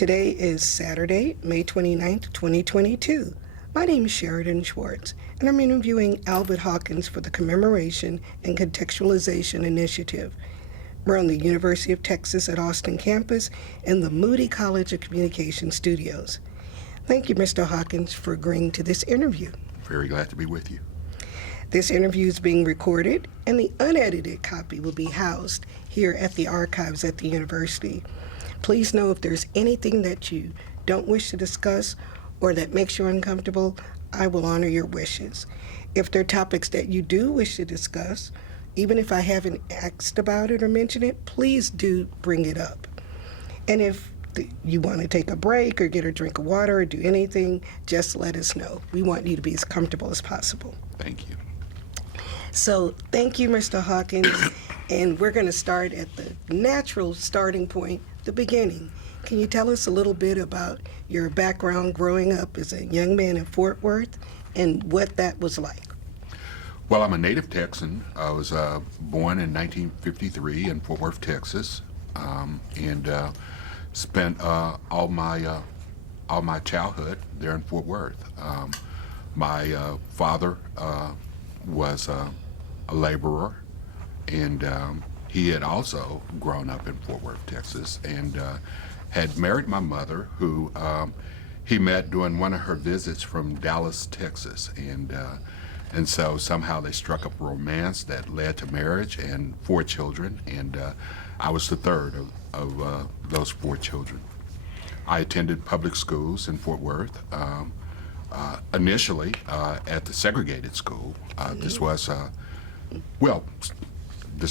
Today is Saturday, May 29th, 2022. My name is Sheridan Schwartz, and I'm interviewing Albert Hawkins for the Commemoration and Contextualization Initiative. We're on the University of Texas at Austin campus in the Moody College of Communication studios. Thank you, Mr. Hawkins, for agreeing to this interview. Very glad to be with you. This interview is being recorded, and the unedited copy will be housed here at the archives at the university. Please know if there's anything that you don't wish to discuss or that makes you uncomfortable, I will honor your wishes. If there are topics that you do wish to discuss, even if I haven't asked about it or mentioned it, please do bring it up. And if you want to take a break or get a drink of water or do anything, just let us know. We want you to be as comfortable as possible. Thank you. So thank you, Mr. Hawkins. And we're going to start at the natural starting point, the beginning. Can you tell us a little bit about your background growing up as a young man in Fort Worth and what that was like? Well, I'm a native Texan. I was born in 1953 in Fort Worth, Texas, and spent all my childhood there in Fort Worth. My father was a laborer, and he had also grown up in Fort Worth, Texas, and had married my mother, who he met during one of her visits from Dallas, Texas, and so somehow they struck up a romance that led to marriage and 4 children, and I was the third of those 4 children. I attended public schools in Fort Worth, initially at the segregated school. This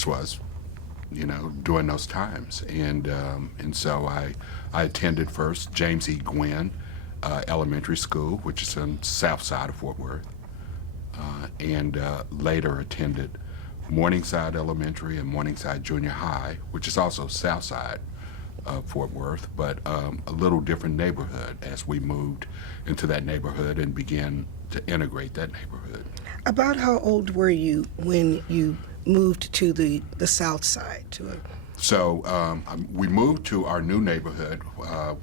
was, during those times, and so I attended first James E. Gwynn Elementary School, which is on the south side of Fort Worth, and later attended Morningside Elementary and Morningside Junior High, which is also south side of Fort Worth, but a little different neighborhood as we moved into that neighborhood and began to integrate that neighborhood. About how old were you when you moved to the south side? So we moved to our new neighborhood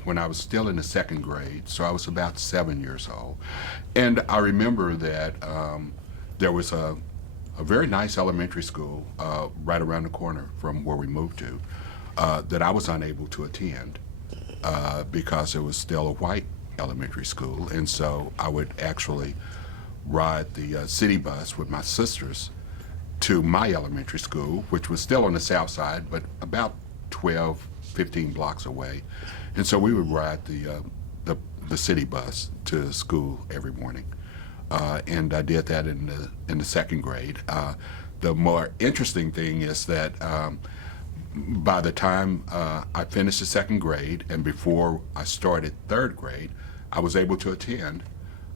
when I was still in the 2nd grade, so I was about 7 years old. And I remember that there was a very nice elementary school right around the corner from where we moved to that I was unable to attend because it was still a white elementary school, and so I would actually ride the city bus with my sisters to my elementary school, which was still on the south side, but about 12, 15 blocks away. And so we would ride the city bus to school every morning. And I did that in the 2nd grade. The more interesting thing is that by the time I finished the 2nd grade and before I started 3rd grade, I was able to attend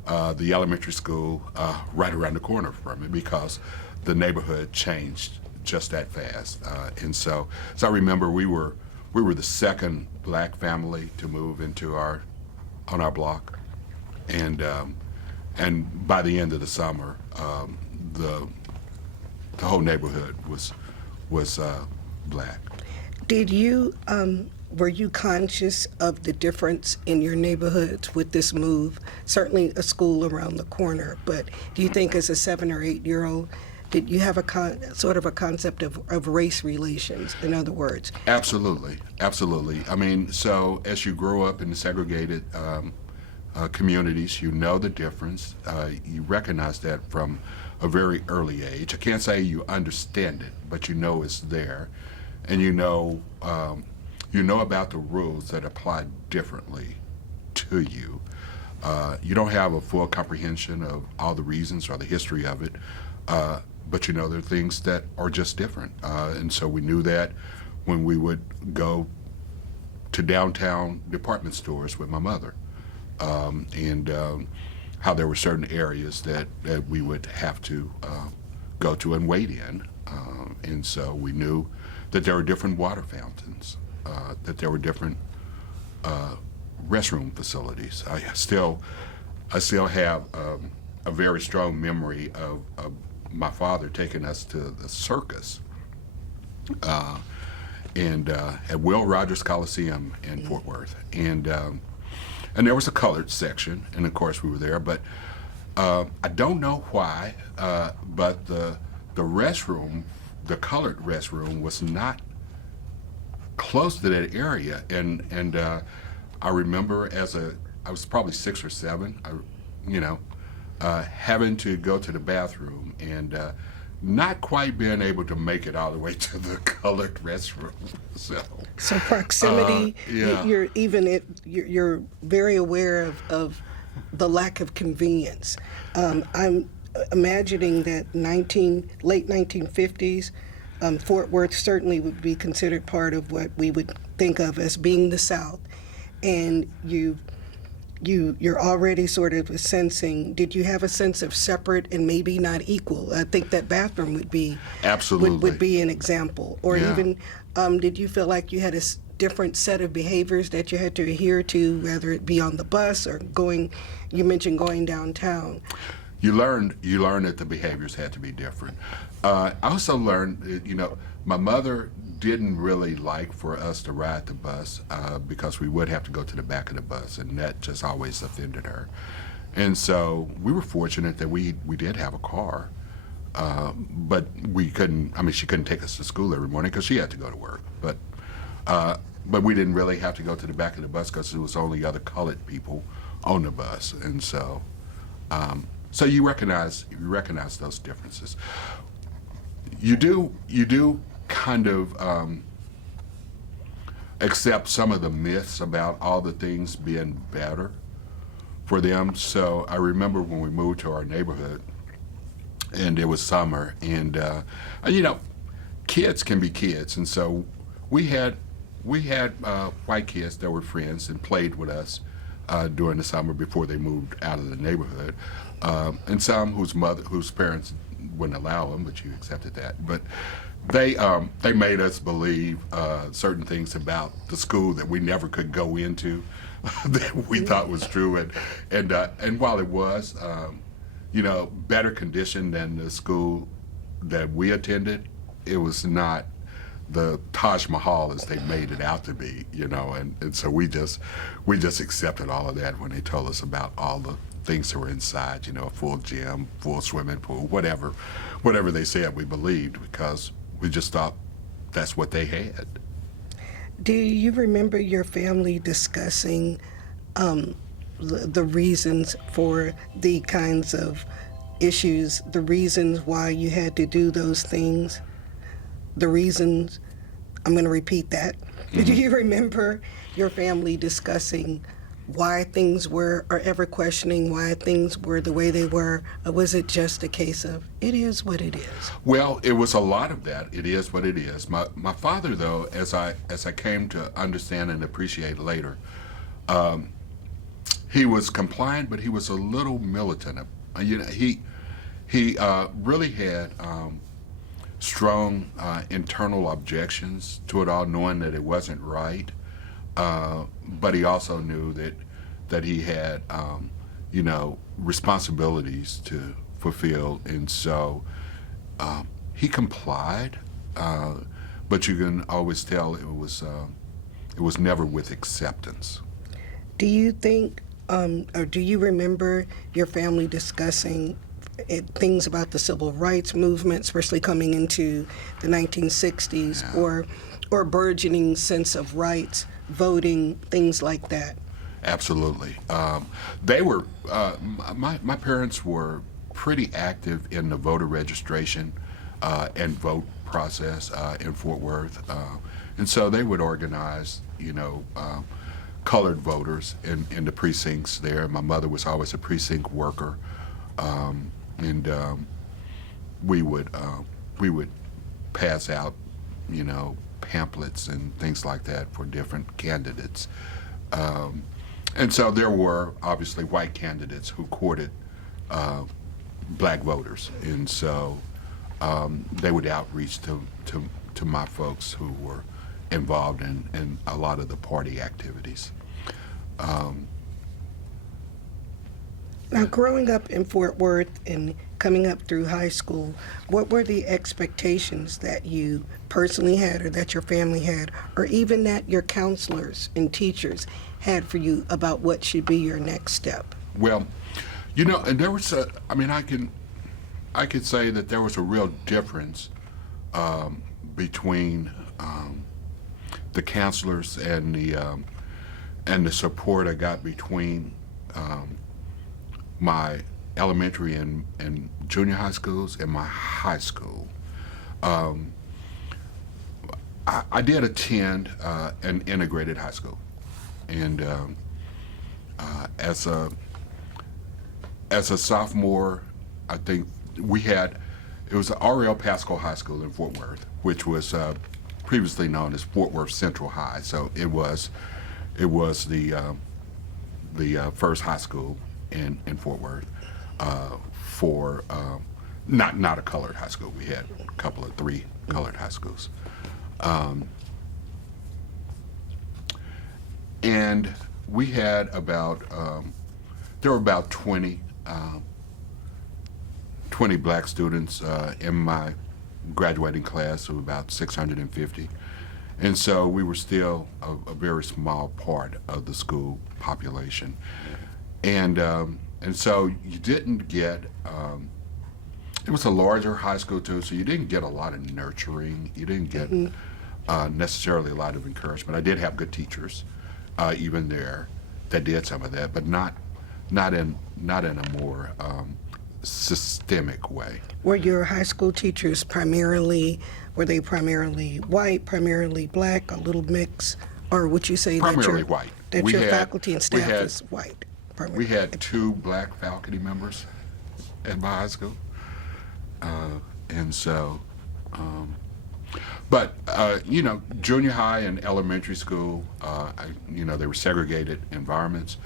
the elementary school right around the corner from it because the neighborhood changed just that fast. And so I remember we were the 2nd black family to move on our block, and by the end of the summer, the whole neighborhood was black. Were you conscious of the difference in your neighborhoods with this move? Certainly a school around the corner, but do you think as a 7 or 8-year-old, did you have a sort of a concept of race relations, in other words? Absolutely. I mean, so as you grow up in the segregated communities, you know the difference. You recognize that from a very early age. I can't say you understand it, but you know it's there, and you know about the rules that apply differently to you. You don't have a full comprehension of all the reasons or the history of it, but you know there are things that are just different. And so we knew that when we would go to downtown department stores with my mother, and how there were certain areas that we would have to go to and wait in. And so we knew that there were different water fountains, that there were different restroom facilities. I still have a very strong memory of my father taking us to the circus. and at Will Rogers Coliseum in Fort Worth, and there was a colored section, and of course we were there. But I don't know why, but the restroom, the colored restroom, was not close to that area, and I remember I was probably 6 or 7, having to go to the bathroom and not quite being able to make it all the way to the colored restroom. So proximity, yeah. you're very aware of the lack of convenience. I'm imagining that late 1950s, Fort Worth certainly would be considered part of what we would think of as being the South, and you're already sort of sensing. Did you have a sense of separate and maybe not equal? I think that bathroom would be Absolutely would be an example, or Yeah. even did you feel like you had a different set of behaviors that you had to adhere to, whether it be on the bus or going? You mentioned going downtown. You learned that the behaviors had to be different. I also learned that, my mother didn't really like for us to ride the bus because we would have to go to the back of the bus, and that just always offended her. And so we were fortunate that we did have a car, but we couldn't. I mean, she couldn't take us to school every morning because she had to go to work. But we didn't really have to go to the back of the bus because there was only other colored people on the bus, and so. So you recognize those differences. You do kind of accept some of the myths about all the things being better for them. So I remember when we moved to our neighborhood, and it was summer, and kids can be kids, and so we had white kids that were friends and played with us during the summer before they moved out of the neighborhood, and some whose parents wouldn't allow them, but you accepted that. But they made us believe certain things about the school that we never could go into that we thought was true, and while it was better conditioned than the school that we attended, it was not the Taj Mahal as they made it out to be, and so we just accepted all of that when they told us about all the things that were inside, a full gym, full swimming pool, whatever they said we believed, because we just thought that's what they had. Do you remember your family discussing the reasons for the kinds of issues, the reasons why you had to do those things? The reasons, I'm going to repeat that. Mm-hmm. Do you remember your family discussing why things were, or ever questioning why things were the way they were? Or was it just a case of, it is what it is? Well, it was a lot of that. It is what it is. My father, though, as I came to understand and appreciate later, he was compliant, but he was a little militant. He really had strong internal objections to it all, knowing that it wasn't right. But he also knew that he had, responsibilities to fulfill, and so he complied. But you can always tell it was never with acceptance. Do you think, or do you remember your family discussing things about the civil rights movement, especially coming into the 1960s, Yeah. or burgeoning sense of rights, voting, things like that? Absolutely. They were, my parents were pretty active in the voter registration and vote process in Fort Worth. And so they would organize, colored voters in the precincts there. My mother was always a precinct worker. And we would pass out, pamphlets and things like that for different candidates. And so there were obviously white candidates who courted black voters, and so they would outreach to my folks who were involved in a lot of the party activities. Now, growing up in Fort Worth and coming up through high school, what were the expectations that you personally had or that your family had, or even that your counselors and teachers had for you about what should be your next step? Well, and there was I could say that there was a real difference between the counselors and the support I got between my elementary and junior high schools and my high school. I did attend an integrated high school, and as a sophomore, I think it was the R.L. Pascal High School in Fort Worth, which was previously known as Fort Worth Central High. So it was the first high school in Fort Worth for not a colored high school. We had a couple of 3 colored high schools, and we had there were about 20 black students in my graduating class of about 650. And so we were still a very small part of the school population. And so you didn't get, it was a larger high school too, so you didn't get a lot of nurturing. You didn't get necessarily a lot of encouragement. I did have good teachers even there that did some of that, but not in a more systemic way. Were your high school teachers primarily white, primarily black, a little mix, or would you say Primarily white. That your faculty and staff is white? We had 2 black faculty members at my high school, and so, but junior high and elementary school, they were segregated environments.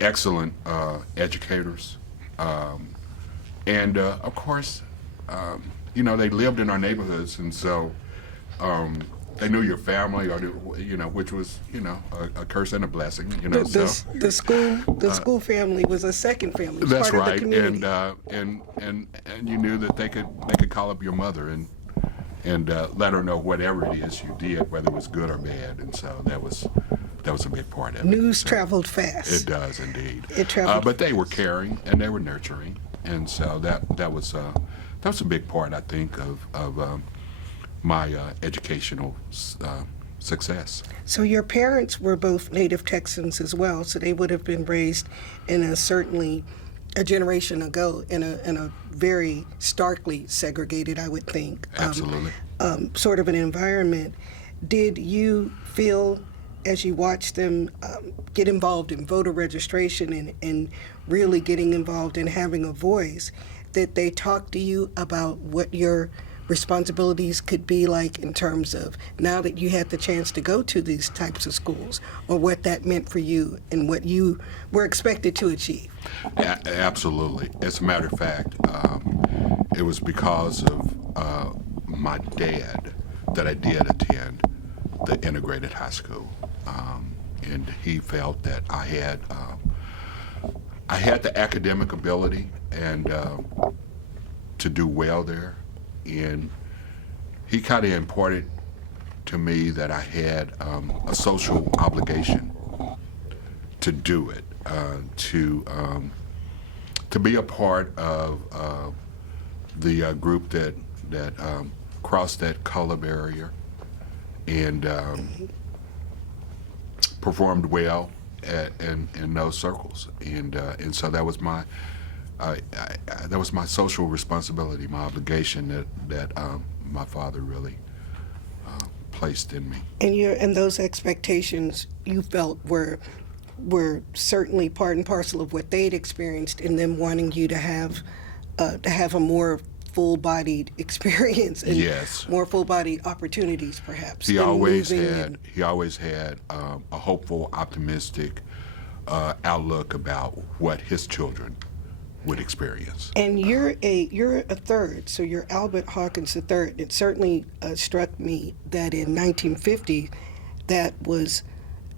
Excellent educators. And of course, they lived in our neighborhoods, and so they knew your family, or which was a curse and a blessing. The school family was a second family. That's part right, of the community. and you knew that they could call up your mother and let her know whatever it is you did, whether it was good or bad, and so that was a big part of it. News traveled fast. It does indeed. It traveled. But they were caring and they were nurturing, and so that was a big part, I think, of my educational success. So your parents were both native Texans as well, so they would have been raised in certainly a generation ago in a very starkly segregated, I would think, Absolutely. Sort of an environment. Did you feel, as you watched them get involved in voter registration and really getting involved in having a voice, that they talked to you about what your responsibilities could be like in terms of now that you had the chance to go to these types of schools, or what that meant for you and what you were expected to achieve? Absolutely. As a matter of fact, it was because of my dad that I did attend the integrated high school, and he felt that I had the academic ability and to do well there, and he kind of imparted to me that I had a social obligation to do it, to be a part of the group that crossed that color barrier and performed well in those circles, and so that was my social responsibility, my obligation that my father really placed in me. And those expectations you felt were certainly part and parcel of what they'd experienced, in them wanting you to have a more full-bodied experience and Yes. more full-bodied opportunities, perhaps. He in always moving had and- he always had a hopeful, optimistic outlook about what his children would experience. And you're a third, so you're Albert Hawkins III. It certainly struck me that in 1950, that was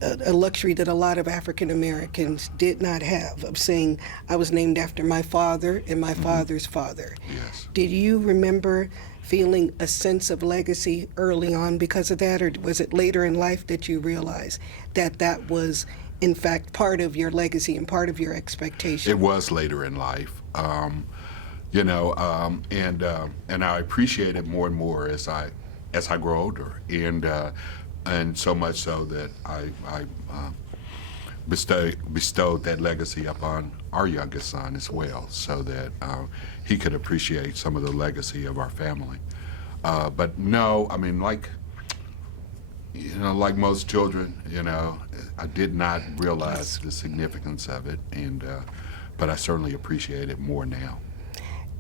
a luxury that a lot of African Americans did not have, of saying, I was named after my father and my father's father. Yes. Did you remember feeling a sense of legacy early on because of that, or was it later in life that you realized that that was, in fact, part of your legacy and part of your expectation? It was later in life, you know, and I appreciate it more and more as I grow older, and so much so that I bestowed that legacy upon our youngest son as well, so that he could appreciate some of the legacy of our family. But no, I mean, like most children, I did not realize the significance of it, but I certainly appreciate it more now.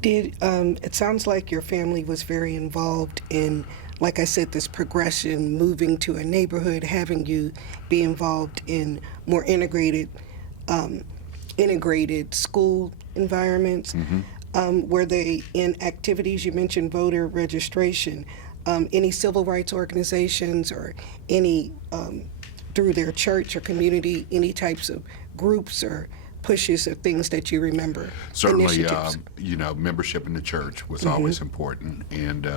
It sounds like your family was very involved in, like I said, this progression, moving to a neighborhood, having you be involved in more integrated school environments. Were they in activities? You mentioned voter registration. Any civil rights organizations or any, through their church or community, any types of groups or pushes or things that you remember? Certainly, membership in the church was always important, and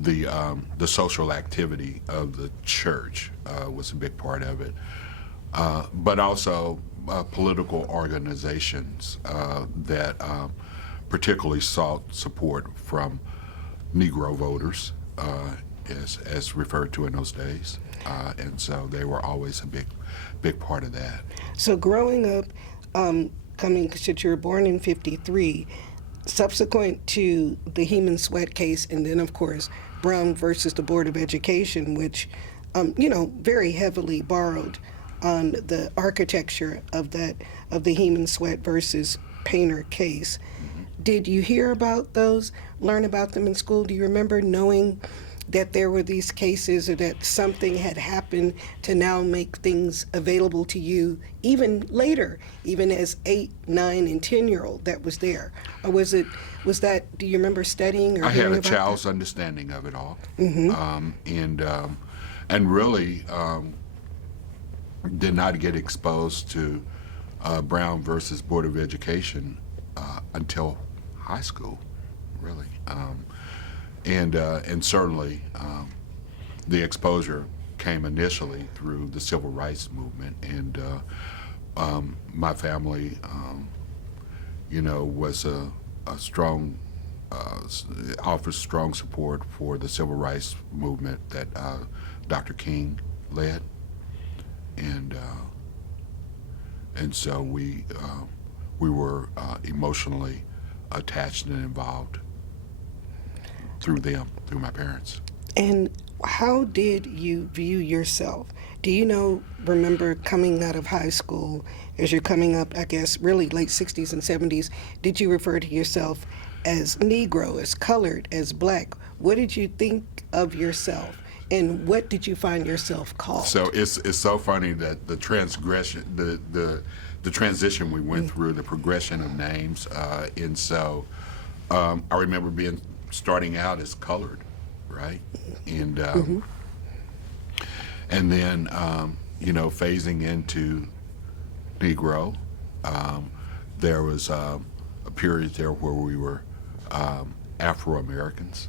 the social activity of the church was a big part of it. But also political organizations that particularly sought support from Negro voters, as referred to in those days, and so they were always a big part of that. So growing up, since you were born in '53, subsequent to the Heman Sweat case, and then of course Brown versus the Board of Education, which very heavily borrowed on the architecture of the Heman Sweat versus Painter case. Did you hear about those, learn about them in school? Do you remember knowing that there were these cases, or that something had happened to now make things available to you even later, even as 8, 9, and 10-year-old that was there? Or was that, do you remember studying or I had hearing a about child's that? understanding of it all, and really did not get exposed to Brown versus Board of Education until high school, really. And certainly the exposure came initially through the civil rights movement, and my family, was a strong, offers strong support for the civil rights movement that Dr. King led, and so we were emotionally attached and involved through my parents. And how did you view yourself? Do you remember coming out of high school, as you're coming up, I guess, really late 60s and 70s, did you refer to yourself as Negro, as colored, as black? What did you think of yourself, and what did you find yourself called? So it's so funny that the transgression, the transition we went through, the progression of names, and so I remember starting out as colored, right? And and then phasing into Negro. There was a period there where we were Afro-Americans,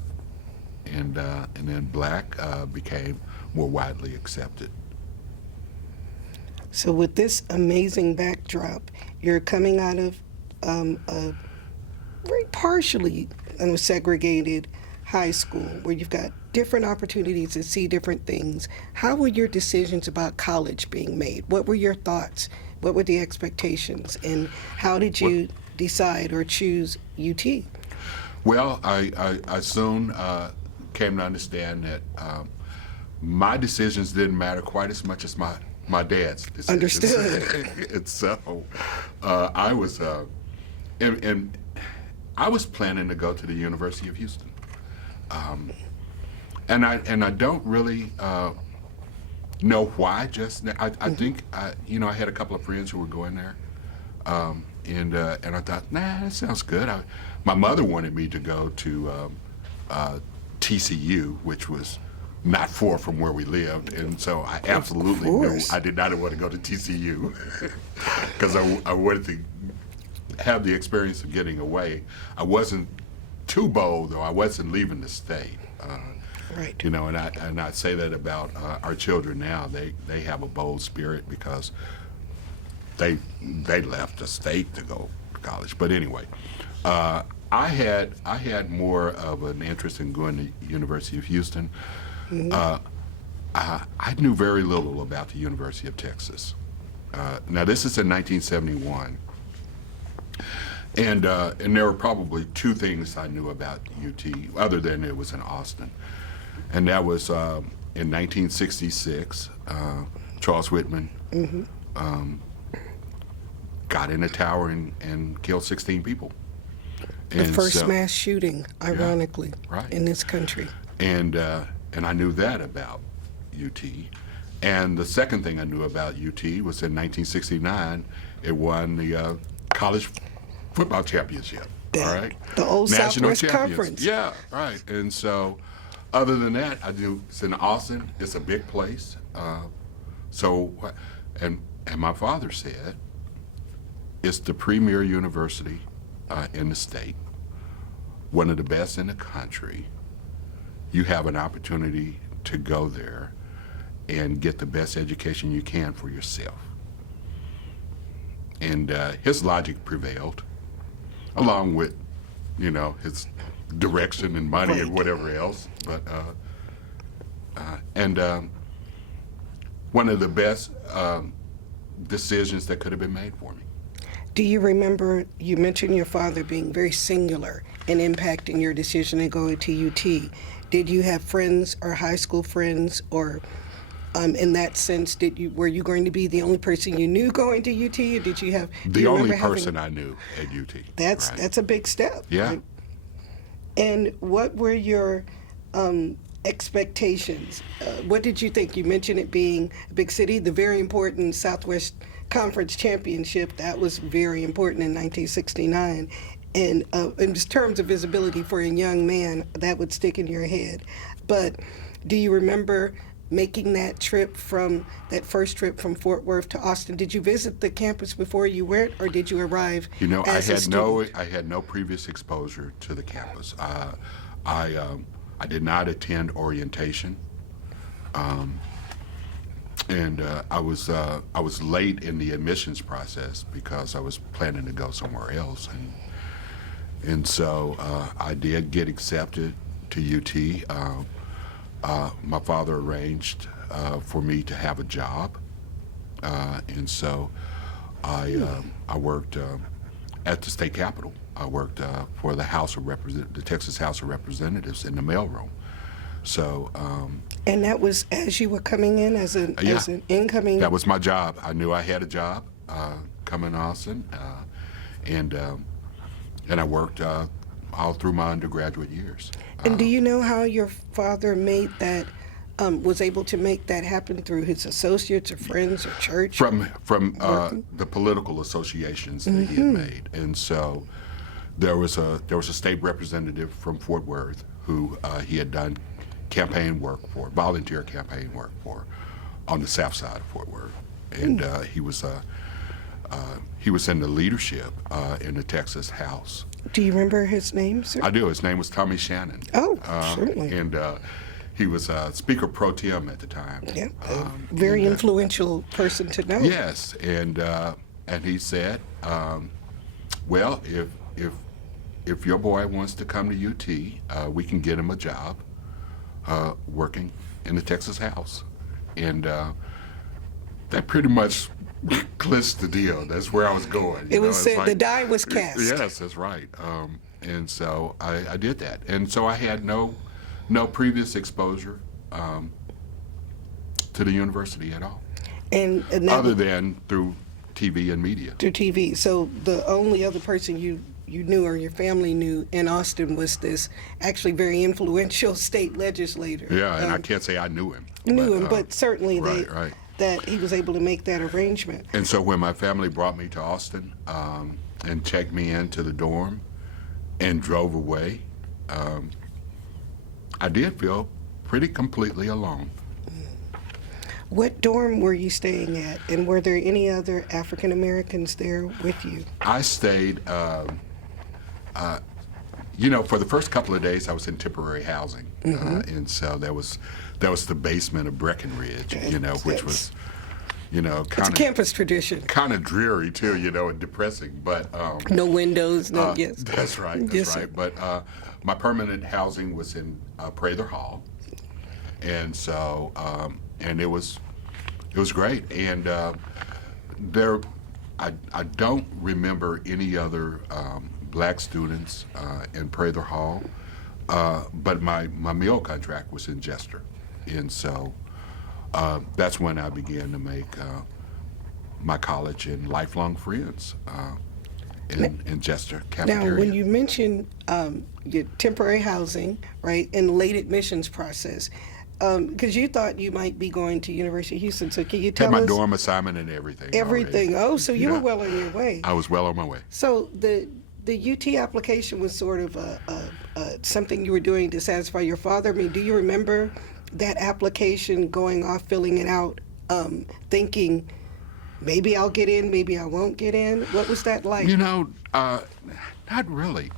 and then black became more widely accepted. So with this amazing backdrop, you're coming out of a very partially segregated high school where you've got different opportunities to see different things. How were your decisions about college being made? What were your thoughts? What were the expectations? And how did you decide or choose UT? Well, I soon came to understand that my decisions didn't matter quite as much as my dad's decisions. Understood. And so I was, and I was planning to go to the University of Houston, and I don't really know why. Just I think I had a couple of friends who were going there, and I thought, nah, that sounds good. My mother wanted me to go to TCU, which was not far from where we lived, and so I absolutely knew course. I did not want to go to TCU because I wanted to have the experience of getting away. I wasn't too bold, though. I wasn't leaving the state. Right. You know, and I say that about our children now. They have a bold spirit because they left the state to go to college. But anyway, I had more of an interest in going to University of Houston. I knew very little about the University of Texas. Now this is in 1971, and there were probably two things I knew about UT other than it was in Austin, and that was in 1966, Charles Whitman got in a tower and killed 16 people. The first mass shooting, ironically, right. in this country. And I knew that about UT. And the second thing I knew about UT was in 1969, it won the college football championship. All right, the old National Southwest champions. Conference. Yeah, right. And so, other than that, I knew it's in Austin. It's a big place. And my father said, it's the premier university in the state, one of the best in the country. You have an opportunity to go there and get the best education you can for yourself. And his logic prevailed, along with, you know, his direction and money and whatever else. But one of the best decisions that could have been made for me. Do you remember, you mentioned your father being very singular in impacting your decision to go to UT. Did you have friends or high school friends, or in that sense, were you going to be the only person you knew going to UT, or did you have... The only person I knew at UT. That's a big step. Yeah. Right? And what were your expectations? What did you think? You mentioned it being a big city, the very important Southwest Conference championship. That was very important in 1969. And in terms of visibility for a young man, that would stick in your head. But do you remember making that first trip from Fort Worth to Austin? Did you visit the campus before you went, or did you arrive as a student? I had no previous exposure to the campus. I did not attend orientation. And I was late in the admissions process because I was planning to go somewhere else, and so I did get accepted to UT. My father arranged for me to have a job, and so I worked at the state capitol. I worked for the Texas House of Representatives in the mailroom. So. And that was as you were coming in as an incoming. That was my job. I knew I had a job coming to Austin, and I worked all through my undergraduate years. And do you know how your father made that? Was able to make that happen through his associates or friends or church? From the political associations that he had made, and so there was a state representative from Fort Worth who he had done volunteer campaign work for, on the south side of Fort Worth, and he was in the leadership in the Texas House. Do you remember his name, sir? I do. His name was Tommy Shannon. Oh, certainly. And he was Speaker Pro Tem at the time. Yeah, very influential person to know. Yes, and he said, well, if your boy wants to come to UT, we can get him a job working in the Texas House. And that pretty much clinched the deal. That's where I was going. It was said, the die was cast. Yes, that's right. And so I did that. And so I had no previous exposure to the university at all. And other than through TV and media. Through TV. So the only other person you knew or your family knew in Austin was this actually very influential state legislator. Yeah, and I can't say I knew him. But certainly right. that he was able to make that arrangement. And so when my family brought me to Austin and checked me into the dorm and drove away, I did feel pretty completely alone. What dorm were you staying at, and were there any other African Americans there with you? I stayed, for the first couple of days I was in temporary housing, and so that was the basement of Breckenridge, which was, It's a campus tradition. kind of dreary too, and depressing, but No windows, no, yes. that's right, that's Yes, right. sir. But my permanent housing was in Prather Hall, and so and it was great, and I don't remember any other black students in Prather Hall, but my meal contract was in Jester, and so that's when I began to make my college and lifelong friends in Jester cafeteria. Now, when you mentioned your temporary housing, right, and late admissions process, because you thought you might be going to University of Houston, so can you tell had my us dorm assignment and everything. everything? already. Oh, so you Yeah. were well on your way. I was well on my way. So the UT application was sort of something you were doing to satisfy your father. I mean, do you remember that application, going off, filling it out, thinking, maybe I'll get in, maybe I won't get in? What was that like? Not really.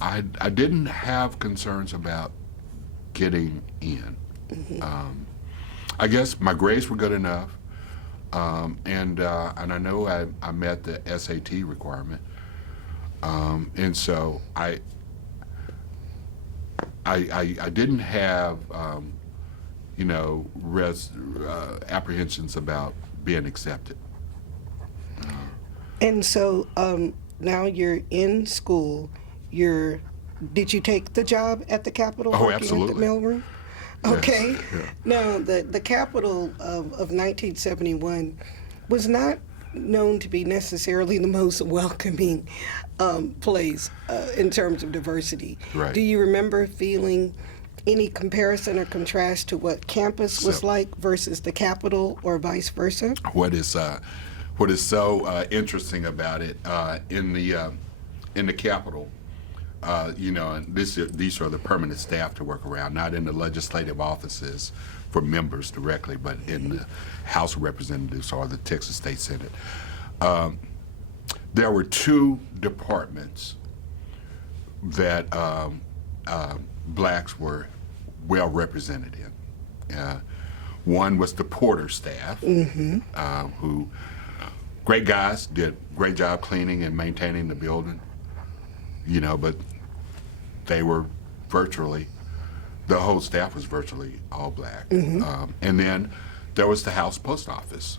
I didn't have concerns about getting in. I guess my grades were good enough, and I know I met the SAT requirement, and so I didn't have apprehensions about being accepted. And so now you're in school. Did you take the job at the Capitol? Oh, working absolutely. At the mailroom? Yes, Okay. yeah. Now, the Capitol of 1971 was not known to be necessarily the most welcoming place in terms of diversity. Right. Do you remember feeling any comparison or contrast to what campus was like versus the Capitol, or vice versa? What is so interesting about it in the Capitol, and these are the permanent staff to work around, not in the legislative offices for members directly, but in the House of Representatives or the Texas State Senate. There were two departments that blacks were well represented in. One was the Porter staff, who, great guys, did a great job cleaning and maintaining the building, but they were the whole staff was virtually all black. And then there was the House Post Office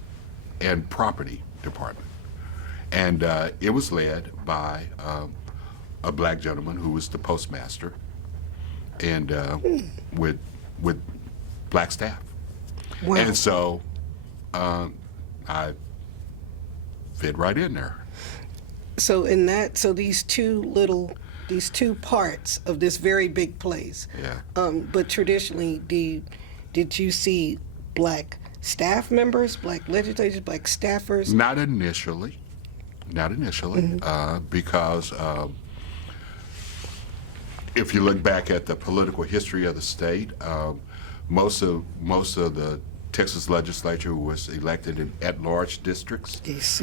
and Property Department. And it was led by a black gentleman who was the postmaster, and with black staff. Wow. And so I fit right in there. So these two parts of this very big place. Yeah. But traditionally, did you see black staff members, black legislators, black staffers? Not initially, because if you look back at the political history of the state, most of the Texas legislature was elected in at-large districts. Yes.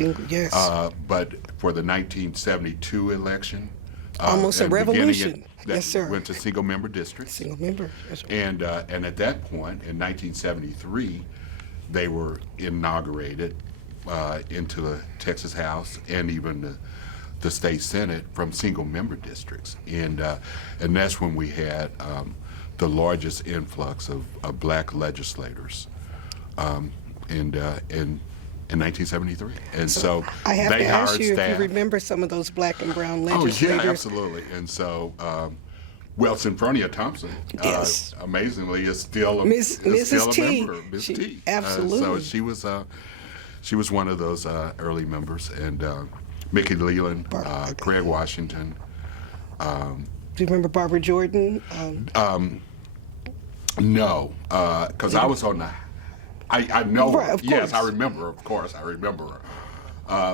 But for the 1972 election, Almost a and beginning revolution. that Yes, sir. went to single-member districts. Single member. That's right. And at that point, in 1973, they were inaugurated into the Texas House and even the state Senate from single-member districts, and that's when we had the largest influx of black legislators in 1973, and so I have they to ask hired you staff. if you remember some of those black and brown Oh legislators. yeah, absolutely. And so, Synfronia Thompson, Yes. amazingly, is still a Mrs. T. member. Miss T. Absolutely. So she was one of those early members, and Mickey Leland, Craig Washington. Do you remember Barbara Jordan? No, because I was on the. I know. Right, her. of Yes, I course. remember. Of course, I remember her.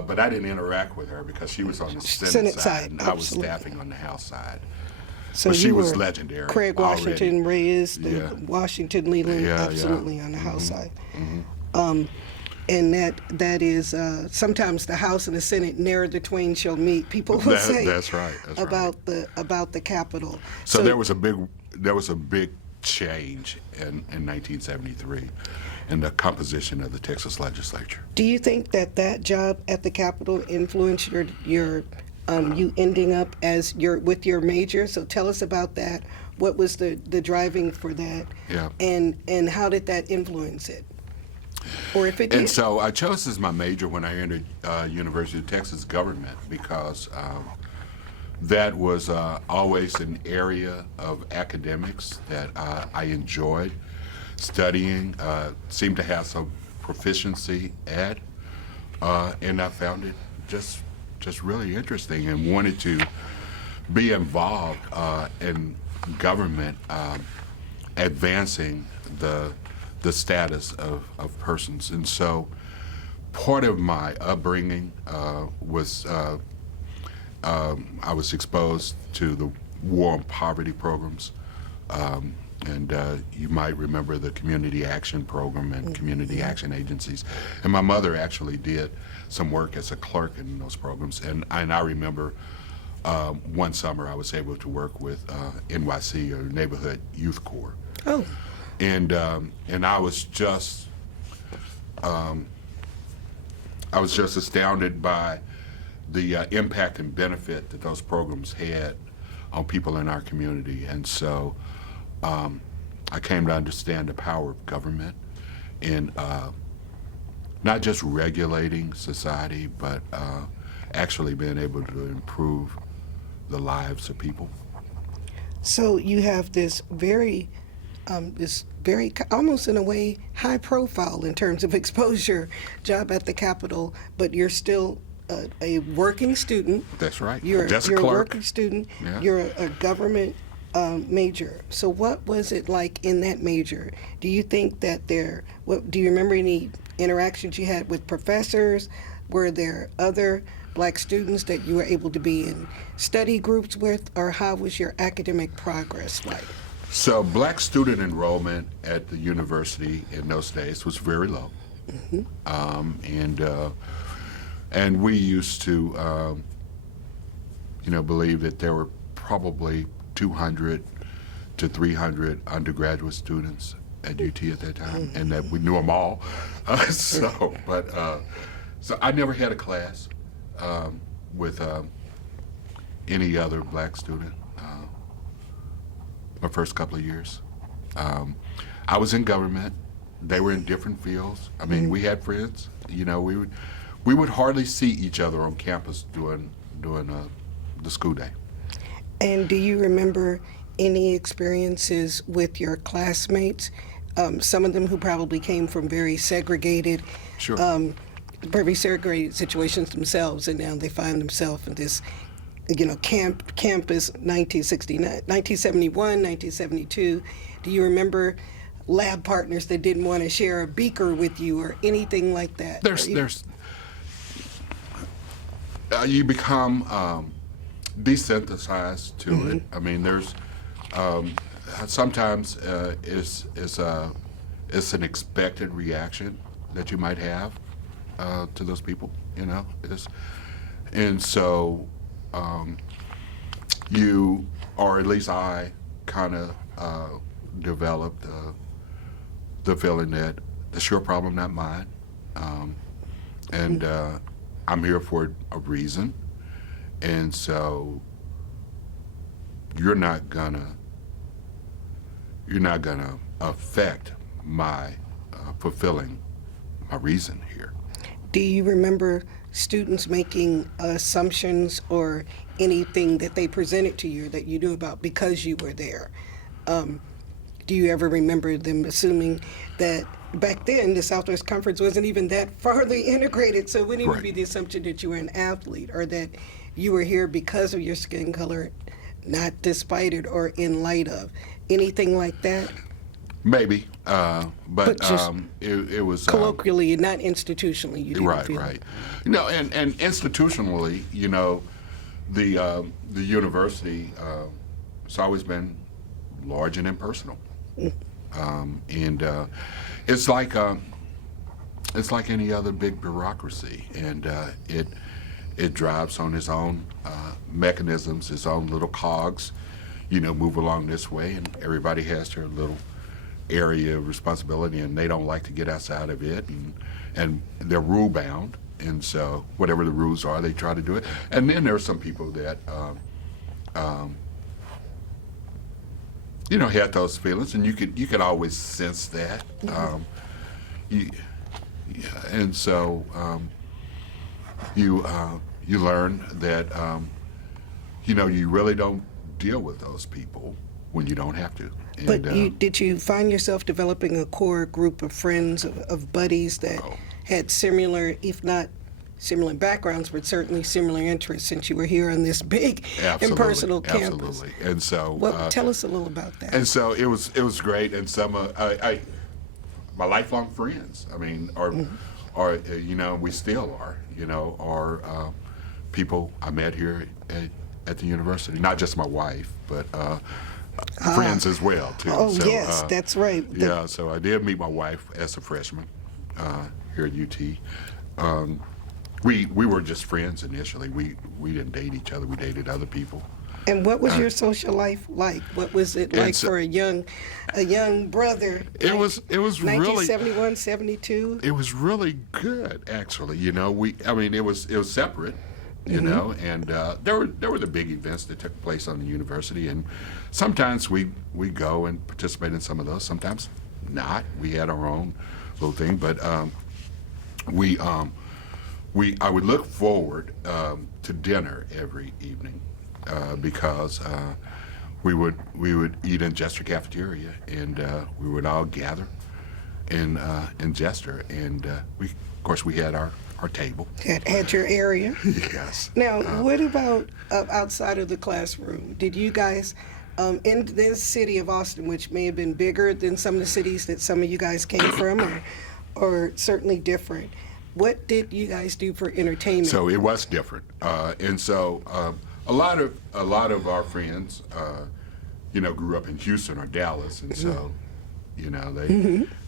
But I didn't interact with her because she was on the Senate Senate side, side, and I was absolutely. staffing on the House side. So but she you was were legendary. Craig already. Washington Reyes, the Yeah. Washington Leland, Yeah, absolutely yeah. on the House side. Mm-hmm. And that is sometimes the House and the Senate ne'er the twain shall meet. People will say That's right. That's right. about the Capitol. So there was a big change in 1973 in the composition of the Texas legislature. Do you think that job at the Capitol influenced your you ending up as with your major? So tell us about that. What was the driving for that? Yeah. And how did that influence it? Or if it did. And so I chose as my major when I entered University of Texas government because that was always an area of academics that I enjoyed studying, seemed to have some proficiency at, and I found it just really interesting and wanted to be involved in government, advancing the status of persons. And so part of my upbringing was I was exposed to the war on poverty programs. And you might remember the community action program and community action agencies. And my mother actually did some work as a clerk in those programs. And I remember one summer I was able to work with NYC, or Neighborhood Youth Corps. Oh. And I was just astounded by the impact and benefit that those programs had on people in our community. And so I came to understand the power of government in not just regulating society, but actually being able to improve the lives of people. So you have this very almost in a way high profile in terms of exposure job at the Capitol, but you're still a working student. That's right. You're Just a a clerk. working student. Yeah. You're a government major. So what was it like in that major? Do you think that do you remember any interactions you had with professors? Were there other Black students that you were able to be in study groups with, or how was your academic progress like? So Black student enrollment at the university in those days was very low. And we used to, believe that there were probably 200 to 300 undergraduate students at UT at that time, and that we knew them all. So I never had a class with any other Black student my first couple of years. I was in government. They were in different fields. I mean, we had friends. We would hardly see each other on campus during the school day. And do you remember any experiences with your classmates? Some of them who probably came from very segregated, Sure. very segregated situations themselves, and now they find themselves in this, campus 1971, 1972. Do you remember lab partners that didn't want to share a beaker with you or anything like that? You become desensitized to it. I mean, there's sometimes it's an expected reaction that you might have to those people, and so you, or at least I, kind of developed the feeling that it's your problem, not mine, and I'm here for a reason, and so you're not gonna affect my fulfilling my reason here. Do you remember students making assumptions or anything that they presented to you that you knew about because you were there? Do you ever remember them assuming that back then the Southwest Conference wasn't even that farly integrated, so it wouldn't even Right. be the assumption that you were an athlete or that you were here because of your skin color, not despite it or in light of? Anything like that? Maybe, but just it was Colloquially, not institutionally, you didn't right, feel right. And institutionally, the university it's always been large and impersonal. And it's like any other big bureaucracy, and it drives on its own mechanisms, its own little cogs. Move along this way, and everybody has their little area of responsibility, and they don't like to get outside of it, and they're rule bound, and so whatever the rules are, they try to do it. And then there are some people that had those feelings, and you could always sense that. And so you learn that you really don't deal with those people when you don't have to. And, But did you find yourself developing a core group of friends, of buddies that had similar, if not similar backgrounds, but certainly similar interests, since you were here on this big impersonal campus? Absolutely. And so, Tell us a little about that. And so it was great. And some my lifelong friends, I mean, are we still are, are people I met here at the university. Not just my wife, but friends as well too. Oh, so, yes, that's right. Yeah, so I did meet my wife as a freshman here at UT. We were just friends initially. We didn't date each other. We dated other people. And what was your social life like? What was it like for a young brother? It was really 1971, 72. It was really good, actually. It was separate. And there were the big events that took place on the university, and sometimes we go and participate in some of those. Sometimes not. We had our own little thing, but I would look forward to dinner every evening because we would eat in Jester cafeteria, and we would all gather in Jester, and of course we had our table. Had your area. Yes. Now, what about outside of the classroom? Did you guys, in this city of Austin, which may have been bigger than some of the cities that some of you guys came from, or certainly different, what did you guys do for entertainment? So it was different, and so a lot of our friends, grew up in Houston or Dallas, and so.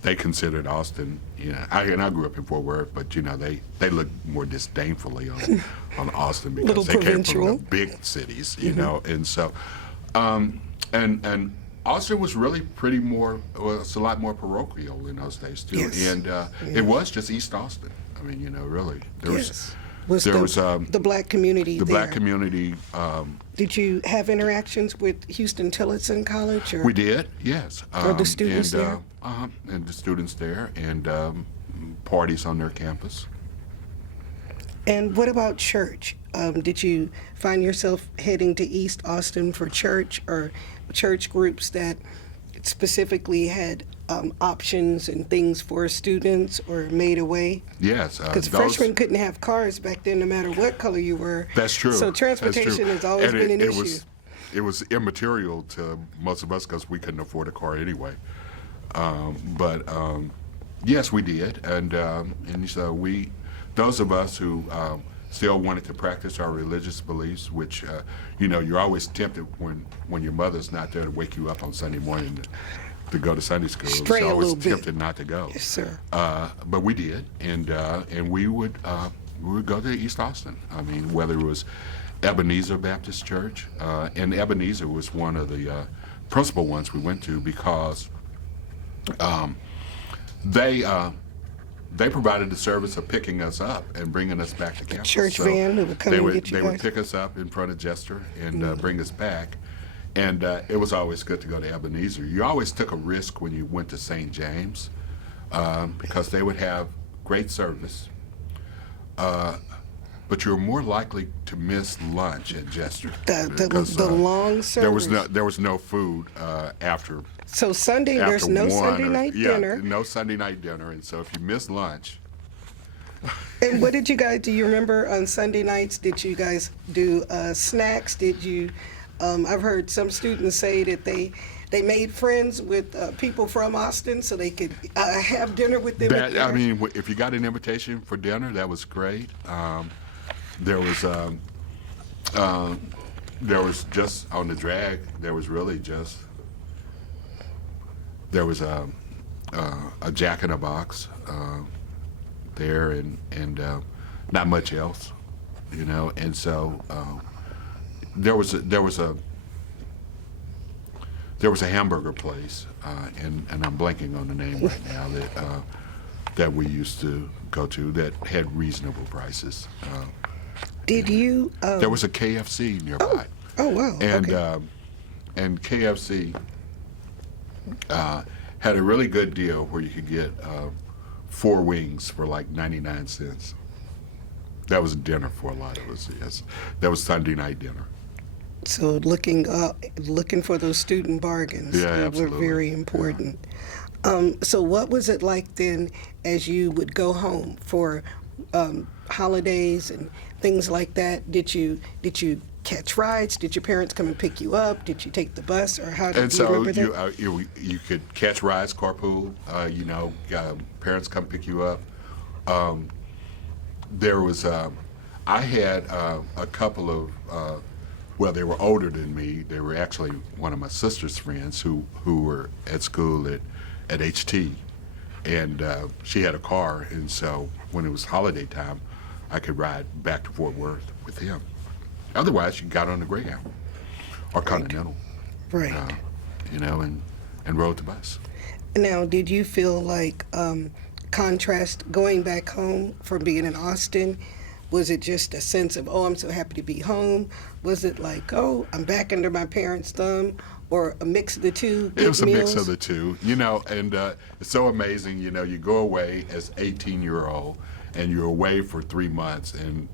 They considered Austin. I grew up in Fort Worth, but they looked more disdainfully on Austin because they came from the big cities. And so and Austin was really it's a lot more parochial in those days too. Yes. And it was just East Austin. I mean, really, there was the black community the there. black community. Did you have interactions with Houston Tillotson College? Or? We did, yes. Or the students there? And the students there, and parties on their campus. And what about church? Did you find yourself heading to East Austin for church, or church groups that specifically had options and things for students, or made a way? Yes. Because freshmen couldn't have cars back then, no matter what color you were. That's true. So transportation has always been an issue. It was immaterial to most of us because we couldn't afford a car anyway. But yes, we did. And so those of us who still wanted to practice our religious beliefs, which, you're always tempted when your mother's not there to wake you up on Sunday morning to go to Sunday school. Stray You're always a little tempted bit. not to go. Yes, sir. But we did, and we would go to East Austin. I mean, whether it was Ebenezer Baptist Church, and Ebenezer was one of the principal ones we went to because they provided the service of picking us up and bringing us back to campus. Church van that would come and get you They guys? would pick us up in front of Jester and bring us back. And it was always good to go to Ebenezer. You always took a risk when you went to St. James because they would have great service, but you were more likely to miss lunch at Jester. The long service. There was no food after. So Sunday, there's no Sunday night dinner. No Sunday night dinner, and so if you miss lunch. And what did you guys do? You remember on Sunday nights? Did you guys do snacks? Did you? I've heard some students say that they made friends with people from Austin so they could have dinner with them. I mean, if you got an invitation for dinner, that was great. There was there was just on the drag. There was really just there was a Jack in a Box there, and not much else, you know. And so there was a hamburger place, and I'm blanking on the name right now that we used to go to that had reasonable prices. Did you? There was a KFC nearby. Oh wow. And Okay. And KFC had a really good deal where you could get 4 wings for like 99 cents. That was dinner for a lot of us. Yes, that was Sunday night dinner. So looking for those student bargains Yeah, were absolutely. very important. So what was it like then as you would go home for holidays and things like that? Did you catch rides? Did your parents come and pick you up? Did you take the bus, or how did And you so remember that? you could catch rides, carpool. You know, parents come pick you up. There was I had a couple of well, they were older than me. They were actually one of my sister's friends who were at school at HT, and she had a car, and so when it was holiday time, I could ride back to Fort Worth with him. Otherwise, you got on the Greyhound or Continental, Right. you know, and rode the bus. Now, did you feel like contrast going back home from being in Austin? Was it just a sense of, oh, I'm so happy to be home? Was it like, oh, I'm back under my parents' thumb, or a mix of the two? It was a good mix of meals? the two, you know, and it's so amazing, you know, you go away as 18-year-old and you're away for 3 months, and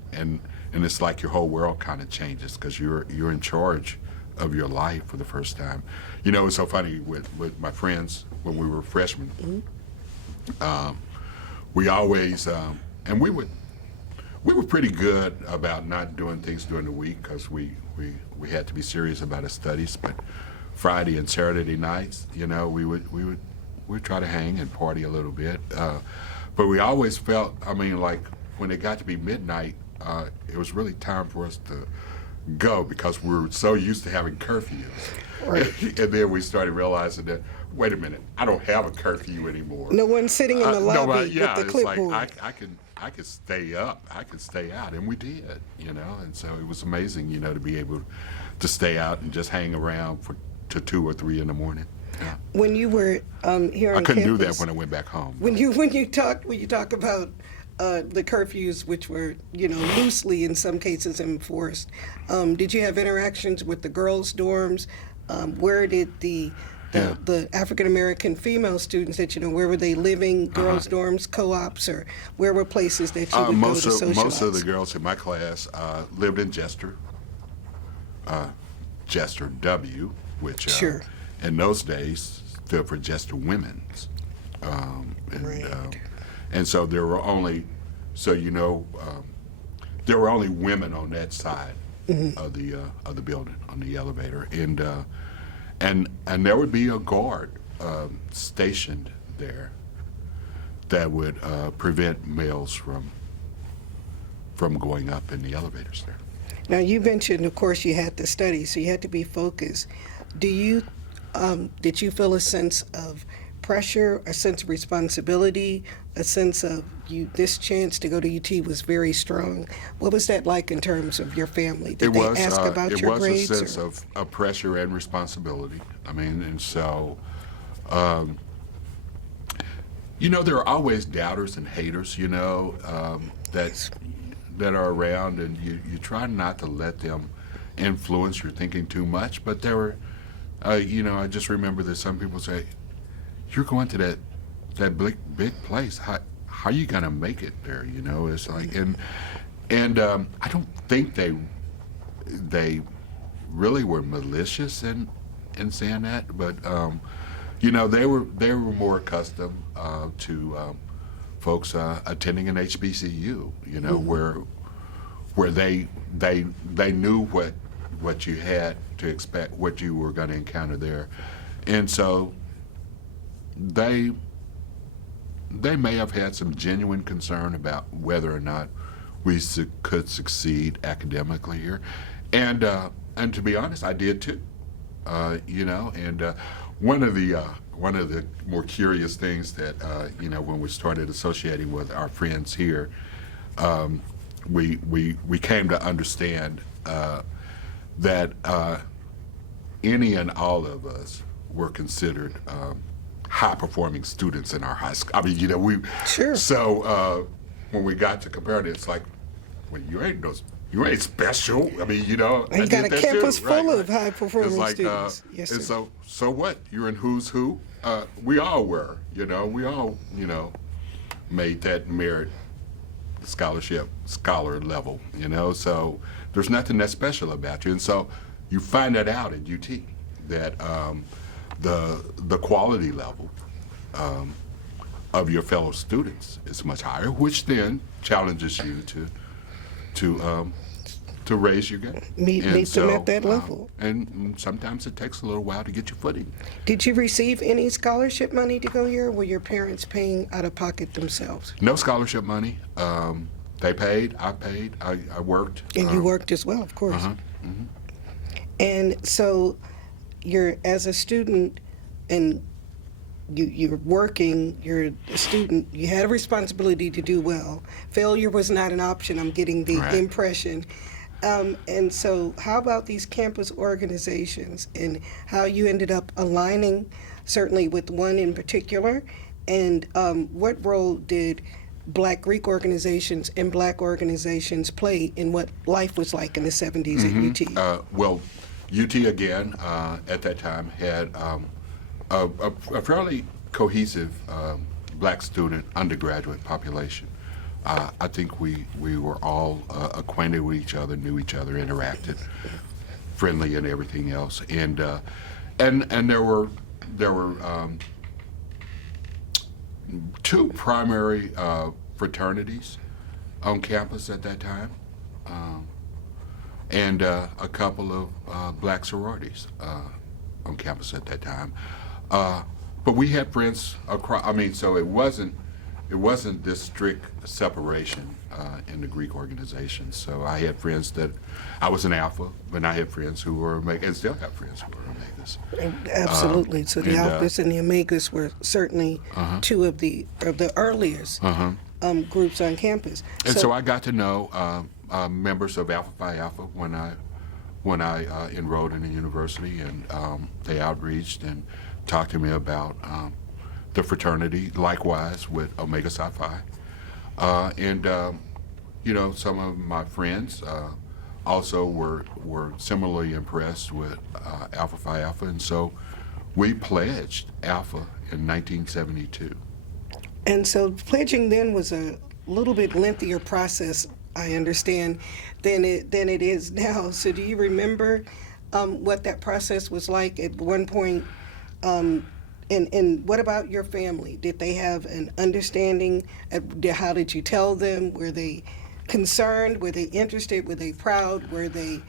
it's like your whole world kind of changes because you're in charge of your life for the first time. You know, it's so funny with my friends when we were freshmen. We always, and we were pretty good about not doing things during the week because we had to be serious about our studies. But Friday and Saturday nights, you know, we would try to hang and party a little bit. But we always felt, I mean, like when it got to be midnight, it was really time for us to go because we were so used to having curfews. Right. And then we started realizing that, wait a minute, I don't have a curfew anymore. No one sitting in the lobby Nobody, yeah, with the clipboard. it's like I could stay up, I could stay out, and we did, you know, and so it was amazing, you know, to be able to stay out and just hang around to 2 or 3 in the morning. Yeah. When you were here on I couldn't do that campus, when I went back home. when you talk about the curfews, which were, you know, loosely in some cases enforced, did you have interactions with the girls' dorms? Where did the African American female students that, you know, where were they living? Girls' dorms, co-ops, or where were places that you would go to socialize? Most of the girls in my class lived in Jester, Jester W, which Sure. in those days stood for Jester Women's. Right. And so there were only, so you know, there were only women on that side of the building, on the elevator, and there would be a guard stationed there that would prevent males from going up in the elevators there. Now, you mentioned, of course, you had to study, so you had to be focused. Did you feel a sense of pressure, a sense of responsibility, a sense of this chance to go to UT was very strong? What was that like in terms of your family? Did they ask about your grades? It was a sense of pressure and responsibility. I mean, and so, you know, there are always doubters and haters, you know, that are around, and you try not to let them influence your thinking too much. But there were, you know, I just remember that some people say, "You're going to that big place. How are you going to make it there?" You know, it's like, and I don't think they really were malicious in saying that, but you know, they were more accustomed to folks attending an HBCU, you know, where they knew what you had to expect, what you were going to encounter there, and so they may have had some genuine concern about whether or not we could succeed academically here, and and to be honest, I did too. You know, and one of the more curious things that you know, when we started associating with our friends here, we came to understand that any and all of us were considered high-performing students in our high school. I mean, you know, we Sure. So when we got to compare it, it's like, well, you ain't special. I mean, you know, And you I got did a that campus too. full Right, of right. high-performing It's like, students. Yes, and sir. so what? You're in who's who. We all were. You know, we all, you know, made that merit scholar level. You know, so there's nothing that special about you, and so you find that out at UT that the quality level of your fellow students is much higher, which then challenges you to raise your game. Meet them at that level. And sometimes it takes a little while to get your footing. Did you receive any scholarship money to go here, or were your parents paying out of pocket themselves? No scholarship money. They paid. I paid. I worked. And you worked as well, of course. And so you're, as a student, and you're working, you're a student, you had a responsibility to do well. Failure was not an option, I'm getting the Right. impression. And so how about these campus organizations and how you ended up aligning, certainly with one in particular, and what role did Black Greek organizations and Black organizations play in what life was like in the 70s at UT? Well, UT again at that time had a fairly cohesive Black student undergraduate population. I think we were all acquainted with each other, knew each other, interacted, friendly, and everything else. And there were two primary fraternities on campus at that time, and a couple of Black sororities on campus at that time. But we had friends across. I mean, so it wasn't this strict separation in the Greek organization. So I had friends that I was an Alpha, but I had friends who were Omegas, and still have friends who were Omegas. Absolutely. So the and, Alphas and the Omegas were certainly two of the earliest groups on campus. And so I got to know members of Alpha Phi Alpha when I enrolled in the university, and they outreached and talked to me about the fraternity, likewise with Omega Psi Phi. And you know, some of my friends also were similarly impressed with Alpha Phi Alpha, and so we pledged Alpha in 1972. And so pledging then was a little bit lengthier process, I understand, than it is now. So do you remember what that process was like at one point? And what about your family? Did they have an understanding? How did you tell them? Were they concerned? Were they interested? Were they proud? Were they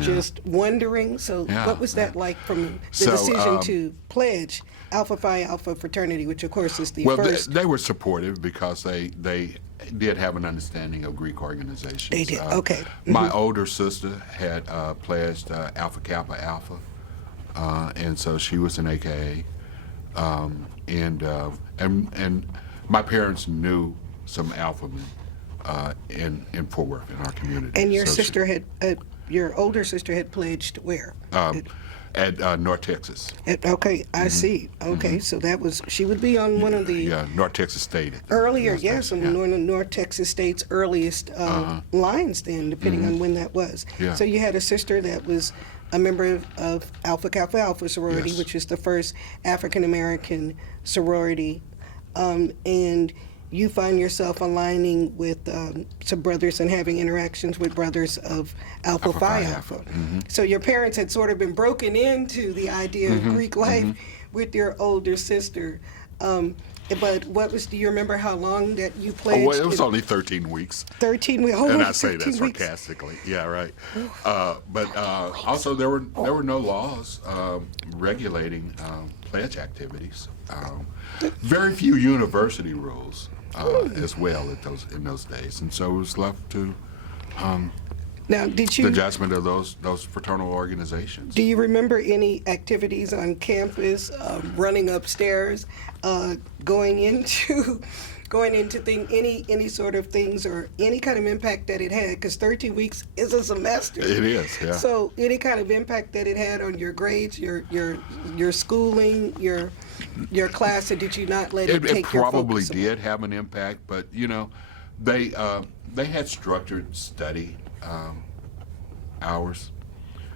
just wondering? So what was that like from the decision to pledge Alpha Phi Alpha fraternity, which of course is the first? They were supportive because they did have an understanding of Greek organizations. They did, okay. My older sister had pledged Alpha Kappa Alpha, and so she was an AKA, and my parents knew some Alpha men in Fort Worth in our community. And your So sister your older sister had pledged where? at North Texas. Okay, I see. Okay, so that was, she would be on one of the North Texas State. earlier, yes, on one of North Texas State's earliest lines then, depending on when that was. Yeah. So you had a sister that was a member of Alpha Kappa Alpha sorority, Yes. which is the first African-American sorority, and you find yourself aligning with some brothers and having interactions with brothers of Alpha Phi Alpha. So your parents had sort of been broken into the idea of Greek life with your older sister. But do you remember how long that you pledged? Well, it was only 13 weeks. 13 weeks. Oh, And I say that 13 weeks. sarcastically. Yeah, right. But also there were no laws regulating pledge activities. Very few university rules as well in those days, and so it was left to Now, did the you adjustment of those fraternal organizations. do you remember any activities on campus, running upstairs, going into any sort of things or any kind of impact that it had? Because 13 weeks is a semester. It is, yeah. So any kind of impact that it had on your grades, your schooling, your class, or did you not let it take your focus? It probably away? did have an impact, but they had structured study hours,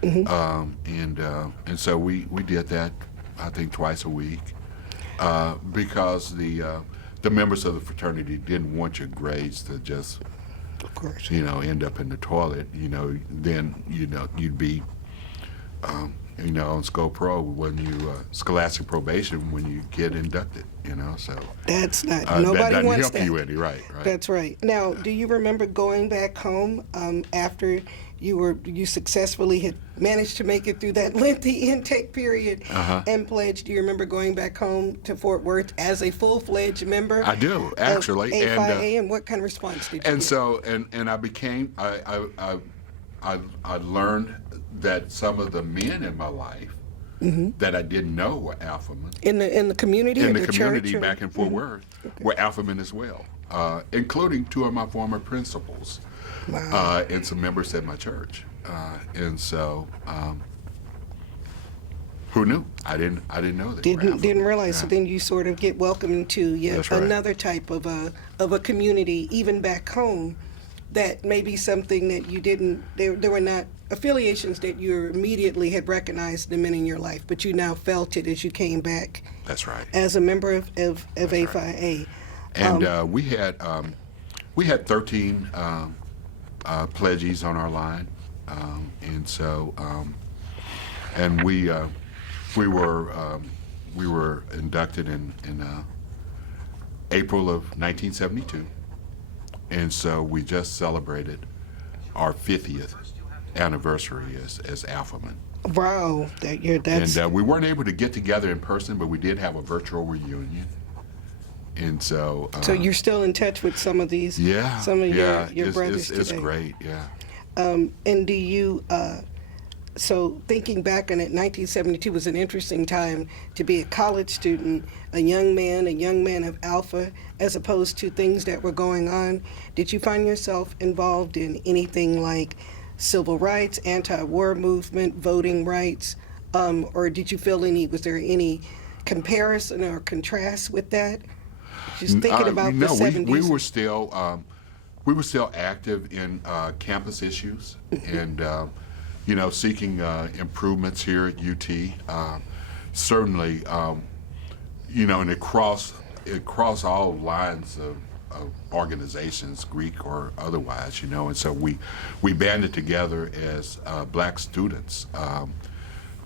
and so we did that, I think, twice a week, because the members of the fraternity didn't want your grades to just, Of course. end up in the toilet. Then you'd be on Pro when you scholastic probation when you get inducted. So That's not that nobody doesn't wants help that. you any, right? That's right. Now, do you remember going back home after you successfully had managed to make it through that lengthy intake period and pledged? Do you remember going back home to Fort Worth as a full-fledged member? I do, actually. Of AFIA, and what kind of response did you And get? so, and I became, I learned that some of the men in my life that I didn't know were alpha men in the community, in or the community church, or- back in Fort Worth were alpha men as well, including two of my former principals. Wow. And some members at my church, and so who knew? I didn't know that. Didn't realize. So then you sort of get welcomed to yet That's right. another type of a community, even back home. That may be something that you didn't. There were not affiliations that you immediately had recognized them in your life, but you now felt it as you came back. That's right. As a member of AFIA. Right. And we had 13 pledgees on our line, and so and we were inducted in April of 1972, and so we just celebrated our 50th anniversary as Alpha Men. Wow, that's And we weren't able to get together in person, but we did have a virtual reunion. And so so you're still in touch with some of these, yeah, some of yeah, your brothers it's today. great, yeah. And do you, so thinking back on it, 1972 was an interesting time to be a college student, a young man of Alpha, as opposed to things that were going on. Did you find yourself involved in anything like civil rights, anti-war movement, voting rights, or did you feel was there any comparison or contrast with that? Just thinking about the 70s. We were still active in campus issues and seeking improvements here at UT. Certainly, and across all lines of organizations, Greek or otherwise, and so we banded together as black students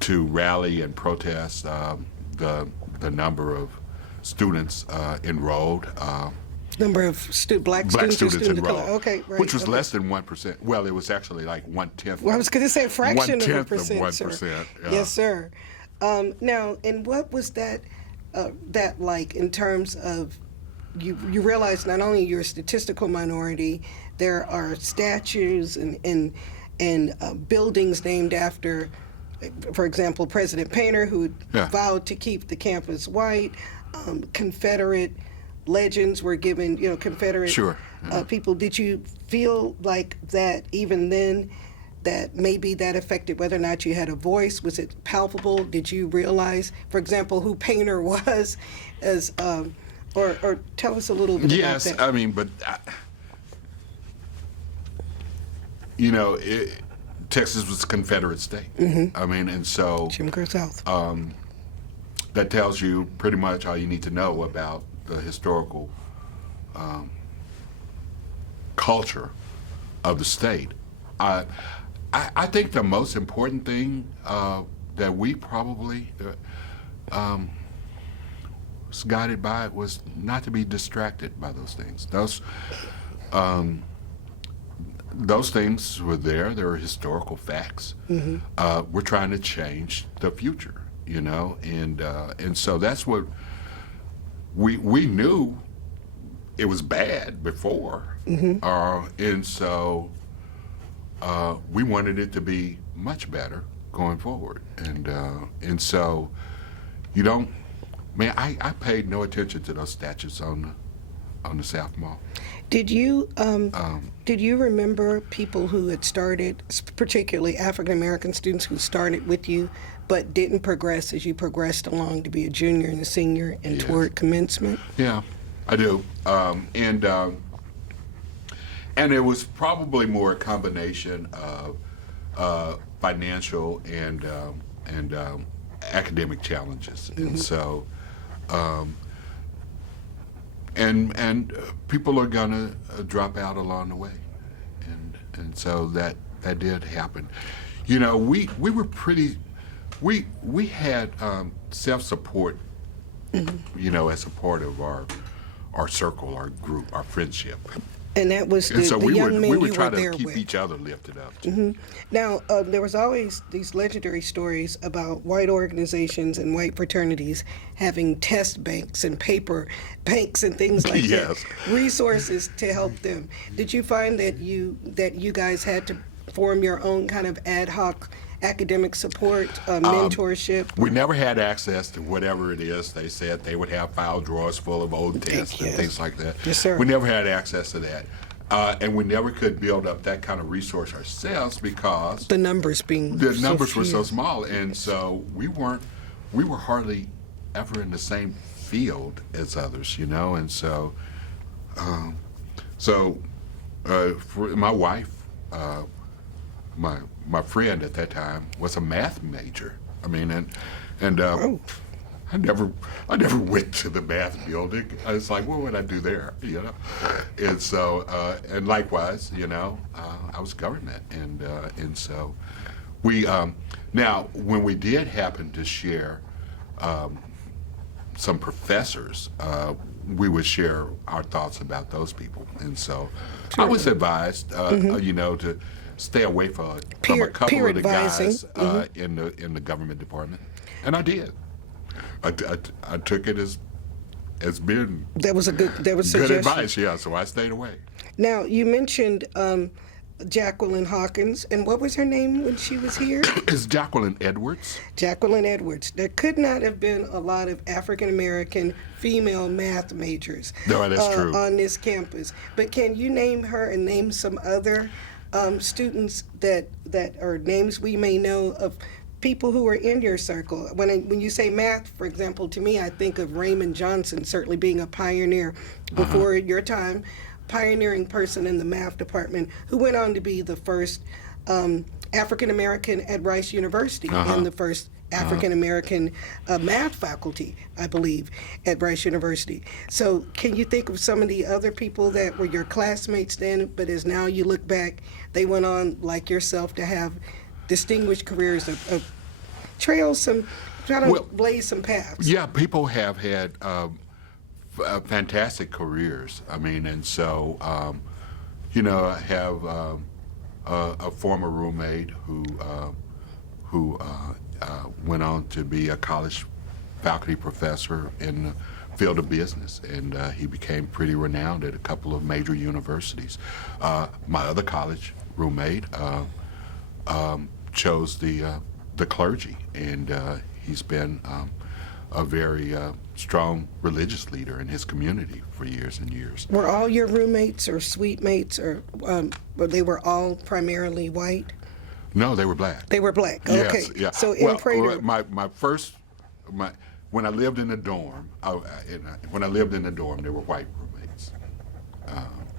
to rally and protest the number of students enrolled. Number of black students or students of color. enrolled, Okay, right. which was okay. less than 1%. Well, it was actually like 1/10. Well, I was going to say a fraction of a 1/10 percent, of 1%. sir. Yeah. Yes, sir. Now, and what was that like in terms of you realize not only you're a statistical minority, there are statues and buildings named after, for example, President Painter, who Yeah. vowed to keep the campus white. Confederate legends were given, Confederate Sure. Yeah. people. Did you feel like that even then, that maybe that affected whether or not you had a voice? Was it palpable? Did you realize, for example, who Painter was, as or tell us a little bit Yes, about that. I mean, but Texas was a Confederate state. I mean, and so Jim Crow South. that tells you pretty much all you need to know about the historical culture of the state. I think the most important thing that we probably was guided by was not to be distracted by those things. Those things were there. They were historical facts. We're trying to change the future, and so that's what we knew. It was bad before, and so we wanted it to be much better going forward. And so, you don't, man, I paid no attention to those statutes on the South Mall. Did you remember people who had started, particularly African American students who started with you, but didn't progress as you progressed along to be a junior and a senior and Yes. toward commencement? Yeah, I do. And it was probably more a combination of financial and academic challenges, and so and people are gonna drop out along the way, and so that did happen. You know, we were pretty. We had self-support, you know, as a part of our circle, our group, our friendship. And that was And so the young men we you would were try there to keep with. each other lifted up. Now, there was always these legendary stories about white organizations and white fraternities having test banks and paper banks and things like Yes. that, resources to help them. Did you find that you guys had to form your own kind of ad hoc academic support, mentorship? We never had access to whatever it is they said. They would have file drawers full of old tests and Yes. things like that. Yes, sir. We never had access to that. And we never could build up that kind of resource ourselves because The numbers being the so numbers were so few. small, and so we were hardly ever in the same field as others, you know. And so for my wife, my friend at that time was a math major. I mean, and Oh. I never went to the math building. I was like, what would I do there, you know? And so, and likewise, you know, I was government, and so we now when we did happen to share some professors, we would share our thoughts about those people, and so I was advised, you know, to stay away from a Peer couple of the advising. guys in the government department, and I did. I took it as being That was a good good suggestion. advice, yeah. So I stayed away. Now, you mentioned Jacqueline Hawkins, and what was her name when she was here? It's Jacqueline Edwards. Jacqueline Edwards. There could not have been a lot of African American female math majors No, that's true. on this campus. But can you name her and name some other students that are names we may know of people who are in your circle? When you say math, for example, to me, I think of Raymond Johnson certainly being a pioneer before your time, pioneering person in the math department who went on to be the first African American at Rice University and the first African American math faculty, I believe, at Rice University. So can you think of some of the other people that were your classmates then, but as now you look back, they went on, like yourself, to have distinguished careers of trails, try to blaze some paths? Yeah, people have had fantastic careers. I mean, and so, you know, I have a former roommate who went on to be a college faculty professor in the field of business, and he became pretty renowned at a couple of major universities. My other college roommate chose the clergy, and he's been a very strong religious leader in his community for years and years. Were all your roommates or suite mates, or they were all primarily white? No, they were black. They were black. Okay. Yes, yeah. So in Prater, when I lived in the dorm, there were white roommates.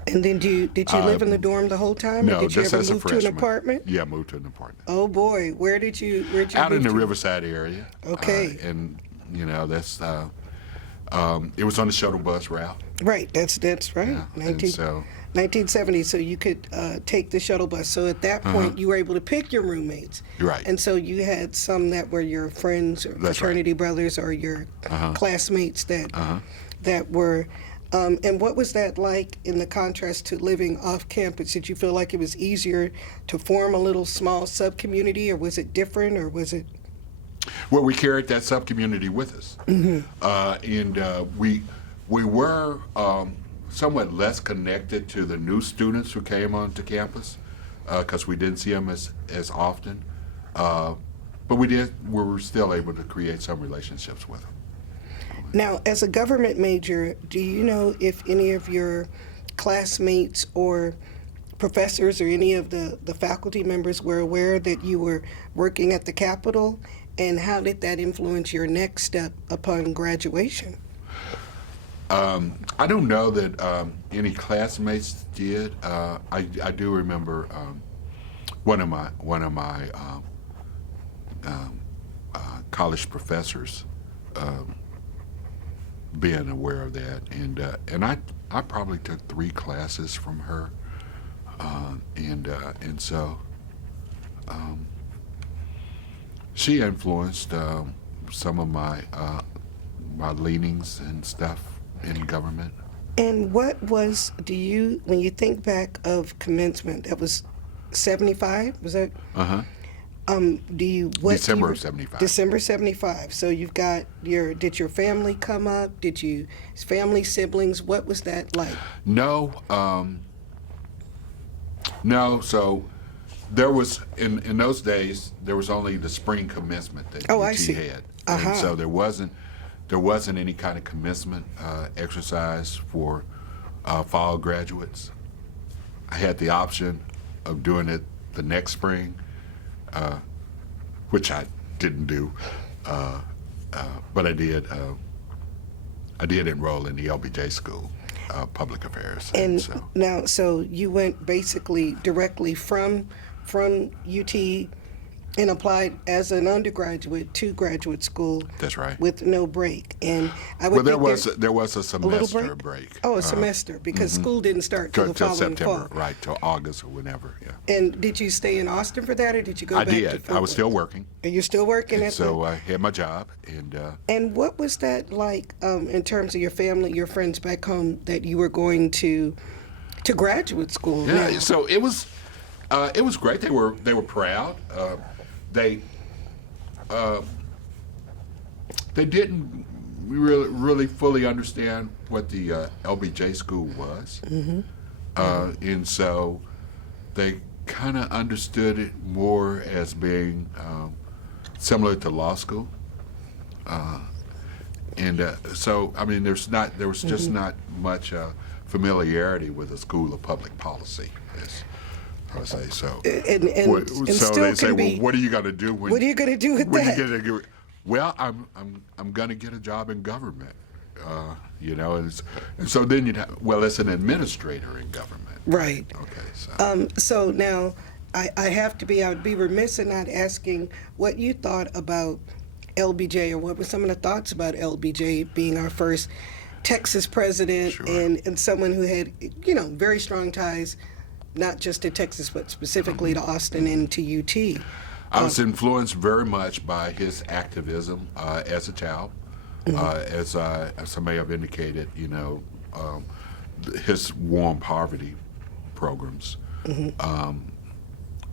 and then did you live in the dorm the whole time? No, or did you just ever as a move to an freshman. apartment? Yeah, moved to an apartment. Oh boy, where'd you Out in move the to? Riverside area. Okay. And you know, that's it was on the shuttle bus route. Right, that's right. Yeah, and so 1970, so you could take the shuttle bus. So at that point, you were able to pick your roommates. Right. And so you had some that were your friends or That's fraternity brothers or your classmates that were. And what was that like in the contrast to living off campus? Did you feel like it was easier to form a little small sub-community, or was it different, or was it? Well, we carried that sub-community with us. And we were somewhat less connected to the new students who came onto campus. because we didn't see them as often. But we were still able to create some relationships with them. Now, as a government major, do you know if any of your classmates or professors or any of the faculty members were aware that you were working at the Capitol? And how did that influence your next step upon graduation? I don't know that any classmates did. I do remember one of my college professors being aware of that, and I probably took 3 classes from her, and so she influenced some of my leanings and stuff in government. And what was, when you think back of commencement, that was 75, was that? Uh-huh. December of 75. December 75. So you've got did your family come up? Family, siblings, what was that like? No, so there was, in those days, there was only the spring commencement that UT I see. had. Uh-huh. And so there wasn't any kind of commencement exercise for fall graduates. I had the option of doing it the next spring, which I didn't do, but I did enroll in the LBJ School, Public Affairs. And so, now, so you went basically directly from UT and applied as an undergraduate to graduate school. that's right. With no break. And I would Well, think there was a little semester break. Oh, a semester, because school didn't start till the Till following September, fall. right, till August or whenever, yeah. And did you stay in Austin for that, or did you go I back to did. Fort I was still Worth? working. Are you still working at So I had my job, and And what was that like in terms of your family, your friends back home, that you were going to graduate school? yeah, now? so it was great. They were proud. They didn't really fully understand what the LBJ school was, and so they kind of understood it more as being similar to law school. So I mean, there was just not much familiarity with the School of Public Policy, as I would say. So, And so still they say, can be, well, what are you going to do when? what are you going to do with when that? you get a, well, I'm going to get a job in government, and so then it's an administrator in government. Right. Okay, so. So now, I would be remiss in not asking what you thought about LBJ, or what were some of the thoughts about LBJ being our first Texas president, Sure. and someone who had, very strong ties, not just to Texas, but specifically to Austin and to UT. I was influenced very much by his activism as a child. As I may have indicated, his war on poverty programs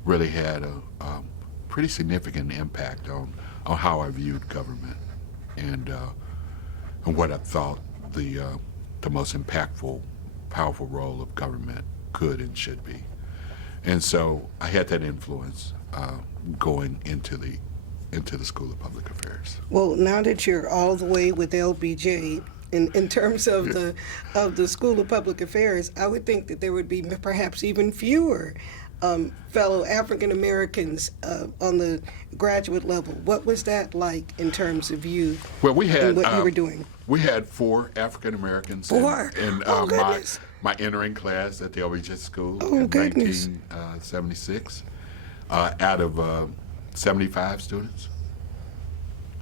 really had a pretty significant impact on how I viewed government and what I thought the most impactful, powerful role of government could and should be. And so I had that influence going into the School of Public Affairs. Well, now that you're all the way with LBJ, in terms of the School of Public Affairs, I would think that there would be perhaps even fewer fellow African Americans on the graduate level. What was that like in terms of you? Well, we had and what you were doing? We had 4 African Americans in goodness. my entering class at the LBJ School Oh, in goodness. 1976, out of 75 students,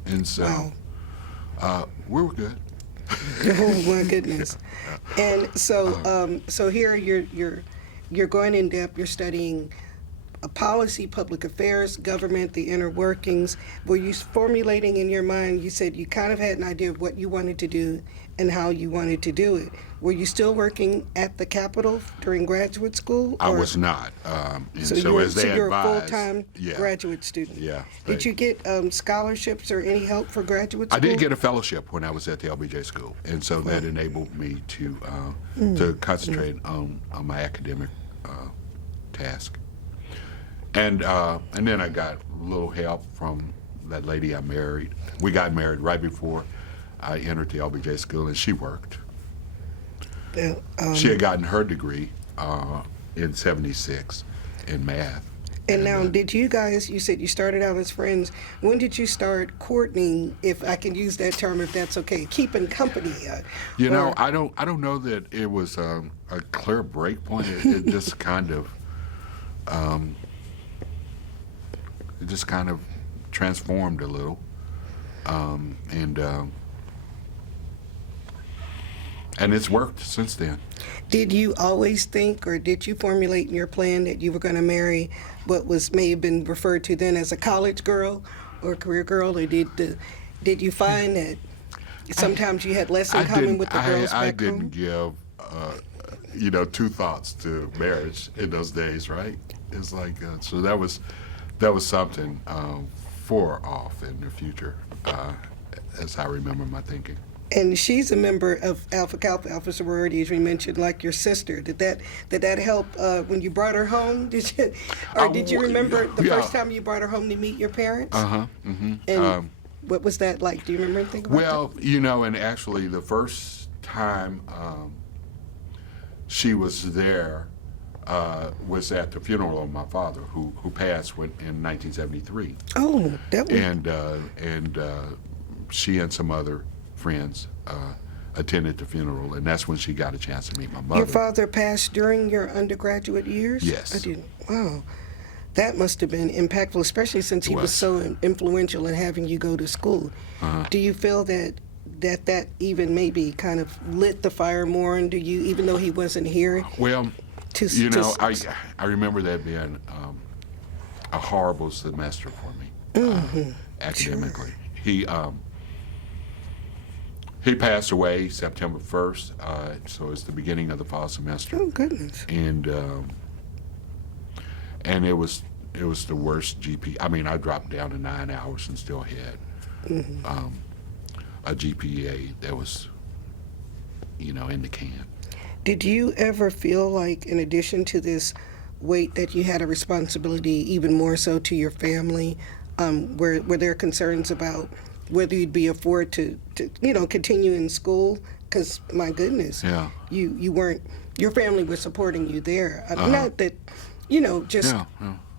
and so we were good. Oh my goodness! And so, so here you're going in depth. You're studying policy, public affairs, government, the inner workings. Were you formulating in your mind? You said you kind of had an idea of what you wanted to do and how you wanted to do it. Were you still working at the Capitol during graduate school? I or- was not. And So, as they you're advised, a full-time yeah, graduate student. Yeah. Did you get scholarships or any help for graduate school? I did get a fellowship when I was at the LBJ School, and so that enabled me to concentrate on my academic task. And then I got a little help from that lady I married. We got married right before I entered the LBJ school, and she worked. She had gotten her degree in '76 in math. And now, did you guys, you said you started out as friends. When did you start courting, if I can use that term, if that's okay, keeping company? You know, I don't know that it was a clear break point. It just kind of, transformed a little. And it's worked since then. Did you always think, or did you formulate in your plan that you were going to marry what may have been referred to then as a college girl or a career girl, or did you find that sometimes you had less in common with the girls back home? I didn't give, two thoughts to marriage in those days, right? It's like so that was something far off in the future, as I remember my thinking. And she's a member of Alpha Kappa Alpha sorority, as we mentioned, like your sister. Did that help when you brought her home? Did you remember the first time you brought her home to meet your parents? Mm-hmm. And what was that like? Do you remember anything about that? Well, and actually the first time she was there was at the funeral of my father, who passed in 1973. Oh, that was... And she and some other friends attended the funeral, and that's when she got a chance to meet my mother. Your father passed during your undergraduate years? Yes. I didn't. Wow. That must have been impactful, especially since he was so influential in having you go to school. Do you feel that even maybe kind of lit the fire more, and do you, even though he wasn't here? Well, I remember that being a horrible semester for me, academically. Sure. He passed away September 1st, so it's the beginning of the fall semester. Oh, goodness. And it was the worst GPA. I mean, I dropped down to 9 hours and still had a GPA that was, in the can. Did you ever feel like, in addition to this weight, that you had a responsibility even more so to your family? Were there concerns about whether you'd be afford to continue in school? Because my goodness, you weren't. Your family was supporting you there. Not that, just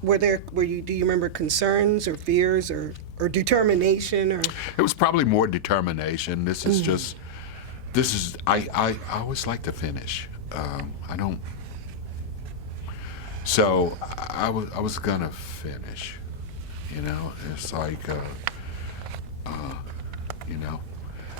were you? Do you remember concerns or fears or determination or? It was probably more determination. This is I always like to finish. I don't. So I was gonna finish. It's like.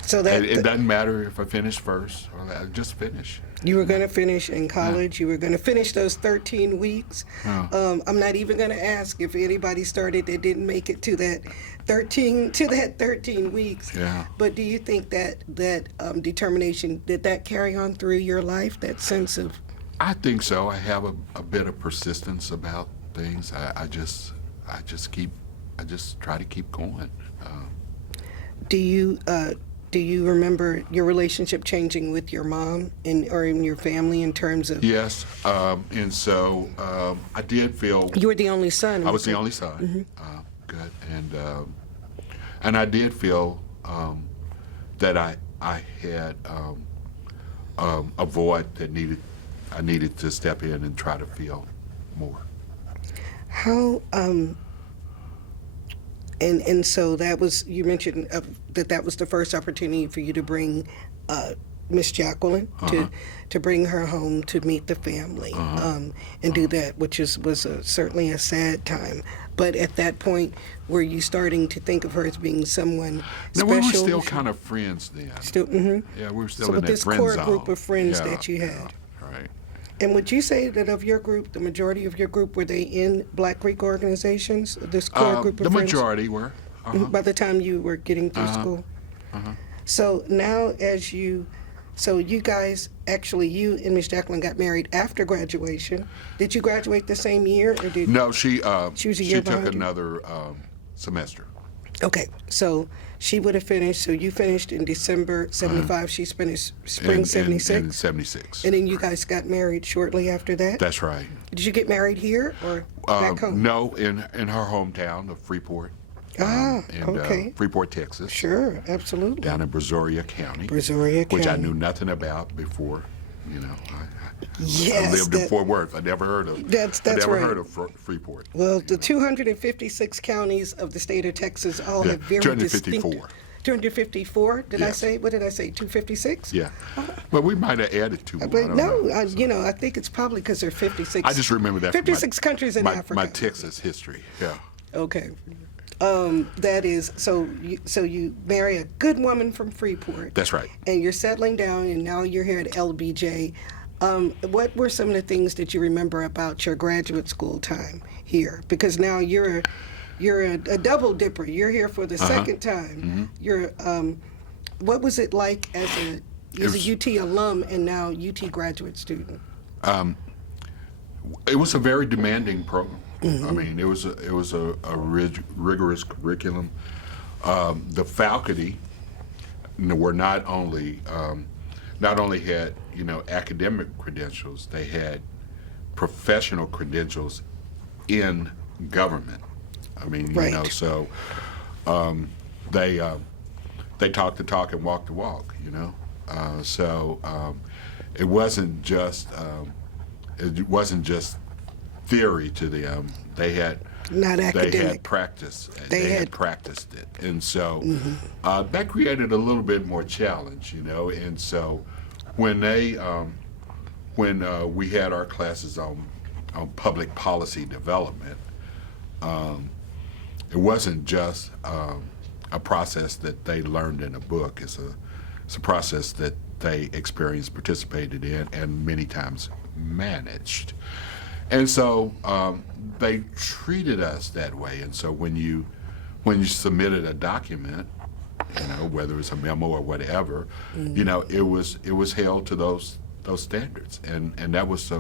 So that it doesn't matter if I finish first or I just finish. You were going to finish in college. You were going to finish those 13 weeks. I'm not even going to ask if anybody started that didn't make it to that 13 weeks. Yeah. But do you think that determination, did that carry on through your life? That sense of? I think so. I have a bit of persistence about things. I just try to keep going. Do you remember your relationship changing with your mom or in your family in terms of? Yes, and so I did feel. You were the only son. I was the only son. Good, and I did feel that I had a void that I needed to step in and try to feel more. How And so that was, you mentioned that was the first opportunity for you to bring Miss Jacqueline to bring her home to meet the family and do that, which was certainly a sad time. But at that point, were you starting to think of her as being someone special? No, we were still kind of friends then. Still, Yeah, we were still so in with that this friend core zone. group of friends that you had. Right. And would you say that of your group, the majority of your group, were they in Black Greek organizations? This core group of the friends? majority were. By the time you were getting through school? So now so you guys, actually you and Miss Jacqueline got married after graduation. Did you graduate the same year? Or No, she was a year took behind you? another semester. Okay, so she would have finished, so you finished in December 75, she finished spring 76? In 76. And then you guys got married shortly after that? That's right. Did you get married here or back home? No, in her hometown of Freeport. Okay. Freeport, Texas. Sure, absolutely. Down in Brazoria County. Brazoria County. Which I knew nothing about before. You know, Yes, I lived in Fort Worth. I never heard of. That's I never right. heard of Freeport. Well, the 256 counties of the state of Texas all have very 254. distinct. 254? Did I Yes. say? What did I say? 256? Yeah, but we might have added two more. But I don't no, know. I think it's probably because there are 56. I just remember that. 56 countries in Africa. My Texas history. Yeah. Okay. That is, so you marry a good woman from Freeport. That's right. And you're settling down, and now you're here at LBJ. What were some of the things that you remember about your graduate school time here? Because now you're a double dipper. You're here for the second time. You're what was it like as a UT alum and now UT graduate student? It was a very demanding program. I mean, it was a rigorous curriculum. The faculty were not only had academic credentials, they had professional credentials in government. I mean, Right. So they talked the talk and walked the walk. It wasn't just theory to them. They had Not academic. They had practice. They had practiced it, and so that created a little bit more challenge, And so when we had our classes on public policy development, it wasn't just a process that they learned in a book. It's a process that they experienced, participated in, and many times managed. And so they treated us that way. And so when you submitted a document, whether it's a memo or whatever, it was held to those standards, and that was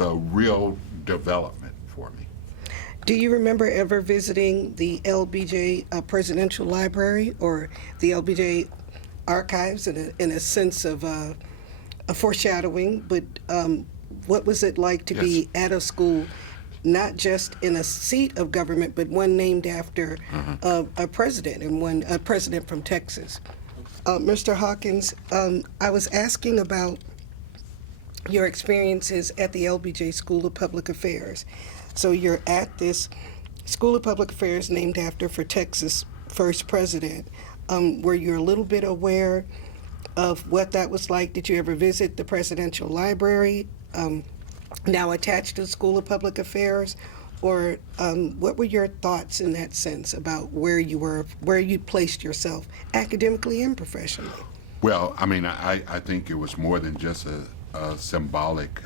a real development for me. Do you remember ever visiting the LBJ Presidential Library or the LBJ archives in a sense of a foreshadowing? But what was it like to be at a school, not just in a seat of government, but one named after a president, and a president from Texas? Mr. Hawkins, I was asking about your experiences at the LBJ School of Public Affairs. So you're at this School of Public Affairs named after for Texas' first president. Were you a little bit aware of what that was like? Did you ever visit the Presidential Library, now attached to the School of Public Affairs? Or what were your thoughts in that sense about where you placed yourself academically and professionally? Well, I mean, I think it was more than just a symbolic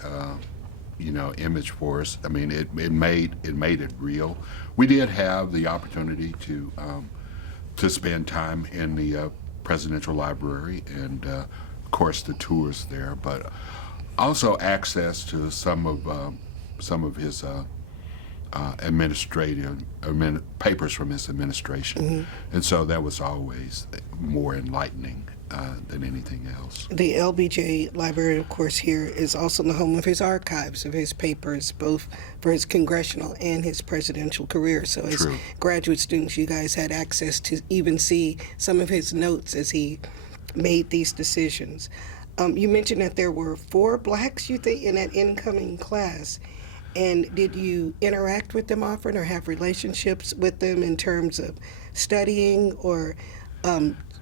image for us. I mean, it made it real. We did have the opportunity to spend time in the Presidential Library and, of course, the tours there, but also access to some of his papers from his administration, and so that was always more enlightening than anything else. The LBJ Library, of course, here is also the home of his archives of his papers, both for his congressional and his presidential career. So as graduate students, you guys had access to even see some of his notes as he made these decisions. You mentioned that there were 4 blacks, you think, in that incoming class. And did you interact with them often or have relationships with them in terms of studying or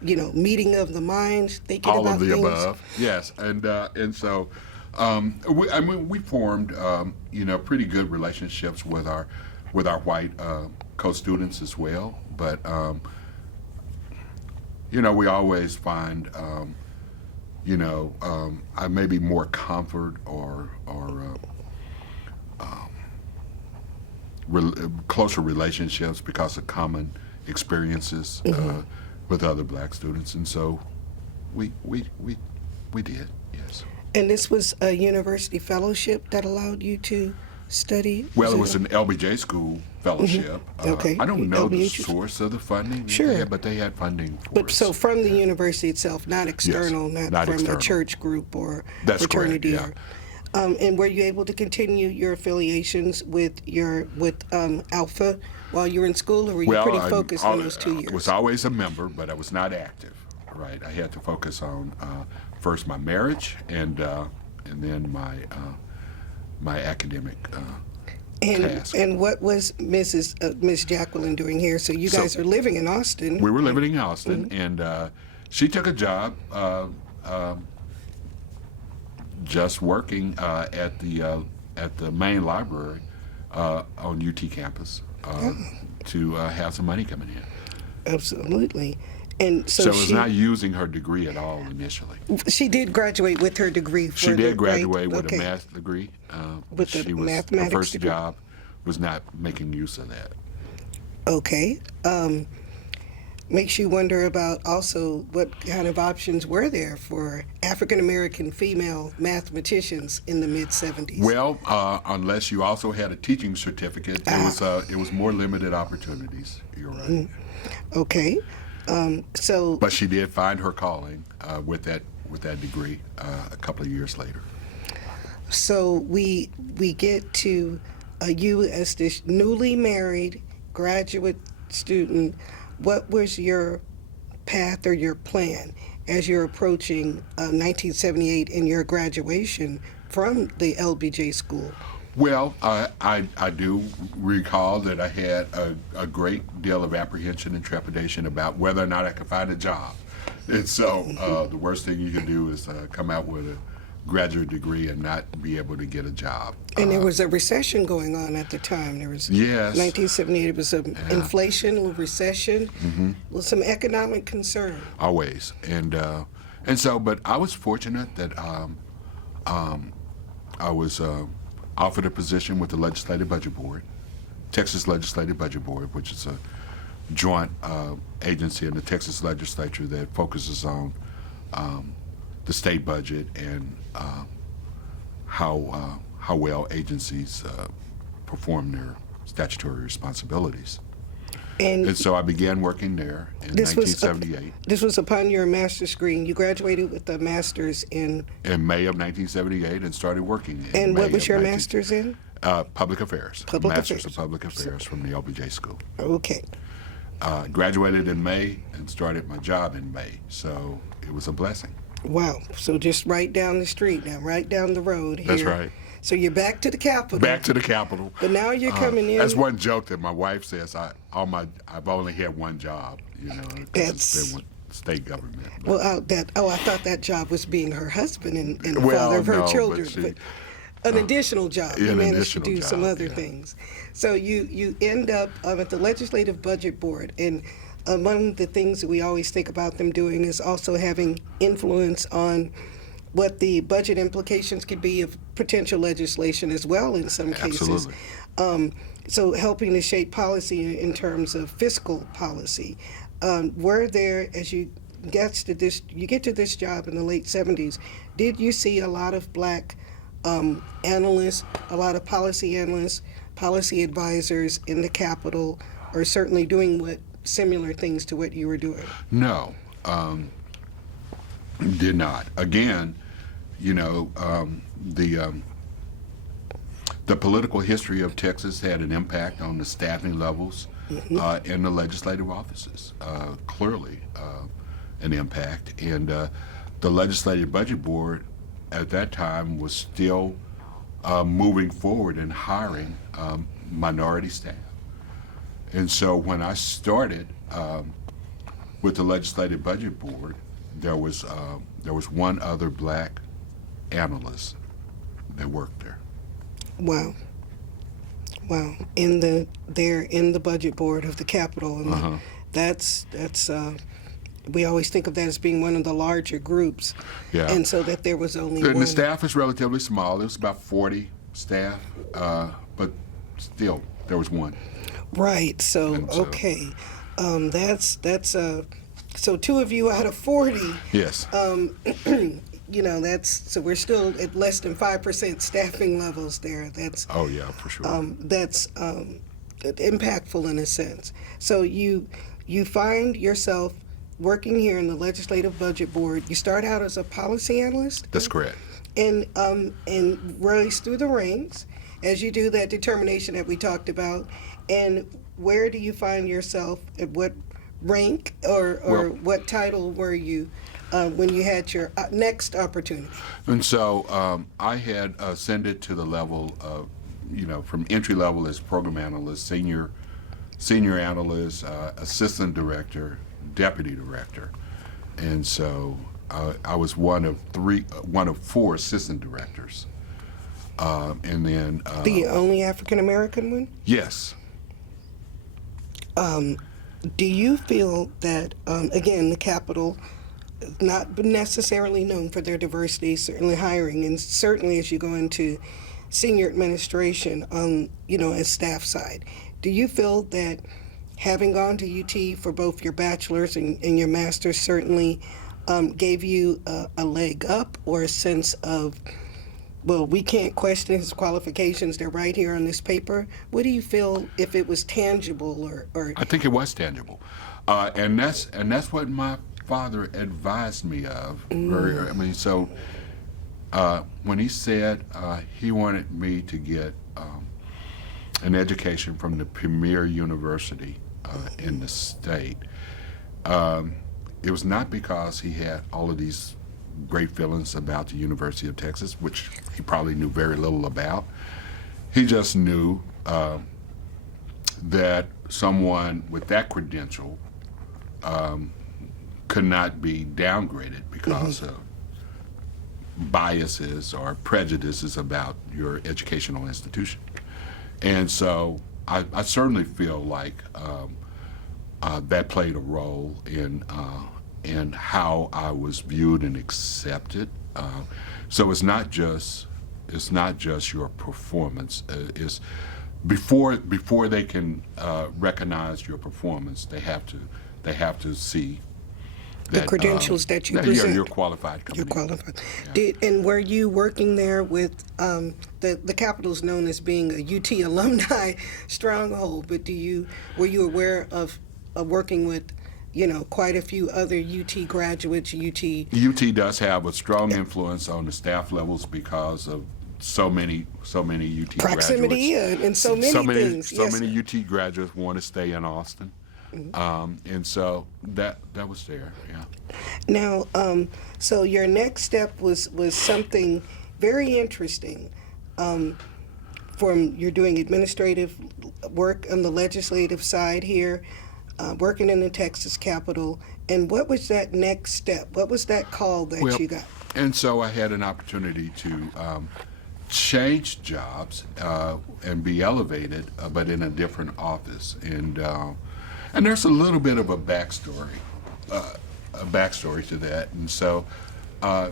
meeting of the minds, thinking all about of the things? above, yes, and so we formed pretty good relationships with our white co-students as well. But we always find maybe more comfort or closer relationships because of common experiences with other black students, and so we did, yes. And this was a university fellowship that allowed you to study? Well, it was an LBJ school fellowship. Okay. I don't know the LBJ. source of the funding. that Sure. they had, but they had funding for But us. so from the university itself, not external, not from external. a church group or That's correct, fraternity. yeah. And were you able to continue your affiliations with Alpha while you were in school, or were you pretty focused on those 2 years? I was always a member, but I was not active. Right. I had to focus on first my marriage and then my academic task. And what was Miss Jacqueline doing here? So you guys are living in Austin. We were living in Austin, and she took a job just working at the main library on UT campus to have some money coming in. Absolutely. And so it was not using her degree at all initially. she did graduate with her degree. She did graduate with Okay. a math degree. With the mathematics her first degree? job was not making use of that. Okay. Makes you wonder about also what kind of options were there for African American female mathematicians in the mid 70s. Well, unless you also had a teaching certificate, it was more limited opportunities. You're right. Okay. But she did find her calling with that degree a couple of years later. So we get to you as this newly married graduate student. What was your path or your plan as you're approaching 1978 and your graduation from the LBJ school? Well, I do recall that I had a great deal of apprehension and trepidation about whether or not I could find a job. And so the worst thing you can do is come out with a graduate degree and not be able to get a job. And there was a recession going on at the time. There was Yes. 1978. It was an inflation, a recession, with some economic concern. Always. And so, but I was fortunate that I was offered a position with the Legislative Budget Board, Texas Legislative Budget Board, which is a joint agency in the Texas legislature that focuses on the state budget and how well agencies perform their statutory responsibilities. And so I began working there in 1978. This was upon your master's degree. You graduated with a master's in May of 1978 and started working in And May what was of your master's in? Public Affairs. Public Master's Affairs. of Public Affairs from the LBJ School. Okay. Graduated in May and started my job in May, so it was a blessing. Wow. So just right down the street now, right down the road here. That's right. So you're back to the Capitol. Back to the Capitol. But now you're coming in. That's one joke that my wife says. I've only had one job, 'cause it's been with state government. But, I thought that job was being her husband and the Well, father of her no, but children. she- An additional job. You an managed to additional do some job, other yeah. things. So you end up at the Legislative Budget Board, and one of the things that we always think about them doing is also having influence on what the budget implications could be of potential legislation as well in some cases. Absolutely. So helping to shape policy in terms of fiscal policy. Were there, as you get to this job in the late 70s, did you see a lot of black analysts, a lot of policy analysts, policy advisors in the Capitol, or certainly doing similar things to what you were doing? No, did not. Again, the political history of Texas had an impact on the staffing levels in the legislative offices. Clearly, an impact, and the Legislative Budget Board at that time was still moving forward and hiring minority staff. And so when I started with the Legislative Budget Board, there was one other black analyst that worked there. Wow. In the budget board of the Capitol, and that's we always think of that as being one of the larger groups. Yeah. And so that there was only And one. the staff is relatively small. It was about 40 staff, but still there was one. Right. So And so- okay, that's so two of you out of 40. Yes. so we're still at less than 5% staffing levels there. That's Oh yeah, for sure. that's impactful in a sense. So you find yourself working here in the Legislative Budget Board. You start out as a policy analyst. That's correct. And rise through the ranks as you do that determination that we talked about. And where do you find yourself? At what rank or what title were you when you had your next opportunity? And so I had ascended to the level of, from entry level as program analyst, senior analyst, assistant director, deputy director, and so I was one of four assistant directors, and then The only African American one? yes. Do you feel that, again, the Capitol is not necessarily known for their diversity, certainly hiring, and certainly as you go into senior administration, as staff side, do you feel that having gone to UT for both your bachelor's and your master's certainly gave you a leg up or a sense of, well, we can't question his qualifications, they're right here on this paper? What do you feel if it was tangible or I think it was tangible, and that's what my father advised me of. So when he said he wanted me to get an education from the premier university in the state, it was not because he had all of these great feelings about the University of Texas, which he probably knew very little about. He just knew that someone with that credential could not be downgraded because of biases or prejudices about your educational institution. And so I certainly feel like that played a role in how I was viewed and accepted. So it's not just your performance. It's before they can recognize your performance, they have to see the that, credentials that you present? You're qualified. You're qualified. Yeah. And were you working there with the Capitol's known as being a UT alumni stronghold? But were you aware of working with quite a few other UT graduates? UT does have a strong influence on the staff levels because of so many UT proximity graduates. And so many things. So many UT graduates want to stay in Austin. And so that was there, yeah. Now, so your next step was something very interesting. You're doing administrative work on the legislative side here, working in the Texas Capitol. And what was that next step? What was that call that you got? And so I had an opportunity to change jobs and be elevated, but in a different office. And there's a little bit of a backstory to that. And so I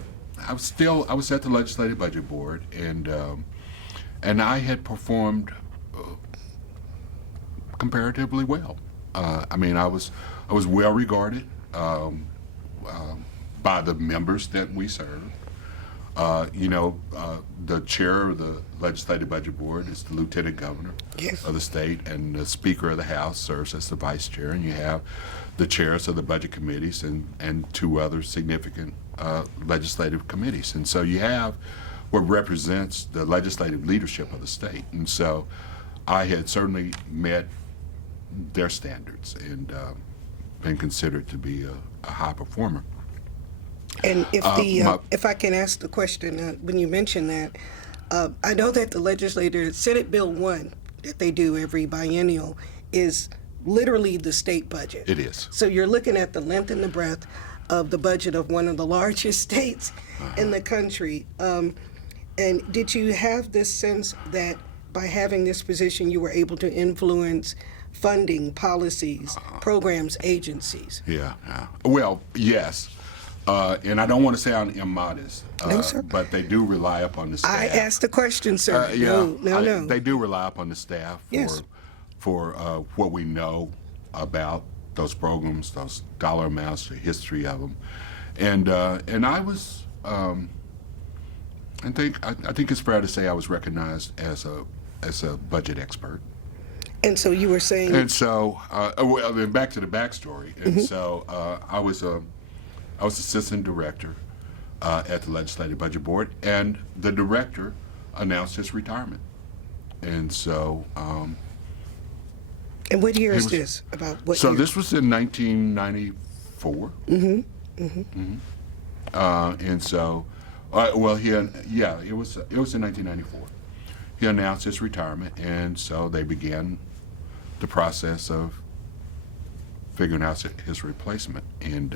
was at the Legislative Budget Board, and I had performed comparatively well. I was well regarded by the members that we served. The chair of the Legislative Budget Board is the Lieutenant Governor of the state, and the Speaker of the House serves as the Vice Chair, and you have the chairs of the budget committees and two other significant legislative committees. And so you have what represents the legislative leadership of the state. And so I had certainly met their standards and been considered to be a high performer. And if I can ask the question, when you mention that, I know that the legislature, Senate Bill 1, that they do every biennial, is literally the state budget. It is. So you're looking at the length and the breadth of the budget of one of the largest states in the country. And did you have this sense that by having this position, you were able to influence funding, policies, programs, agencies? Yeah. Well, yes. And I don't want to sound immodest, No, sir. but they do rely upon the staff. I asked the question, sir. No. They do rely upon the staff Yes. for what we know about those programs, those dollar amounts, the history of them, and I was I think it's fair to say I was recognized as a budget expert. And so you were saying, And so, well, then back to the backstory. And so, I was assistant director at the Legislative Budget Board, and the director announced his retirement. And so, and what year he is was- this? About what so year? this was in 1994. And so, well, it was in 1994. He announced his retirement, and so they began the process of figuring out his replacement. And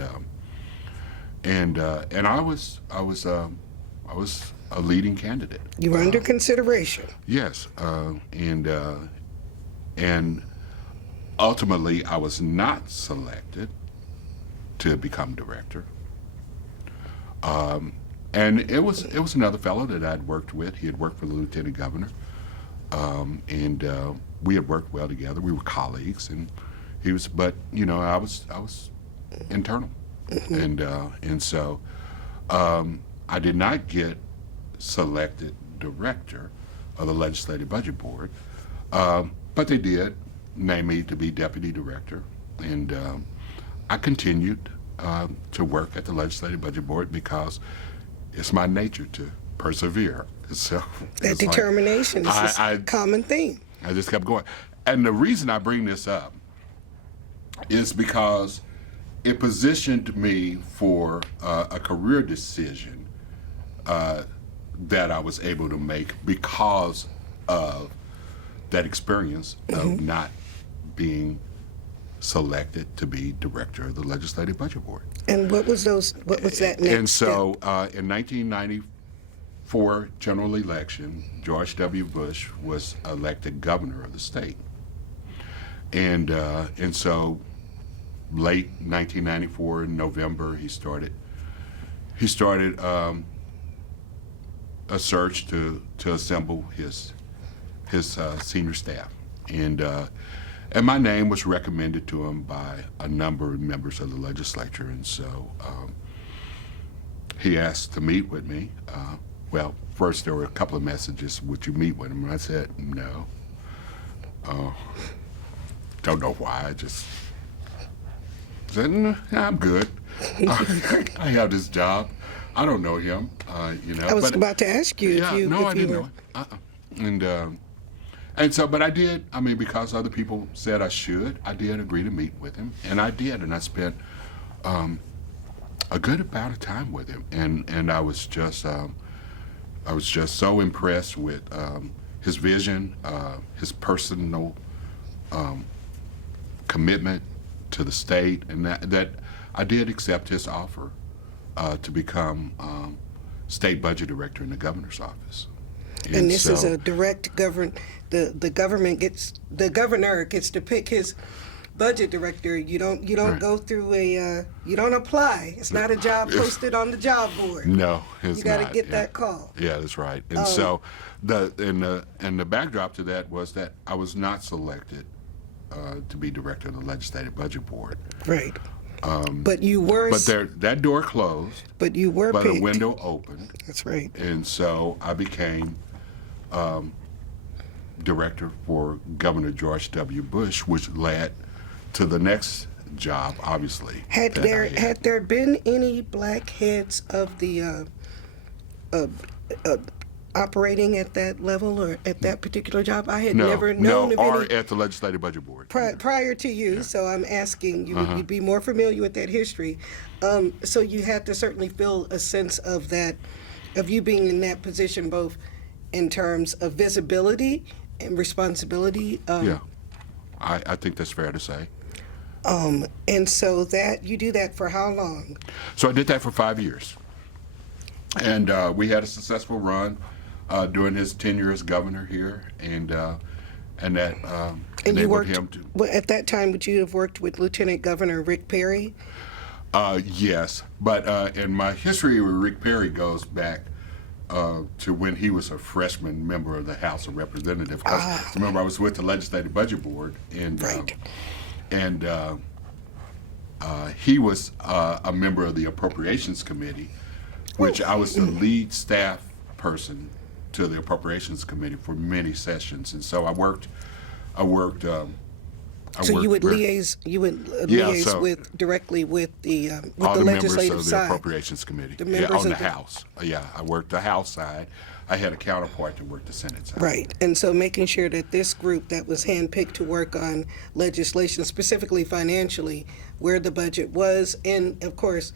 I was a leading candidate. You were under consideration. Yes, and ultimately I was not selected to become director. And it was another fellow that I'd worked with. He had worked for the lieutenant governor, and we had worked well together. We were colleagues, and he was. But I was internal, and so I did not get selected director of the Legislative Budget Board, but they did name me to be deputy director, and I continued to work at the Legislative Budget Board because it's my nature to persevere. So That it's like, determination is a common theme. I just kept going. And the reason I bring this up is because it positioned me for a career decision that I was able to make because of that experience of not being selected to be director of the Legislative Budget Board. And what was that next And so step? in 1994 general election, George W. Bush was elected governor of the state. And so late 1994 in November, he started a search to assemble his senior staff. And my name was recommended to him by a number of members of the legislature, and so he asked to meet with me. Well, first there were a couple of messages, would you meet with him? And I said, no. Don't know why, I just said, no, I'm good. I have this job. I don't know him, I was about to ask you if you no, I if you didn't were. know it. And so, but I did, because other people said I should, I did agree to meet with him, and I did, and I spent a good amount of time with him, and I was just so impressed with his vision, his personal commitment to the state, and that I did accept his offer to become state budget director in the governor's office. And this is a direct govern. The governor gets to pick his budget director. You don't Right. go through you don't apply. It's not a job posted on the job board. No, it's You got to not, get yeah. that call. Yeah, that's right. And so the backdrop to that was that I was not selected to be director of the Legislative Budget Board. Right. But you were. But that door closed, But you were but picked. a window opened, That's right. and so I became director for Governor George W. Bush, which led to the next job, obviously. Had that there I had there been any black heads of the operating at that level or at that particular job? I had never known of or any at the Legislative Budget Board. prior to you. So I'm asking you. You'd be more familiar with that history. So you had to certainly feel a sense of that, of you being in that position, both in terms of visibility and responsibility. Yeah, I think that's fair to say. And so that you do that for how long? So I did that for 5 years. And we had a successful run during his tenure as governor here, and that And you enabled worked. him to. Well, at that time, would you have worked with Lieutenant Governor Rick Perry? Yes, but and my history with Rick Perry goes back to when he was a freshman member of the House of Representatives. 'Cause remember, I was with the Legislative Budget Board, and Right. He was a member of the Appropriations Committee which I was the lead staff person to the Appropriations Committee for many sessions, and so I worked. So you would very- liaise. You would Yeah, liaise so- with directly with the all the members legislative of the side. Appropriations Committee. The members on the of the- House. Yeah, I worked the House side. I had a counterpart that worked the Senate side. Right, and so making sure that this group that was handpicked to work on legislation, specifically financially, where the budget was, and of course,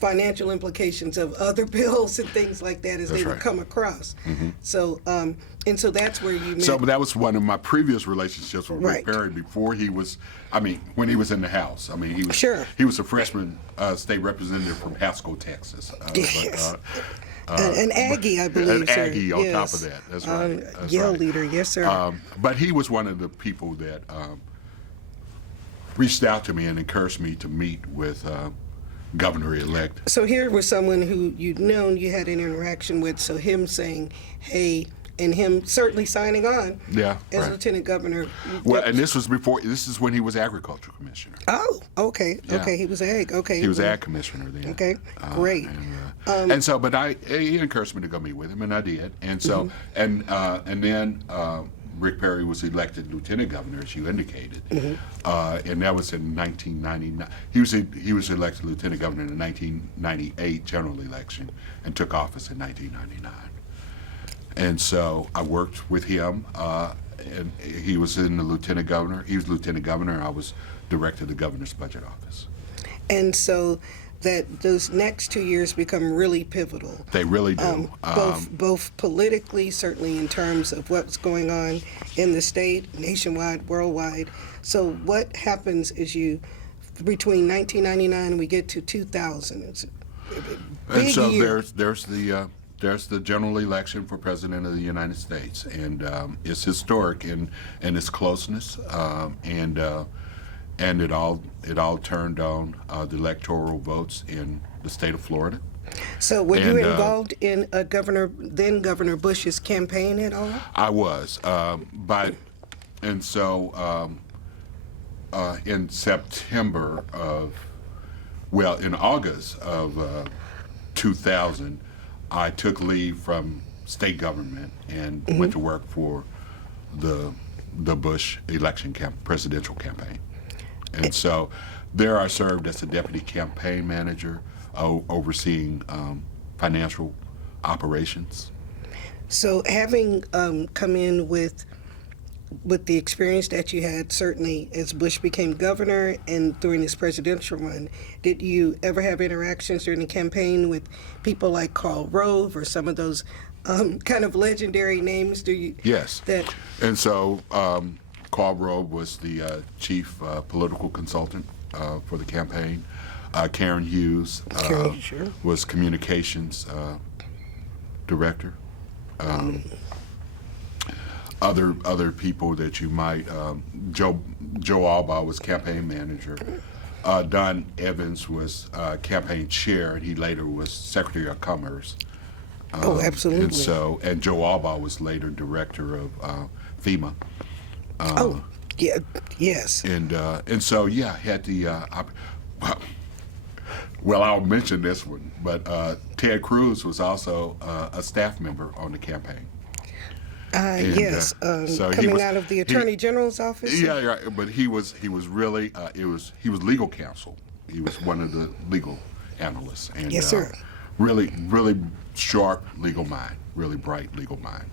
financial implications of other bills and things like that as That's they would right. come across. So, and so that's where you met. So that was one of my previous relationships with Right. Rick Perry before he was, when he was in the House. He was Sure. he was a freshman state representative from Haskell, Texas. Yes. An Aggie, I believe, An sir. Aggie on top Yes. of that. That's right. That's Yale right. leader, yes, sir. But he was one of the people that reached out to me and encouraged me to meet with Governor-elect. So here was someone who you'd known, you had an interaction with, so him saying, hey, and him certainly signing on Yeah, as right. Lieutenant Governor. Well, and this is when he was Agriculture Commissioner. Oh, okay, Yeah. okay, he was ag, okay. He was Ag Commissioner then. Okay, great. And so, but he encouraged me to go meet with him, and I did. And so, and then Rick Perry was elected Lieutenant Governor, as you indicated, and that was in 1999. He was elected Lieutenant Governor in the 1998 general election, and took office in 1999. And so I worked with him, and he was in the Lieutenant Governor. He was Lieutenant Governor, and I was Director of the Governor's Budget Office. And so that those next 2 years become really pivotal. They really do. Both politically, certainly in terms of what's going on in the state, nationwide, worldwide. So what happens is between 1999 and we get to 2000, it's a big And so year. there's the general election for President of the United States, and it's historic in its closeness, and it all turned on the electoral votes in the state of Florida. So were you and, involved in then Governor Bush's campaign at all? I was, and so in September in August of 2000, I took leave from state government and went to work for the Bush presidential campaign. And so there I served as the deputy campaign manager, overseeing financial operations. So having come in with the experience that you had, certainly as Bush became governor and during his presidential run, did you ever have interactions during the campaign with people like Karl Rove or some of those kind of legendary names? Yes. That And so Karl Rove was the chief political consultant for the campaign. Karen Hughes sure. was communications director. Other people that you might, Joe Albaugh was campaign manager. Don Evans was campaign chair, and he later was Secretary of Commerce. Oh, absolutely. And Joe Albaugh was later director of FEMA. Yes. And so had the. Well, I'll mention this one, but Ted Cruz was also a staff member on the campaign. Yes, so he coming was- out of the Attorney General's office? Yeah, right. But he was really he was legal counsel. He was one of the legal analysts. And, Yes, sir. Really sharp legal mind. Really bright legal mind.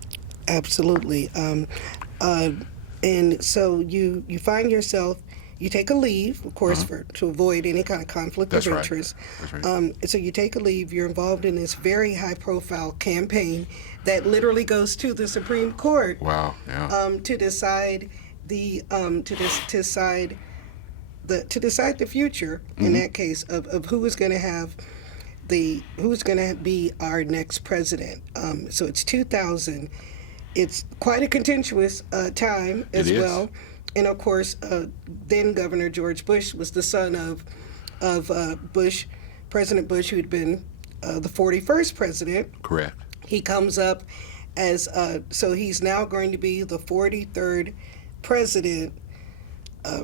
Absolutely. And so you find yourself, you take a leave, of course, to avoid any kind of conflict That's of right. interest. That's right. So you take a leave, you're involved in this very high-profile campaign that literally goes to the Supreme Court. Wow. Yeah. To decide the decide the future in that case of who is going to have who's going to be our next president. So it's 2000. It's quite a contentious time as It is. well, and of course, then Governor George Bush was the son of Bush, President Bush, who had been the 41st president. Correct. He comes up as so he's now going to be the 43rd president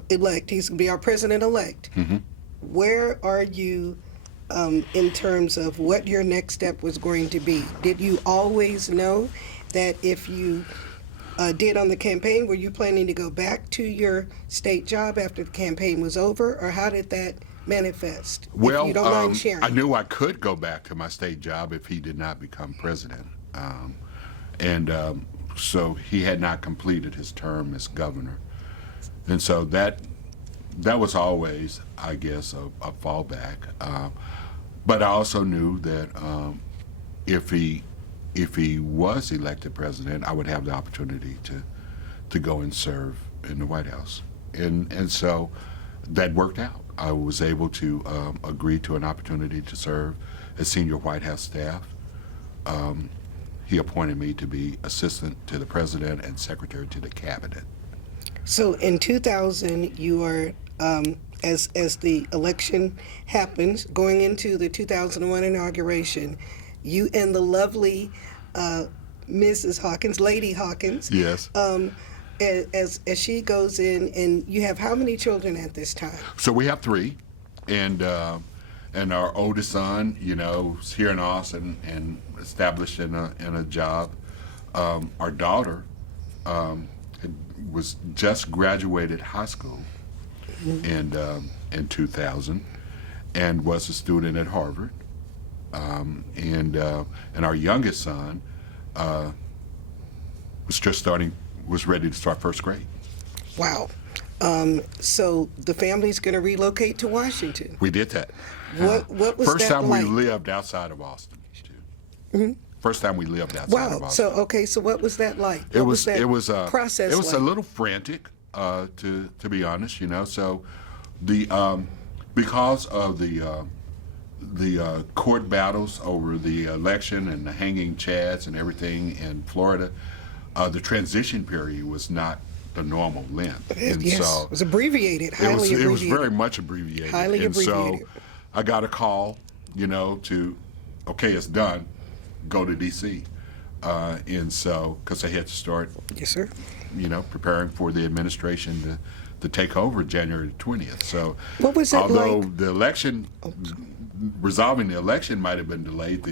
elect. He's going to be our president elect. Where are you in terms of what your next step was going to be? Did you always know that if you did on the campaign, were you planning to go back to your state job after the campaign was over, or how did that manifest? Well, if you don't mind sharing. I knew I could go back to my state job if he did not become president. And so he had not completed his term as governor. And so that was always, I guess, a fallback. But I also knew that if he was elected president, I would have the opportunity to go and serve in the White House. And so that worked out. I was able to agree to an opportunity to serve as senior White House staff. He appointed me to be assistant to the president and secretary to the cabinet. So in 2000, you are, as the election happens, going into the 2001 inauguration, you and the lovely Mrs. Hawkins, Lady Hawkins, Yes. As she goes in, and you have how many children at this time? So we have three, and our oldest son, is here in Austin and established in a job. Our daughter was just graduated high school in 2000, and was a student at Harvard. And our youngest son was ready to start first grade. Wow. So the family's going to relocate to Washington. We did that. What was first that time like? we lived outside of Austin, too. First time we lived outside of Wow. Austin. So what was that like? It What was that process it was like? a little frantic, to be honest. So the because of the court battles over the election and the hanging chads and everything in Florida, the transition period was not the normal length. And Yes, so it was abbreviated, highly it was abbreviated. very much abbreviated. Highly and abbreviated. So I got a call, to, okay, it's done, go to D.C. And so, because I had to start, Yes, sir. preparing for the administration to take over January 20th. So What was it although like? the election, resolving the election might have been delayed,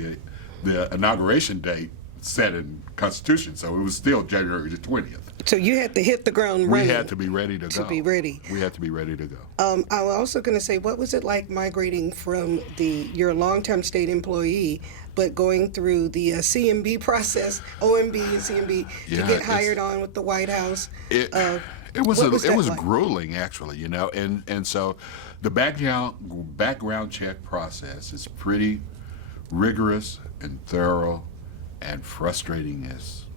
the inauguration date set in Constitution, so it was still January the 20th. So you had to hit the ground running. We had to be ready to go. be ready. We had to be ready to go. I was also going to say, what was it like migrating from you're a long-term state employee, but going through the CMB process, OMB and CMB, to Yeah, get hired on with the White House? It was what was that like? grueling, actually, and so the background check process is pretty rigorous and thorough and frustrating as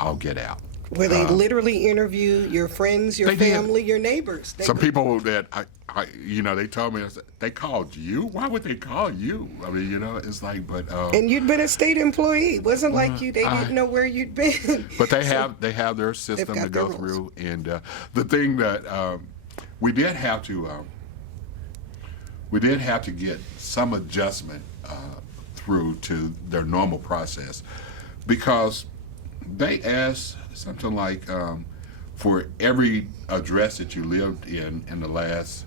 all get out. Where they literally interview your friends, your They did. family, your neighbors. Some people that they told me, they called you. Why would they call you? I mean, it's like, but And you'd been a state employee. It wasn't like they didn't know where you'd been. but they have their system got to go their rules. through, and the thing that we did have to get some adjustment through to their normal process, because they asked something like for every address that you lived in the last,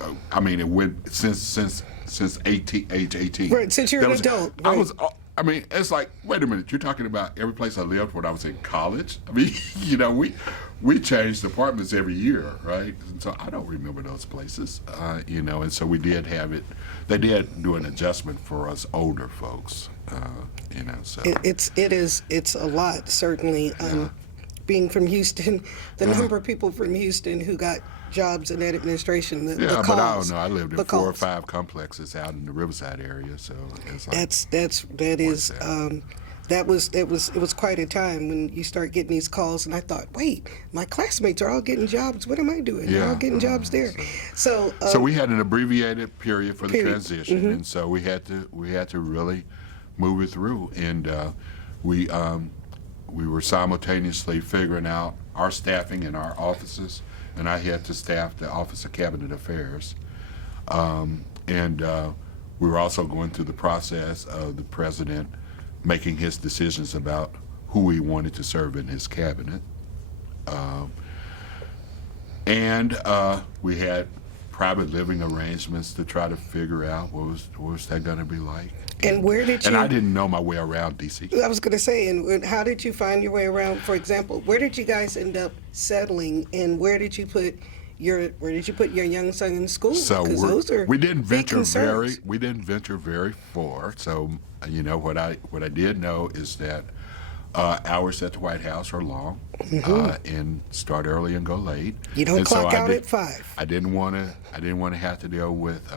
it went since age 18. Right, since you're There an was- adult, I right. was. It's like, wait a minute, you're talking about every place I lived when I was in college? I mean, we changed apartments every year, right? And so I don't remember those places, and so we did have it. They did do an adjustment for us older folks, so. It's a lot, certainly. Being from Houston, the number of people from Houston who got jobs in that administration, the Yeah, calls, but I don't know. I lived in the 4 or calls. 5 complexes out in the Riverside area, so it's like it was quite a time when you start getting these calls, and I thought, wait, my classmates are all getting jobs. What am I doing? They're all getting jobs there. So we had an abbreviated period for the Period. transition, and so we had to really move it through, and we were simultaneously figuring out our staffing in our offices, and I had to staff the Office of Cabinet Affairs, and we were also going through the process of the president making his decisions about who he wanted to serve in his cabinet, and we had private living arrangements to try to figure out what was that going to be like. And where did you? And I didn't know my way around D.C. I was going to say, and how did you find your way around? For example, where did you guys end up settling, and where did you put your young son in school? So those are we didn't big venture concerns. very far. So what I did know is that hours at the White House are long, and start early and go late. You don't And clock so out at 5. I didn't want to have to deal with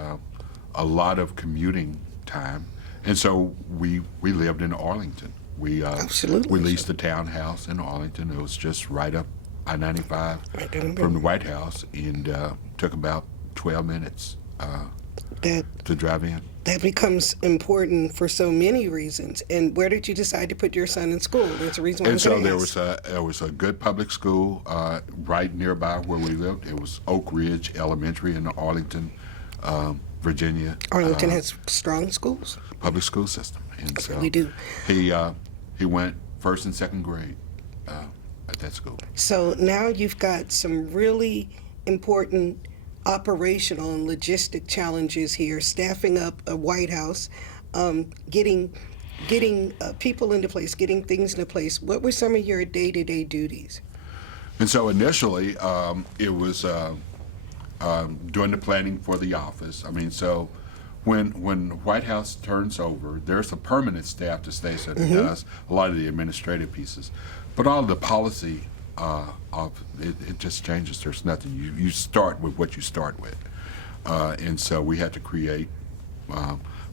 a lot of commuting time, and so we lived in Arlington. We Absolutely. we leased a townhouse in Arlington. It was just right up I-95 Right down the from the road. White House, and took about 12 minutes That to drive in. that becomes important for so many reasons. And where did you decide to put your son in school? There's a reason why. And so there ask. was a good public school right nearby where we lived. It was Oak Ridge Elementary in Arlington, Virginia. Arlington has strong schools. Public school system, and so really do. he went first and second grade at that school. So now you've got some really important operational and logistic challenges here, staffing up a White House, getting people into place, getting things into place. What were some of your day-to-day duties? And so initially, it was doing the planning for the office. I mean, so when White House turns over, there's a permanent staff to stay that does a lot of the administrative pieces, but all of the policy of it just changes. There's nothing. You start with what you start with, and so we had to create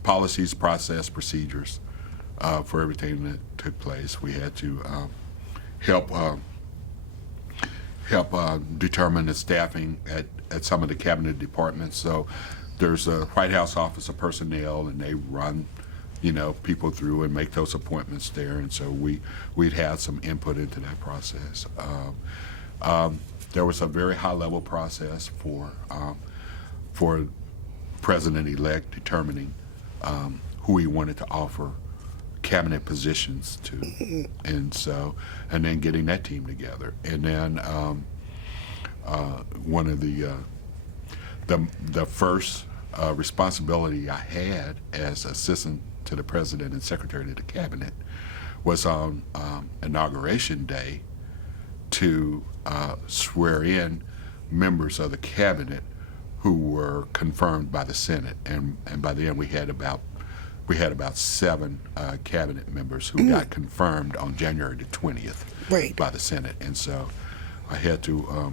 policies, process, procedures for everything that took place. We had to help determine the staffing at some of the cabinet departments. So there's a White House Office of Personnel, and they run, people through and make those appointments there. And so we'd had some input into that process. There was a very high-level process for President-elect determining who he wanted to offer cabinet positions to, and then getting that team together, and then one of the first responsibility I had as assistant to the president and secretary of the cabinet was on inauguration day to swear in members of the cabinet who were confirmed by the Senate, and by then we had about 7 cabinet members who got confirmed on January the 20th Right. by the Senate, and so I had to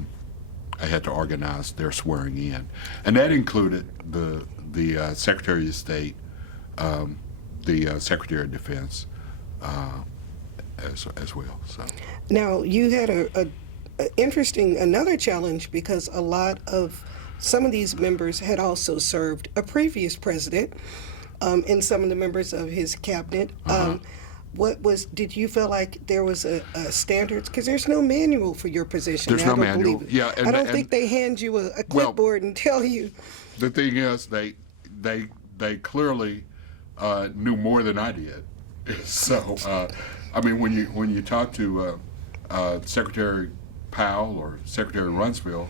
organize their swearing in, and that included the Secretary of State, the Secretary of Defense, as well. So Now, you had a interesting another challenge because a lot of some of these members had also served a previous president, and some of the members of his cabinet. Did you feel like there was a standards? Because there's no manual for your position. There's I no don't manual. believe it. Yeah, I don't think they hand you a clipboard and tell you. the thing is, they clearly knew more than I did. So I mean, when you talk to Secretary Powell or Secretary Rumsfeld,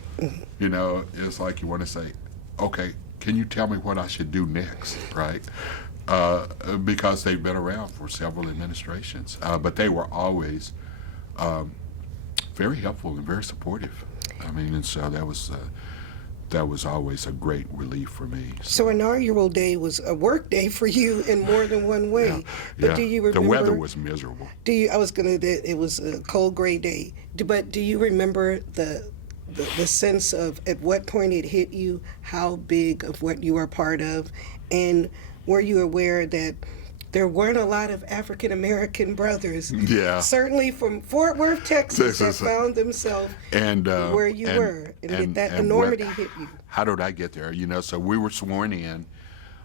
it's like you want to say, okay, can you tell me what I should do next, right? Because they've been around for several administrations, but they were always very helpful and very supportive. I mean, and so that was always a great relief for me. So inaugural day was a work day for you in more than one way. But Yeah. do you remember? The weather was miserable. It was a cold, gray day. But do you remember the sense of at what point it hit you, how big of what you were part of, and were you aware that there weren't a lot of African American brothers, Yeah. certainly from Fort Worth, Texas, that found themselves where you were, and did that enormity hit you? How did I get there? So we were sworn in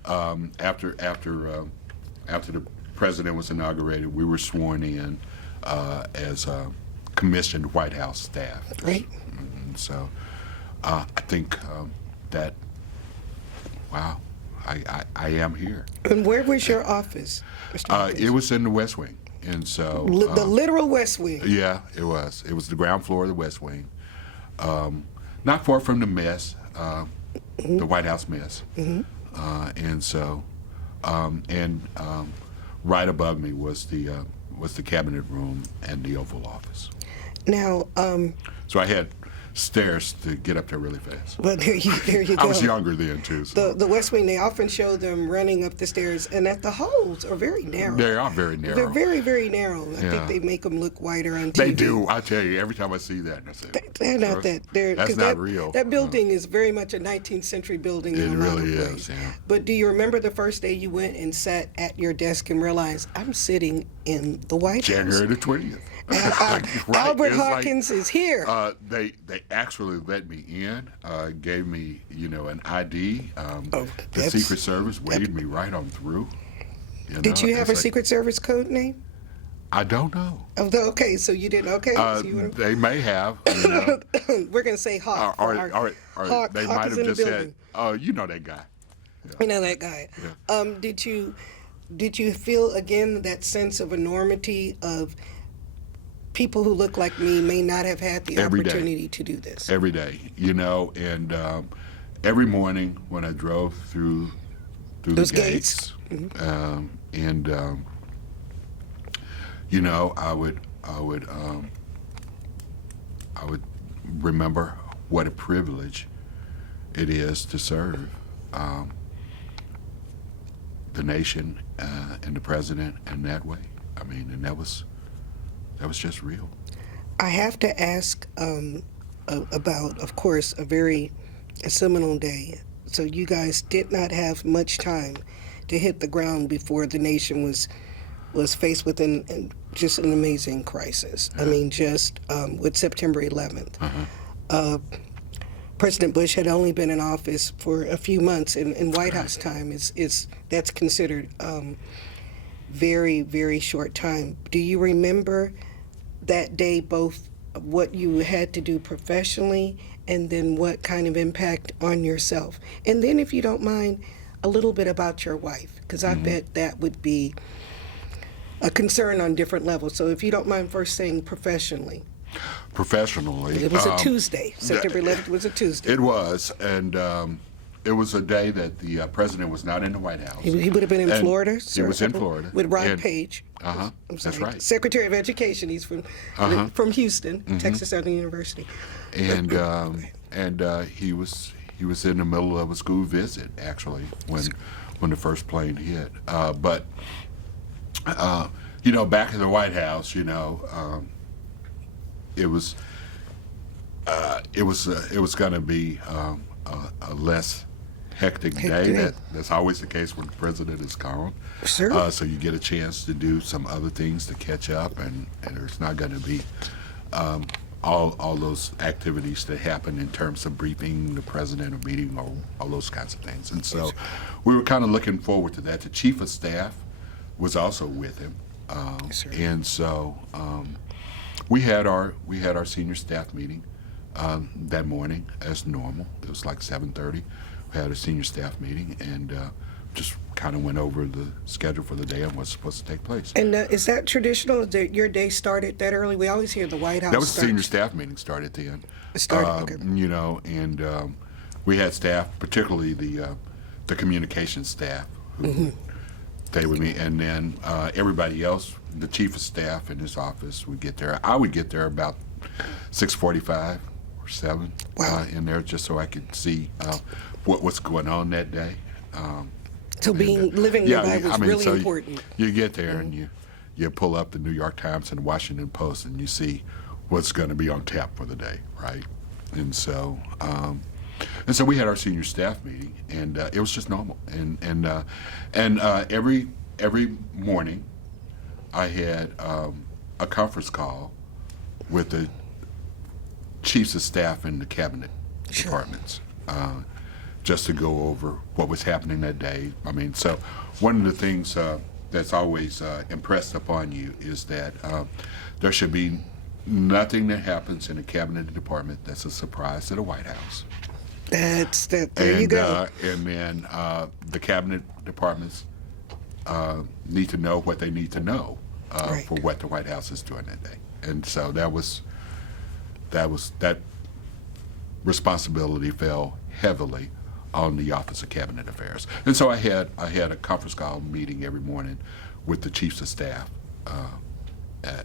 after the president was inaugurated. We were sworn in as commissioned White House staff. Right. And so I think that, wow, I am here. And where was your office, Mr. Hawkins? It was in the West Wing, and so The literal West Wing. yeah, it was. It was the ground floor of the West Wing, not far from the mess. the White House mess. And so, right above me was the cabinet room and the Oval Office. Now, So I had stairs to get up there really fast. well, there you go. I was younger then too. So. The West Wing, they often show them running up the stairs, and that the holes are very narrow. They are very narrow. They're very, very narrow. I Yeah. think they make them look wider on TV. They do. I tell you, every time I see that, I say, They're not that. That's 'cause not real. That building is very much a 19th century building. It in a lot really of is, ways. yeah. But do you remember the first day you went and sat at your desk and realized I'm sitting in the White January House? the 20th. Albert It's like, Hawkins is here. They actually let me in, gave me an ID. The that's- Secret Service waved me right on through. Did you have a It's like, Secret Service code name? I don't know. Oh, okay, so you didn't. Okay, so you were- They may have. we're gonna say Hawk. Or Hawk, they Hawk might is have in the just said, building. "Oh, you know that guy." You know that guy. Did you feel again that sense of enormity of people who look like me may not have had the Every day. opportunity to do this? Every day, and every morning when I drove through Those the gates. gates, I would remember what a privilege it is to serve the nation and the president in that way. I mean, and that was just real. I have to ask about, of course, a seminal day. So you guys did not have much time to hit the ground before the nation was faced with just an amazing crisis. I mean, just with September 11th. President Bush had only been in office for a few months, and in White House time that's considered very, very short time. Do you remember that day, both what you had to do professionally and then what kind of impact on yourself? And then, if you don't mind, a little bit about your wife, because I bet that would be a concern on different levels. So if you don't mind first saying professionally. Professionally. It was a Tuesday. September 11th was a Tuesday. It was, and it was a day that the president was not in the White House. He would have been in And Florida. He was in Florida. With Rod And- Page. That's right. Secretary of Education. He's from Houston, Texas Southern University. And he was in the middle of a school visit actually when the first plane hit. But back in the White House, it was going to be a less hectic day. day. That's always the case when the president is gone. Sure. So you get a chance to do some other things to catch up, and there's not going to be all those activities that happen in terms of briefing the president or meeting or all those kinds of things. And so we were kind of looking forward to that. The chief of staff was also with him, Sure. and so we had our senior staff meeting that morning as normal. It was like 7:30. We had a senior staff meeting and just kind of went over the schedule for the day and what's supposed to take place. And is that traditional that your day started that early? We always hear the White House That was the starts- senior staff meeting started then. It started, okay. And we had staff, particularly the communications staff, who they would meet, and then everybody else, the chief of staff in his office would get there. I would get there about 6:45 or 7 Wow. in there, just so I could see what's going on that day. So living nearby was really so important. You get there and you pull up the New York Times and the Washington Post and you see what's going to be on tap for the day, right? And so we had our senior staff meeting, and it was just normal. And every morning, I had a conference call with the chiefs of staff in the cabinet departments, just to go over what was happening that day. I mean, so one of the things that's always impressed upon you is that there should be nothing that happens in a cabinet department that's a surprise to the White House. There you go. And then the cabinet departments need to know what they need to know Right. for what the White House is doing that day. And so that responsibility fell heavily on the Office of Cabinet Affairs. And so I had a conference call meeting every morning with the chiefs of staff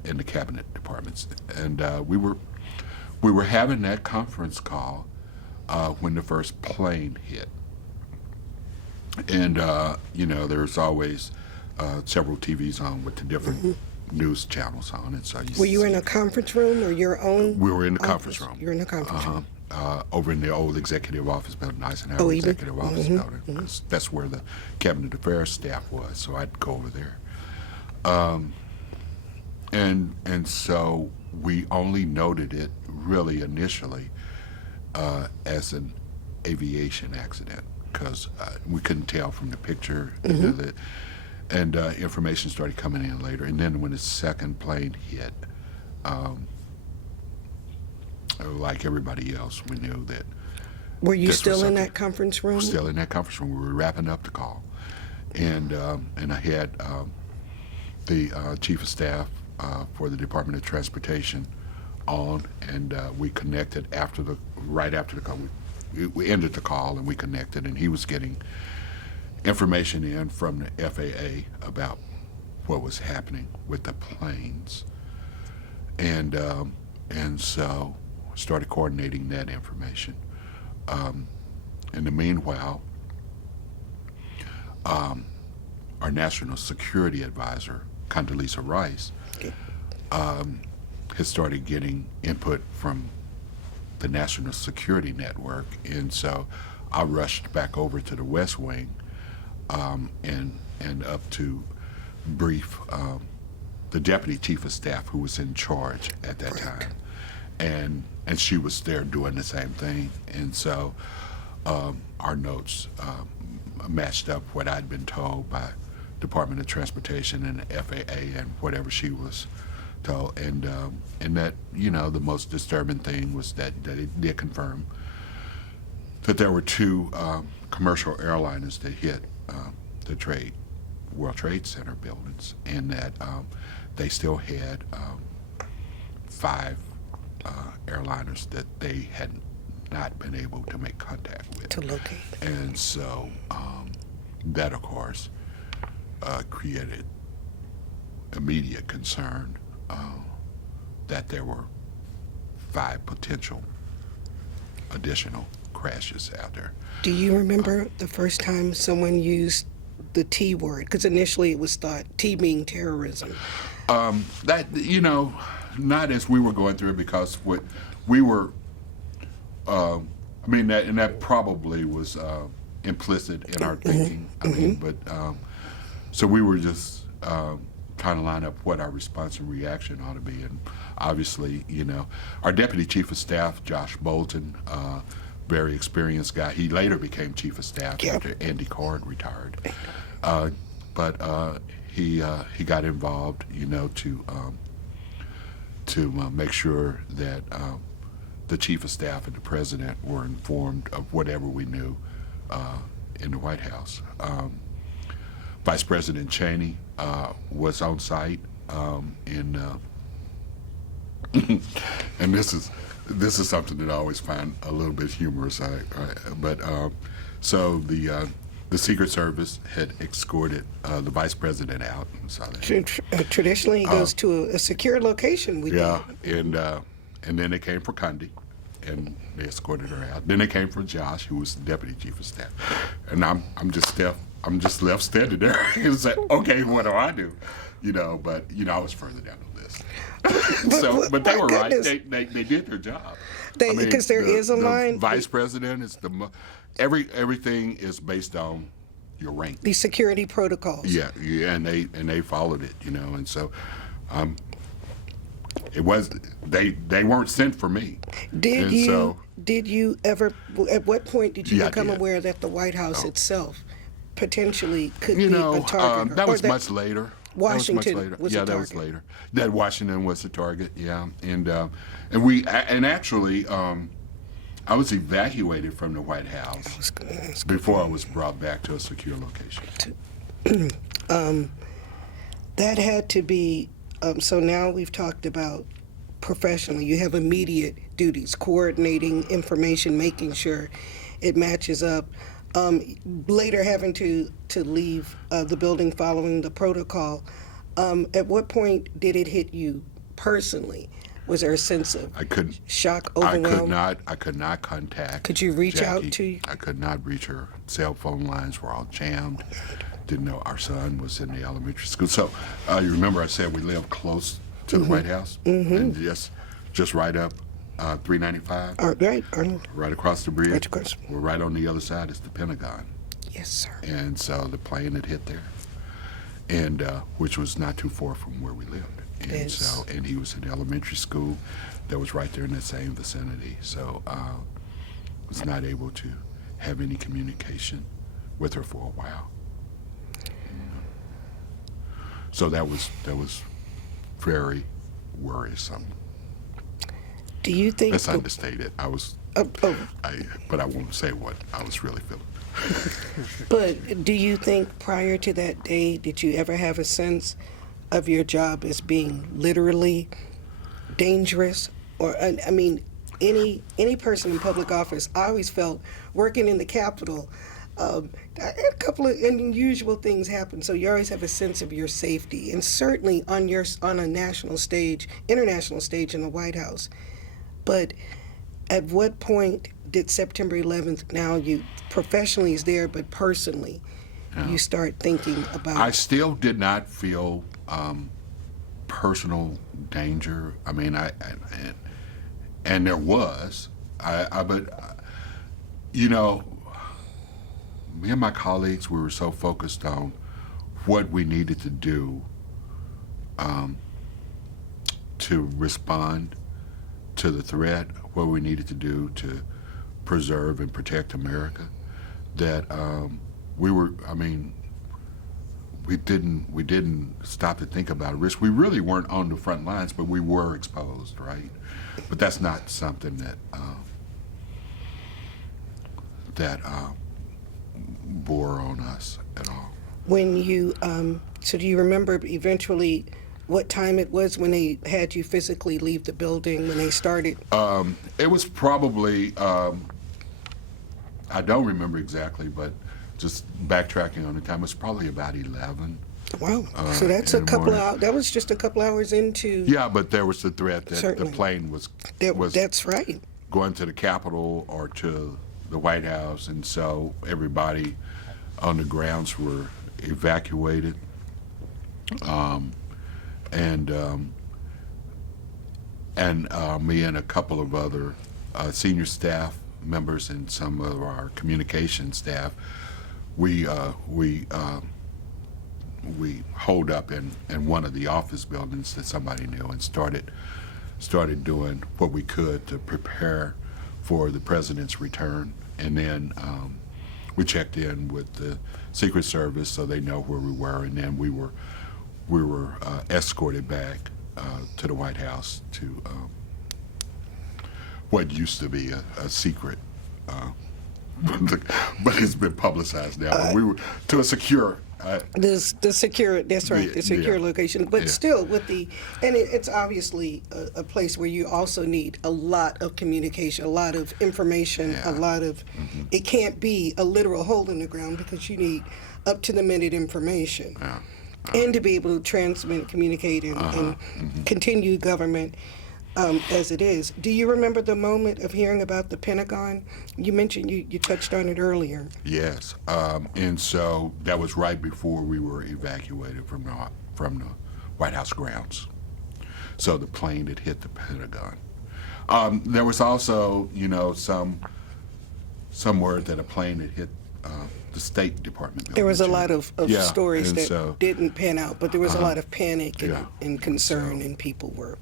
in the cabinet departments, and we were having that conference call when the first plane hit. And there's always several TVs on with the different news channels on it. So were you in a conference room or your own? We were in the office? conference room. You were in the conference room. Over in the old executive office building, Eisenhower executive office building, because that's where the cabinet affairs staff was. So I'd go over there, and so we only noted it really initially as an aviation accident, because we couldn't tell from the picture, and information started coming in later. And then when the second plane hit, like everybody else, we knew that. Were you still in that conference room? Still in that conference room. We were wrapping up the call, and I had the chief of staff for the Department of Transportation on, and we connected right after the call. We ended the call and we connected, and he was getting information in from the FAA about what was happening with the planes, and so started coordinating that information. In the meanwhile, our national security advisor, Condoleezza Rice, has started getting input from the National Security Network, and so I rushed back over to the West Wing and up to brief the Deputy Chief of Staff, who was in charge at that time, and she was there doing the same thing, and so our notes matched up what I'd been told by Department of Transportation and the FAA and whatever she was told, and that the most disturbing thing was that it did confirm that there were two commercial airliners that hit the World Trade Center buildings, and that they still had 5 airliners that they had not been able to make contact with. To locate. And so that, of course, created immediate concern that there were 5 potential additional crashes out there. Do you remember the first time someone used the T word? Because initially it was thought T being terrorism. That, not as we were going through it, because what we were, that probably was implicit in our thinking. So we were just trying to line up what our response and reaction ought to be. And obviously, our Deputy Chief of Staff, Josh Bolton, very experienced guy. He later became Chief of Staff after Andy Card retired. But he got involved, to make sure that the Chief of Staff and the President were informed of whatever we knew in the White House. Vice President Cheney was on site, and this is something that I always find a little bit humorous. So the Secret Service had escorted the Vice President out. And saw that. Traditionally, he goes to a secure location. And then they came for Condi, and they escorted her out. Then they came for Josh, who was the Deputy Chief of Staff, and I'm just left standing there. and said, okay, what do I do? But I was further down the list. But they were right. They did their job. Because there is a line. Vice President is everything is based on your rank. The security protocols. Yeah, and they followed it, and so it was they weren't sent for me. Did you ever? At what point did you become aware that the White House itself potentially could be a target? That was much later. Washington was a target. That was later. That Washington was the target. Yeah, and actually, I was evacuated from the White House before I was brought back to a secure location. That had to be. So now we've talked about professionally. You have immediate duties, coordinating information, making sure it matches up. later having to leave the building following the protocol, at what point did it hit you personally? Was there a sense of shock, overwhelm? I could not contact. Could you reach Jackie. out to? I could not reach her. Cell phone lines were all jammed. Didn't know our son was in the elementary school. So you remember I said we lived close to the White House, and just right up 395. Right across the bridge. Right across. We're right on the other side. It's the Pentagon. Yes, sir. And so the plane had hit there, and which was not too far from where we lived. And he was in elementary school that was right there in that same vicinity. So was not able to have any communication with her for a while. So that was very worrisome. Do you think that's understated? I was, but I won't say what I was really feeling. But do you think prior to that day, did you ever have a sense of your job as being literally dangerous? Or, I mean, any person in public office, I always felt working in the Capitol, a couple of unusual things happen, so you always have a sense of your safety, and certainly on a national stage, international stage in the White House. But at what point did September 11th, now you professionally is there, but personally, you start thinking about? I still did not feel personal danger. I mean, and there was, but you know, me and my colleagues, we were so focused on what we needed to do to respond to the threat, what we needed to do to preserve and protect America, that we didn't stop to think about risk. We really weren't on the front lines, but we were exposed, right? But that's not something that bore on us at all. When you, so do you remember eventually what time it was when they had you physically leave the building, when they started? It was probably, I don't remember exactly, but just backtracking on the time, it was probably about 11. Wow, so that's a couple of hours, that was just a couple hours into. Yeah, but there was the threat that certainly the plane was that's right, going to the Capitol or to the White House, and so everybody on the grounds were evacuated. Me and a couple of other senior staff members and some of our communication staff, we holed up in one of the office buildings that somebody knew and started doing what we could to prepare for the president's return. And then we checked in with the Secret Service so they know where we were, and then we were escorted back to the White House to what used to be a secret, but it's been publicized now. But we were to a secure. The secure, that's right, the secure location. But still, with it's obviously a place where you also need a lot of communication, a lot of information, a lot of. It can't be a literal hole in the ground because you need up to the minute information, and to be able to transmit, communicate, and continue government as it is. Do you remember the moment of hearing about the Pentagon? You mentioned you touched on it earlier. Yes, and so that was right before we were evacuated from the White House grounds. So the plane had hit the Pentagon. There was also, some word that a plane had hit the State Department building. There was a lot of stories that so, didn't pan out, but there was a lot of panic and concern, and people were.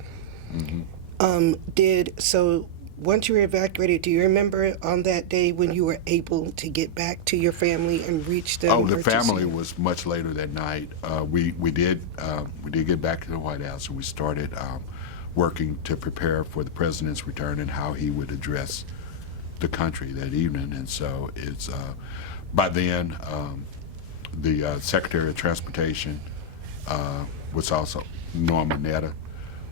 So once you were evacuated, do you remember on that day when you were able to get back to your family and reach them? Oh, the family was much later that night. We did get back to the White House, and we started working to prepare for the president's return and how he would address the country that evening. And so it's by then the Secretary of Transportation was also Norman Netta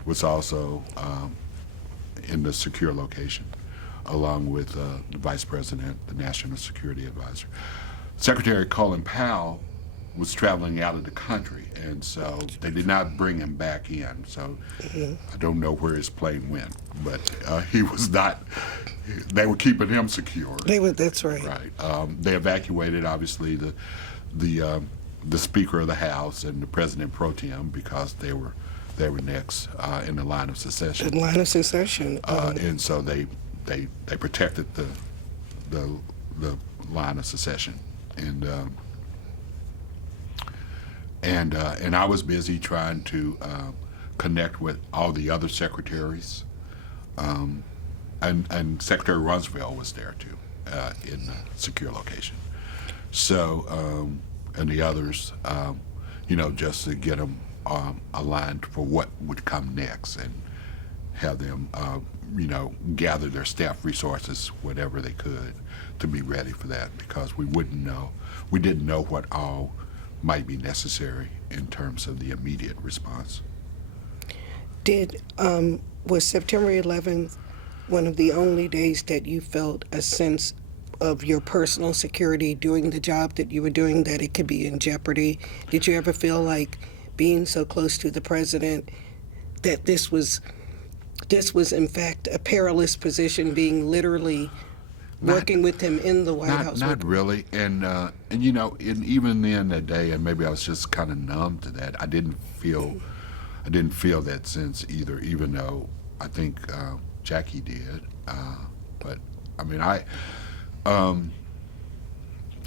was also in the secure location. along with the Vice President, the National Security Advisor. Secretary Colin Powell was traveling out of the country, and so they did not bring him back in. So I don't know where his plane went, but he was not. They were keeping him secure. That's right. Right. They evacuated, obviously, the Speaker of the House and the President pro tem because they were next in the line of succession. The line of succession. And so they protected the line of succession, and I was busy trying to connect with all the other secretaries, and Secretary Rumsfeld was there too in the secure location. So and the others, just to get them aligned for what would come next and have them, gather their staff resources, whatever they could, to be ready for that, because we didn't know what all might be necessary in terms of the immediate response. Was September 11th one of the only days that you felt a sense of your personal security doing the job that you were doing, that it could be in jeopardy? Did you ever feel like being so close to the president that this was in fact a perilous position, being literally working with him in the White House? Not really, and even then that day, and maybe I was just kind of numb to that. I didn't feel that sense either, even though I think Jackie did. But I mean, I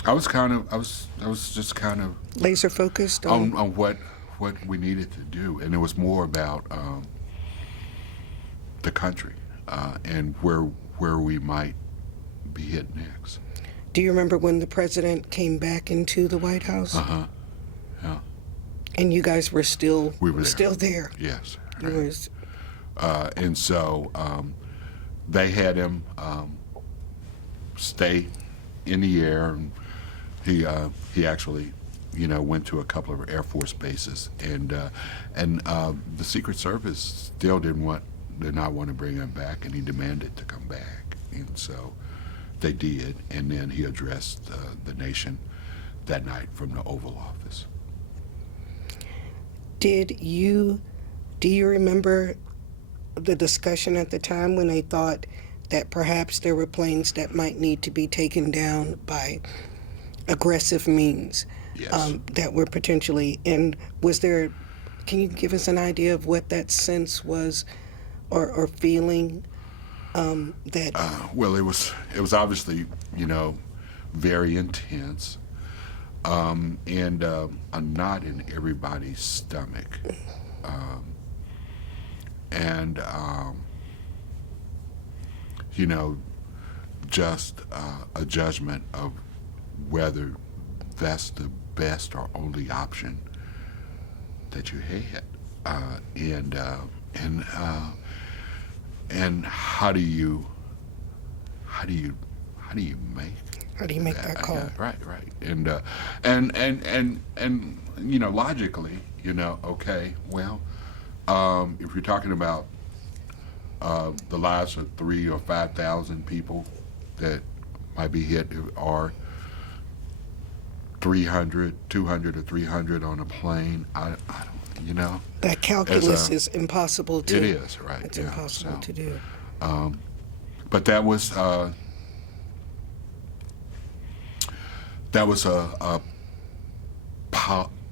was just kind of laser focused on what we needed to do, and it was more about the country and where we might be hit next. Do you remember when the president came back into the White House? Yeah. And you guys were still there. Yes. Right. And so they had him stay in the air, and he actually went to a couple of Air Force bases, and the Secret Service still did not want to bring him back, and he demanded to come back, and so they did, and then he addressed the nation that night from the Oval Office. Do you remember the discussion at the time when they thought that perhaps there were planes that might need to be taken down by aggressive means? Yes. That were potentially, and can you give us an idea of what that sense was or feeling that? Well, it was obviously, very intense, and a knot in everybody's stomach, and just a judgment of whether that's the best or only option that you had, and how do you make that call? Right, and logically, okay, well, if you're talking about the lives of 3,000 or 5,000 people that might be hit, or 200 or 300 on a plane, I don't, that calculus is impossible to. It is, right? It's impossible to do. But that was a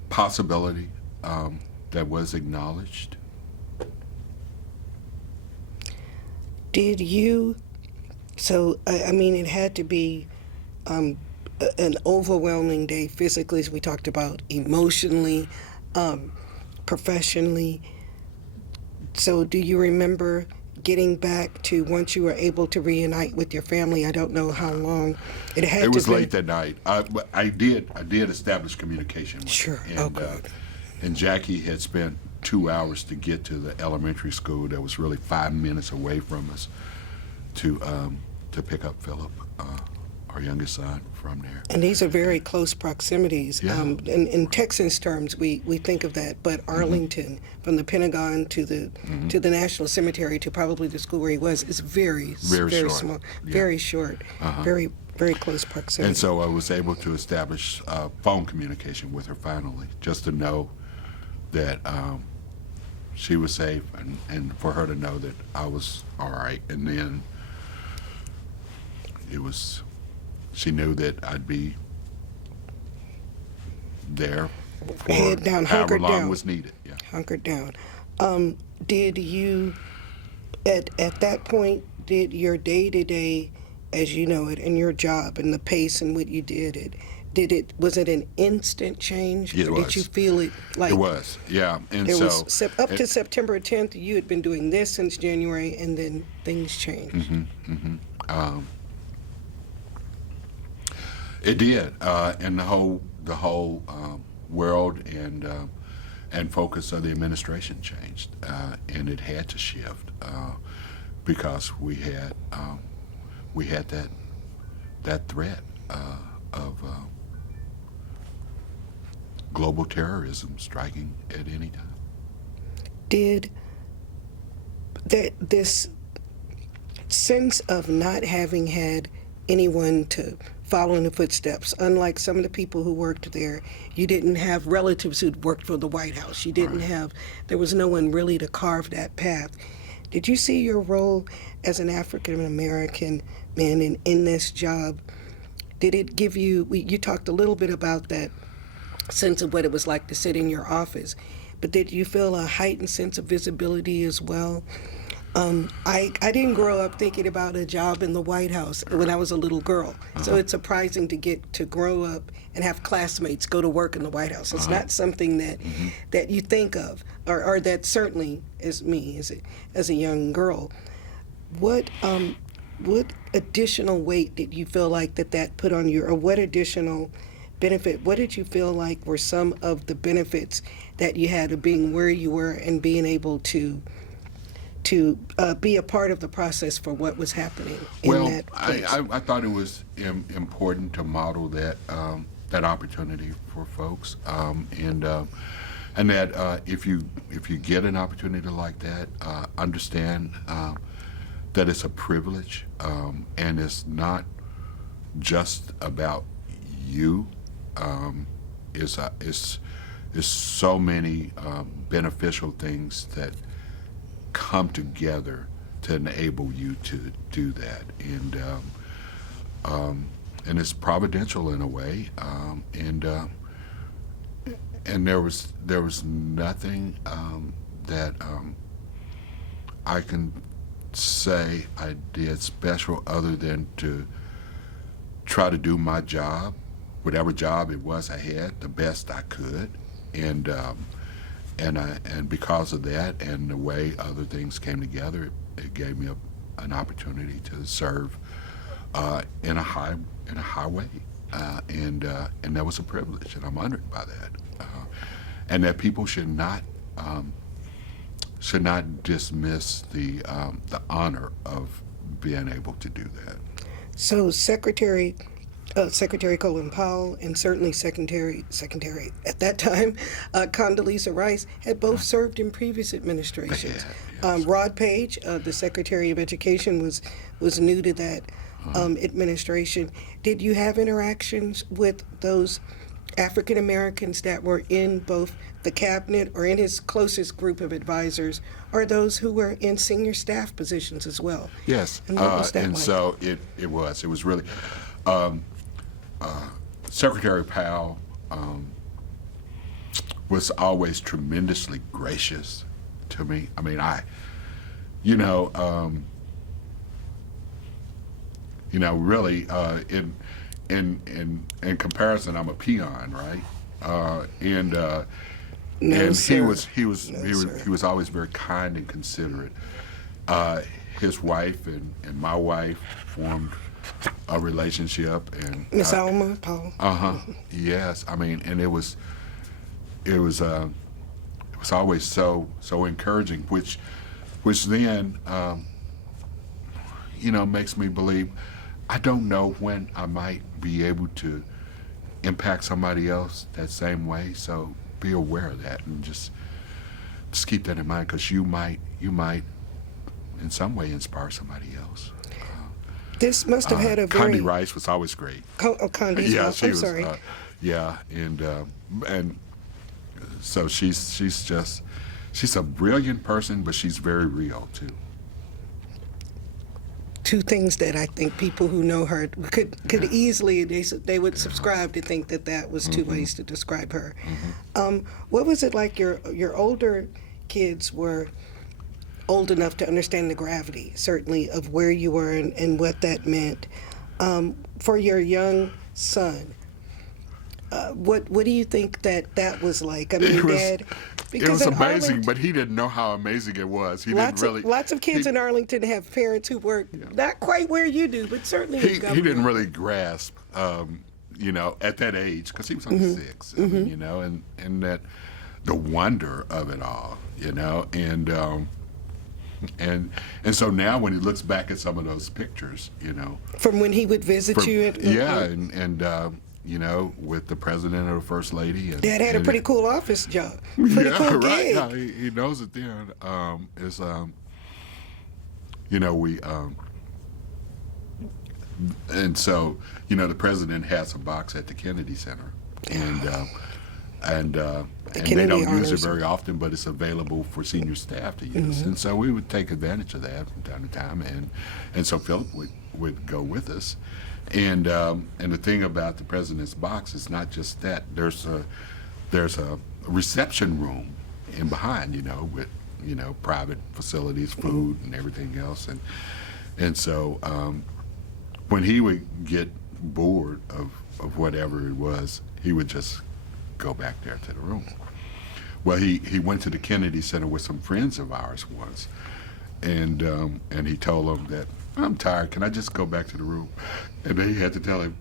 possibility that was acknowledged. Did you? So I mean, it had to be an overwhelming day physically, as we talked about, emotionally, professionally. So do you remember getting back to, once you were able to reunite with your family? I don't know how long it had. It was late that night. I did establish communication with Sure. her. And Jackie had spent 2 hours to get to the elementary school that was really 5 minutes away from us to pick up Philip, our youngest son from there. And these are very close proximities. Yeah. In Texans terms, we think of that, but Arlington, from the Pentagon to the National Cemetery to probably the school where he was, is very short. small, Yeah. very short, very close proximity. And so I was able to establish phone communication with her finally, just to know that she was safe, and for her to know that I was all right. And then she knew that I'd be there for Head down, however hunkered long down. was needed. Yeah. Hunkered down. Did you, at that point, did your day-to-day, as you know it, and your job and the pace in which you did it, was it an instant change? It or was. Did you feel it like It was, yeah. And it so was up to September 10th, you had been doing this since January, and then things changed? It did, and the whole world and focus of the administration changed, and it had to shift because we had that threat of global terrorism striking at any time. Did this sense of not having had anyone to follow in the footsteps, unlike some of the people who worked there, you didn't have relatives who'd worked for the White House. You didn't there was no one really to carve that path. Did you see your role as an African American man in this job? Did it give you, you talked a little bit about that sense of what it was like to sit in your office, but did you feel a heightened sense of visibility as well? I didn't grow up thinking about a job in the White House when I was a little girl, so it's surprising to get to grow up and have classmates go to work in the White House. It's not something that you think of, or that certainly is me as a young girl. What additional weight did you feel like that put on you, or what additional benefit? What did you feel like were some of the benefits that you had of being where you were and being able to be a part of the process for what was happening in that place? I thought it was important to model that opportunity for folks, and that if you get an opportunity like that, understand that it's a privilege, and it's not just about you. It's so many beneficial things that come together to enable you to do that, and it's providential in a way, and there was nothing that I can say I did special other than to try to do my job, whatever job it was I had, the best I could, and because of that and the way other things came together, it gave me an opportunity to serve in a high way, and that was a privilege, and I'm honored by that, and that people should not dismiss the honor of being able to do that. So Secretary Colin Powell and certainly Secretary at that time, Condoleezza Rice, had both served in previous administrations. Yes. Rod Page, the Secretary of Education, was new to that administration. Did you have interactions with those African Americans that were in both the cabinet or in his closest group of advisors, or those who were in senior staff positions as well? Yes, And what was that and like? so it was really Secretary Powell was always tremendously gracious to me. I mean, really, in comparison, I'm a peon, right? No, and sir. he was always very kind and considerate. His wife and my wife formed a relationship, and Miss Alma Powell. yes, I mean, and it was always so encouraging, which then makes me believe I don't know when I might be able to impact somebody else that same way. So be aware of that and just keep that in mind, because you might in some way inspire somebody else. This must have had a very... Condi Rice was always great. Condi, Yeah, well, she I'm was. sorry. Yeah, and so she's a brilliant person, but she's very real too. Two things that I think people who know her could easily, they would subscribe to think that was two ways to describe her. What was it like? Your older kids were old enough to understand the gravity, certainly, of where you were and what that meant. For your young son, what do you think that was like? I mean, Dad, it was in amazing, but he didn't know how amazing it was. Lots of kids in Arlington have parents who work not quite where you do, but certainly in he government. didn't really grasp, at that age, because he was only 6, and that the wonder of it all, and so now when he looks back at some of those pictures, from when he would visit you at with the president or the first lady. Dad had a pretty cool office job. Pretty cool gig. Yeah, he knows it then. And so, the president has a box at the Kennedy Center, and they don't use it very often, but it's available for senior staff to use. And so we would take advantage of that from time to time, and so Philip would go with us. And the thing about the president's box is not just that. There's a reception room in behind, with private facilities, food, and everything else. And so when he would get bored of whatever it was, he would just go back there to the room. Well, he went to the Kennedy Center with some friends of ours once, and he told them that, I'm tired, can I just go back to the room? And then he had to tell him,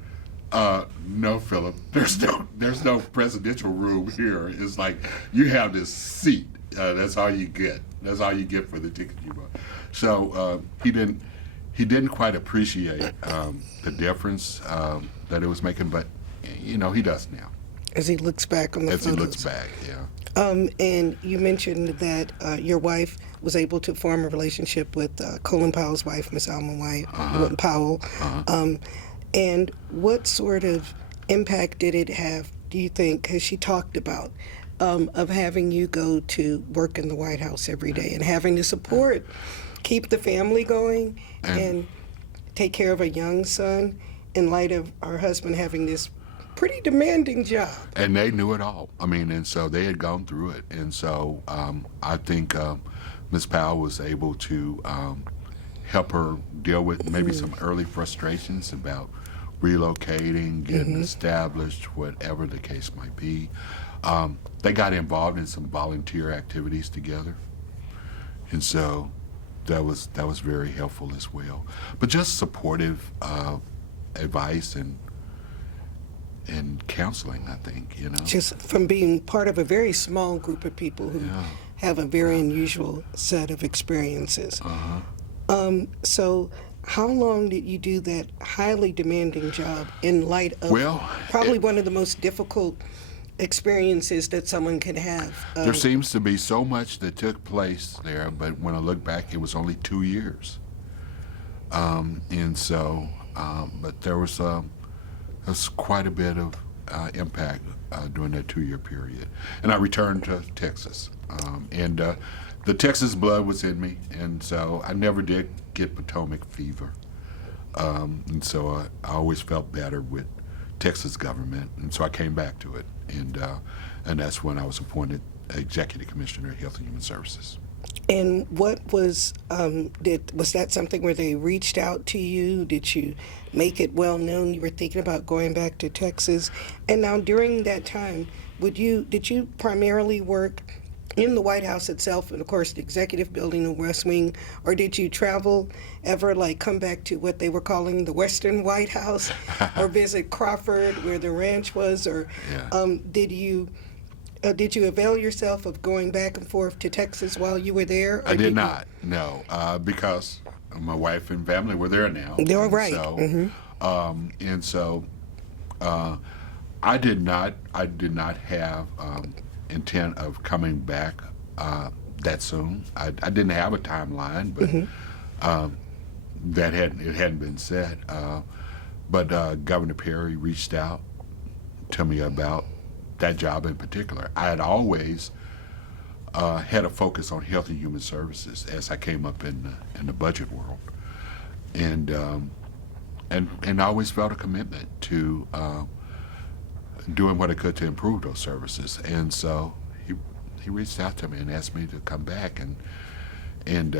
no, Philip, there's no presidential room here. It's like you have this seat. That's all you get. That's all you get for the ticket you bought. So he didn't quite appreciate the difference that it was making, but he does now. As he looks back on the photos. As he looks back, yeah. And you mentioned that your wife was able to form a relationship with Colin Powell's wife, Miss Alma Powell. And what sort of impact did it have, do you think, because she talked about, of having you go to work in the White House every day and having to support, keep the family going, and take care of a young son in light of her husband having this pretty demanding job. And they knew it all. I mean, and so they had gone through it. And so I think Ms. Powell was able to help her deal with maybe some early frustrations about relocating, getting established, whatever the case might be. They got involved in some volunteer activities together. And so that was very helpful as well. But just supportive advice and counseling, I think, Just from being part of a very small group of people who have a very unusual set of experiences. So how long did you do that highly demanding job in light of probably one of the most difficult experiences that someone can have? There seems to be so much that took place there, but when I look back, it was only 2 years. And so, but there was quite a bit of impact during that 2-year period. And I returned to Texas. And the Texas blood was in me, and so I never did get Potomac fever. And so I always felt better with Texas government, and so I came back to it. And that's when I was appointed Executive Commissioner of Health and Human Services. And what was that something where they reached out to you? Did you make it well known you were thinking about going back to Texas? And now during that time, did you primarily work in the White House itself, and of course the executive building, the West Wing, or did you travel ever, like come back to what they were calling the Western White House, or visit Crawford where the ranch was, or did you avail yourself of going back and forth to Texas while you were there? I did not, no, because my wife and family were there now. They're right. So And so I did not have intent of coming back that soon. I didn't have a timeline, but it hadn't been set. But Governor Perry reached out to me about that job in particular. I had always had a focus on health and human services as I came up in the budget world, and I always felt a commitment to doing what I could to improve those services. And so he reached out to me and asked me to come back, and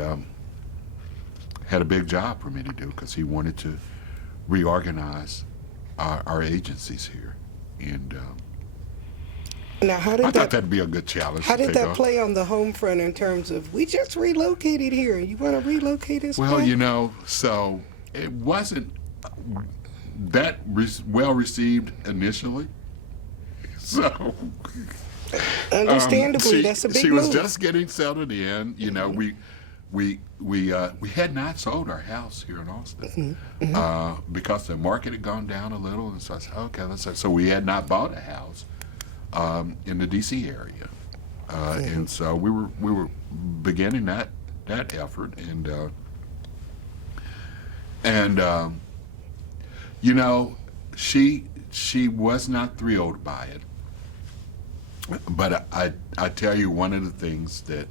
had a big job for me to do because he wanted to reorganize our agencies here. And now, how did I thought that'd be a good challenge. How to did take that on. play on the home front in terms of, we just relocated here, you want to relocate us Well, back? so it wasn't that well received initially. So Understandably, that's a big she move. was just getting settled in. We had not sold our house here in Austin because the market had gone down a little, and so I said, okay, so we had not bought a house in the D.C. area, and so we were beginning that effort, and she was not thrilled by it, but I tell you, one of the things that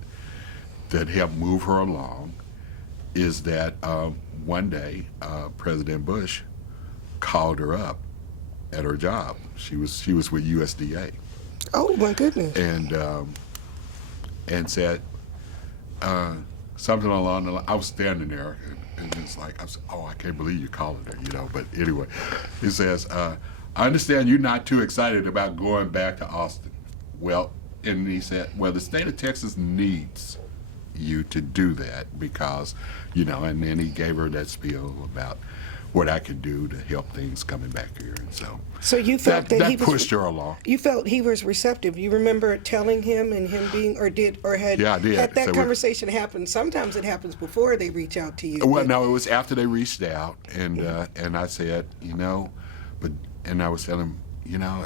helped move her along is that one day President Bush called her up at her job. She was with USDA. Oh, my goodness. And said something along the line. I was standing there, and it's like, I was, oh, I can't believe you calling her, But anyway, he says, I understand you're not too excited about going back to Austin. Well, and he said, well, the state of Texas needs you to do that because, and then he gave her that spiel about what I could do to help things coming back here. And so you felt that he pushed her along. You felt he was receptive. You remember telling him and him being, Yeah, I did. had that So conversation happen? Sometimes it happens before they reach out to you. Well, no, it was after they reached out, and I said, and I was telling him,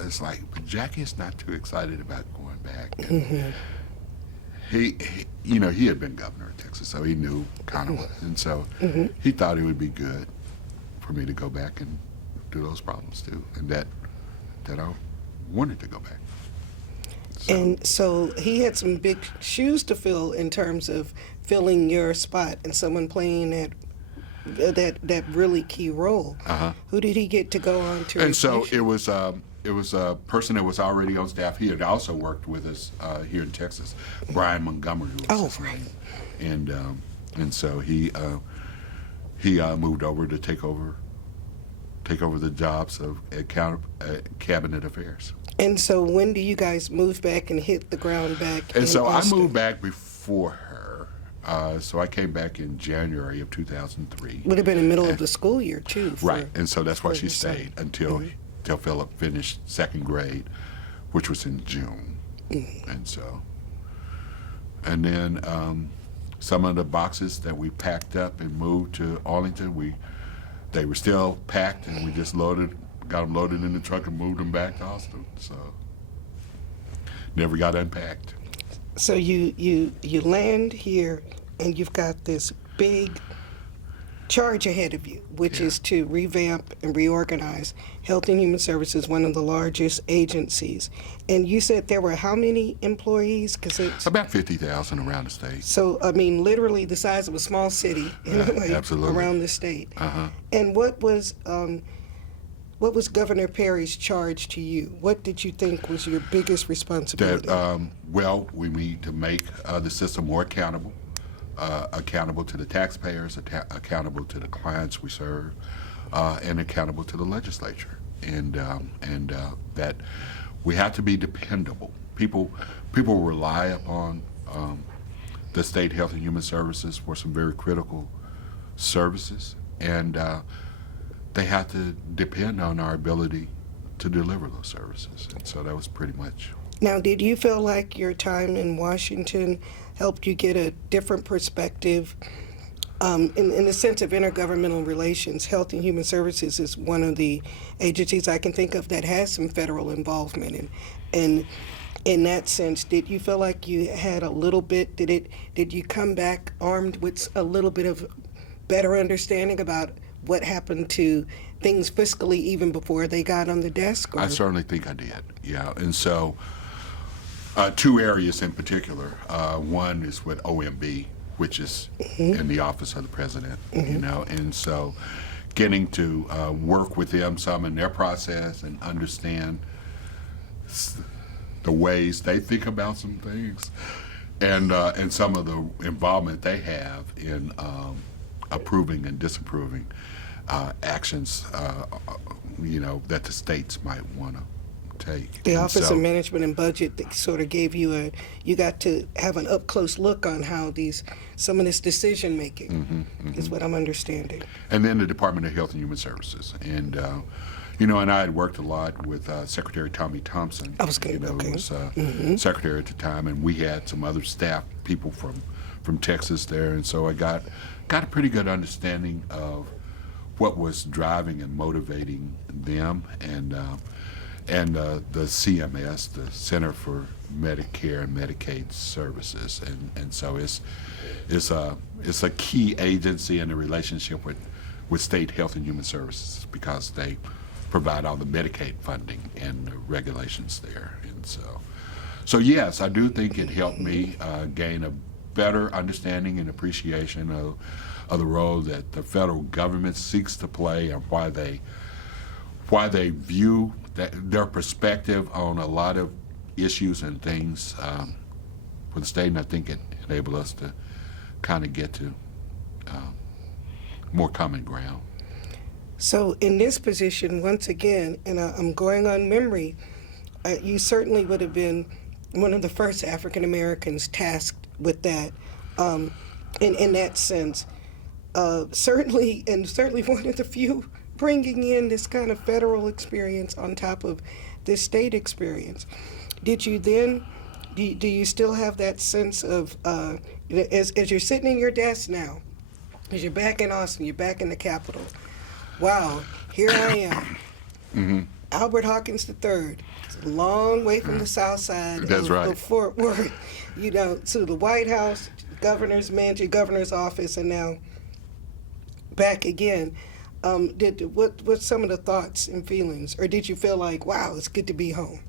it's like, but Jackie is not too excited about going back. And he had been governor of Texas, so he knew kind of what, and so he thought it would be good for me to go back and do those problems too, and that I wanted to go back. And so he had some big shoes to fill in terms of filling your spot and someone playing that really key role. Who did he get to go on to? And so replace you? it was a person that was already on staff. He had also worked with us here in Texas, Brian Montgomery was his name. And so he moved over to take over the jobs of cabinet affairs. And so when do you guys move back and hit the ground back? And so Austin? I moved back before her. So I came back in January of 2003. Would have been in the middle of the school year too. Right, and so that's why she your son. stayed until Philip finished second grade, which was in June. And then some of the boxes that we packed up and moved to Arlington, they were still packed, and we just got them loaded in the truck and moved them back to Austin. So never got unpacked. So you land here, and you've got this big charge ahead of you, which is to revamp and reorganize Health and Human Services, one of the largest agencies. And you said there were how many employees? Because it's about 50,000 around the state. So, I mean, literally the size of a small city, Absolutely. around the state. And what was Governor Perry's charge to you? What did you think was your biggest responsibility? Well, we need to make the system more accountable to the taxpayers, accountable to the clients we serve, and accountable to the legislature. And that we have to be dependable. People rely upon the state Health and Human Services for some very critical services, and they have to depend on our ability to deliver those services. And so that was pretty much. Now, did you feel like your time in Washington helped you get a different perspective In the sense of intergovernmental relations, Health and Human Services is one of the agencies I can think of that has some federal involvement. And in that sense, did you feel like you had a little bit? Did you come back armed with a little bit of better understanding about what happened to things fiscally even before they got on the desk? Or? I certainly think I did. Yeah, and so two areas in particular. One is with OMB, which is in the office of the president, you know, and so getting to work with them some in their process and understand the ways they think about some things, and some of the involvement they have in approving and disapproving actions, you know, that the states might want to take. The And Office so- of Management and Budget that sort of gave you you got to have an up close look on how some of this decision making is what I'm understanding. and then the Department of Health and Human Services. And, you know, and I had worked a lot with Secretary Tommy Thompson, I was gonna- you know, okay. who was Secretary at the time, and we had some other staff people from Texas there, and so I got a pretty good understanding of what was driving and motivating them, and the CMS, the Center for Medicare and Medicaid Services, and so it's a key agency in the relationship with state health and human services because they provide all the Medicaid funding and the regulations there, and so yes, I do think it helped me gain a better understanding and appreciation of the role that the federal government seeks to play and why they view their perspective on a lot of issues and things for the state, and I think it enabled us to kind of get to more common ground. So in this position, once again, and I'm going on memory, you certainly would have been one of the first African Americans tasked with that. In that sense, certainly one of the few bringing in this kind of federal experience on top of this state experience. Did you then? Do you still have that sense of as you're sitting in your desk now, as you're back in Austin, you're back in the Capitol? Wow, here I am, Albert Hawkins III. It's a long way from the South Side That's right. of Fort Worth, you know, to the White House, governor's mansion, governor's office, and now back again. What's some of the thoughts and feelings, or did you feel like, wow, it's good to be home?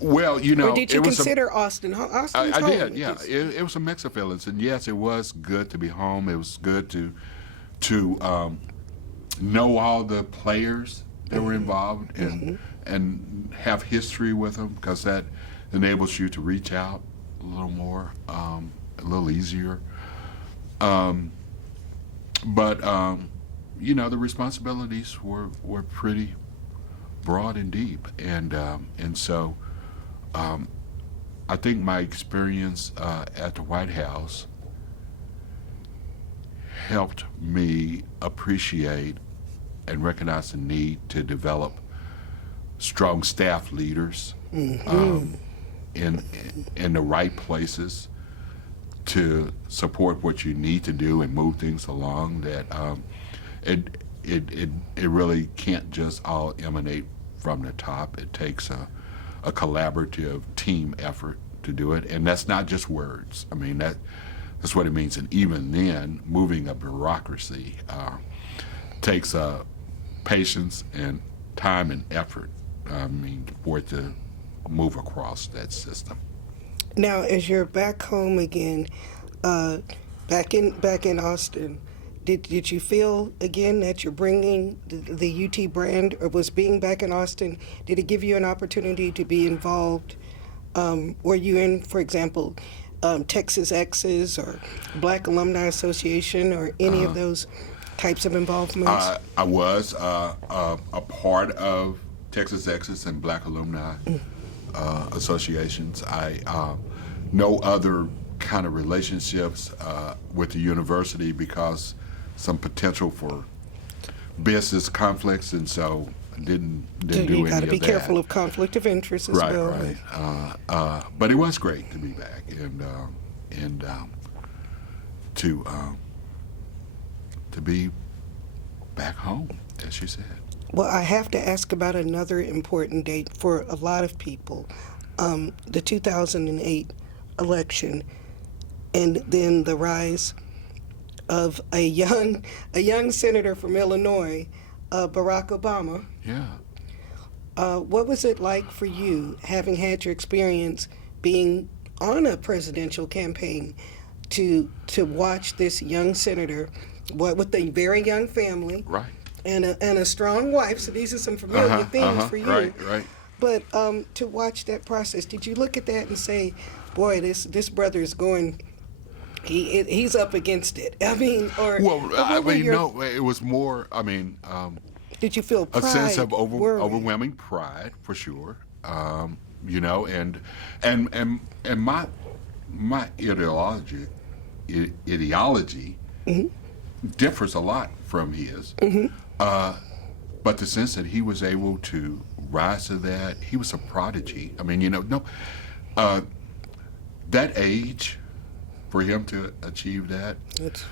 Well, you know, Or did you it was consider Austin? Austin's I home. did, yeah. It was a mix of feelings, and yes, it was good to be home. It was good to know all the players that were involved and have history with them, because that enables you to reach out a little more, a little easier. But you know, the responsibilities were pretty broad and deep, and so I think my experience at the White House helped me appreciate and recognize the need to develop strong staff leaders in the right places to support what you need to do and move things along. That it really can't just all emanate from the top. It takes a collaborative team effort to do it, and that's not just words. I mean, that's what it means. And even then, moving a bureaucracy takes patience and time and effort. I mean, for it to move across that system. Now, as you're back home again, back in Austin, did you feel again that you're bringing the UT brand, or was being back in Austin? Did it give you an opportunity to be involved? Were you in, for example, Texas X's or Black Alumni Association or any of those types of involvements? I was a part of Texas X's and Black Alumni associations. No other kind of relationships with the university because some potential for business conflicts, and so didn't do any of that. You got to be careful of conflict of interest as well. Right. But it was great to be back and to to be back home, as she said. Well, I have to ask about another important date for a lot of people, the 2008 election, and then the rise of a young senator from Illinois, Barack Obama. Yeah. What was it like for you, having had your experience being on a presidential campaign, to watch this young senator, with a very young family, Right. and a strong wife? So these are some familiar themes for you. Right. But to watch that process, did you look at that and say, "Boy, this brother is going. He's up against it"? I mean, or no, it was more. I mean, did you feel pride, a sense of worry? overwhelming pride, for sure. You know, and my ideology differs a lot from his. But the sense that he was able to rise to that, he was a prodigy. I mean, that age, for him to achieve that, It's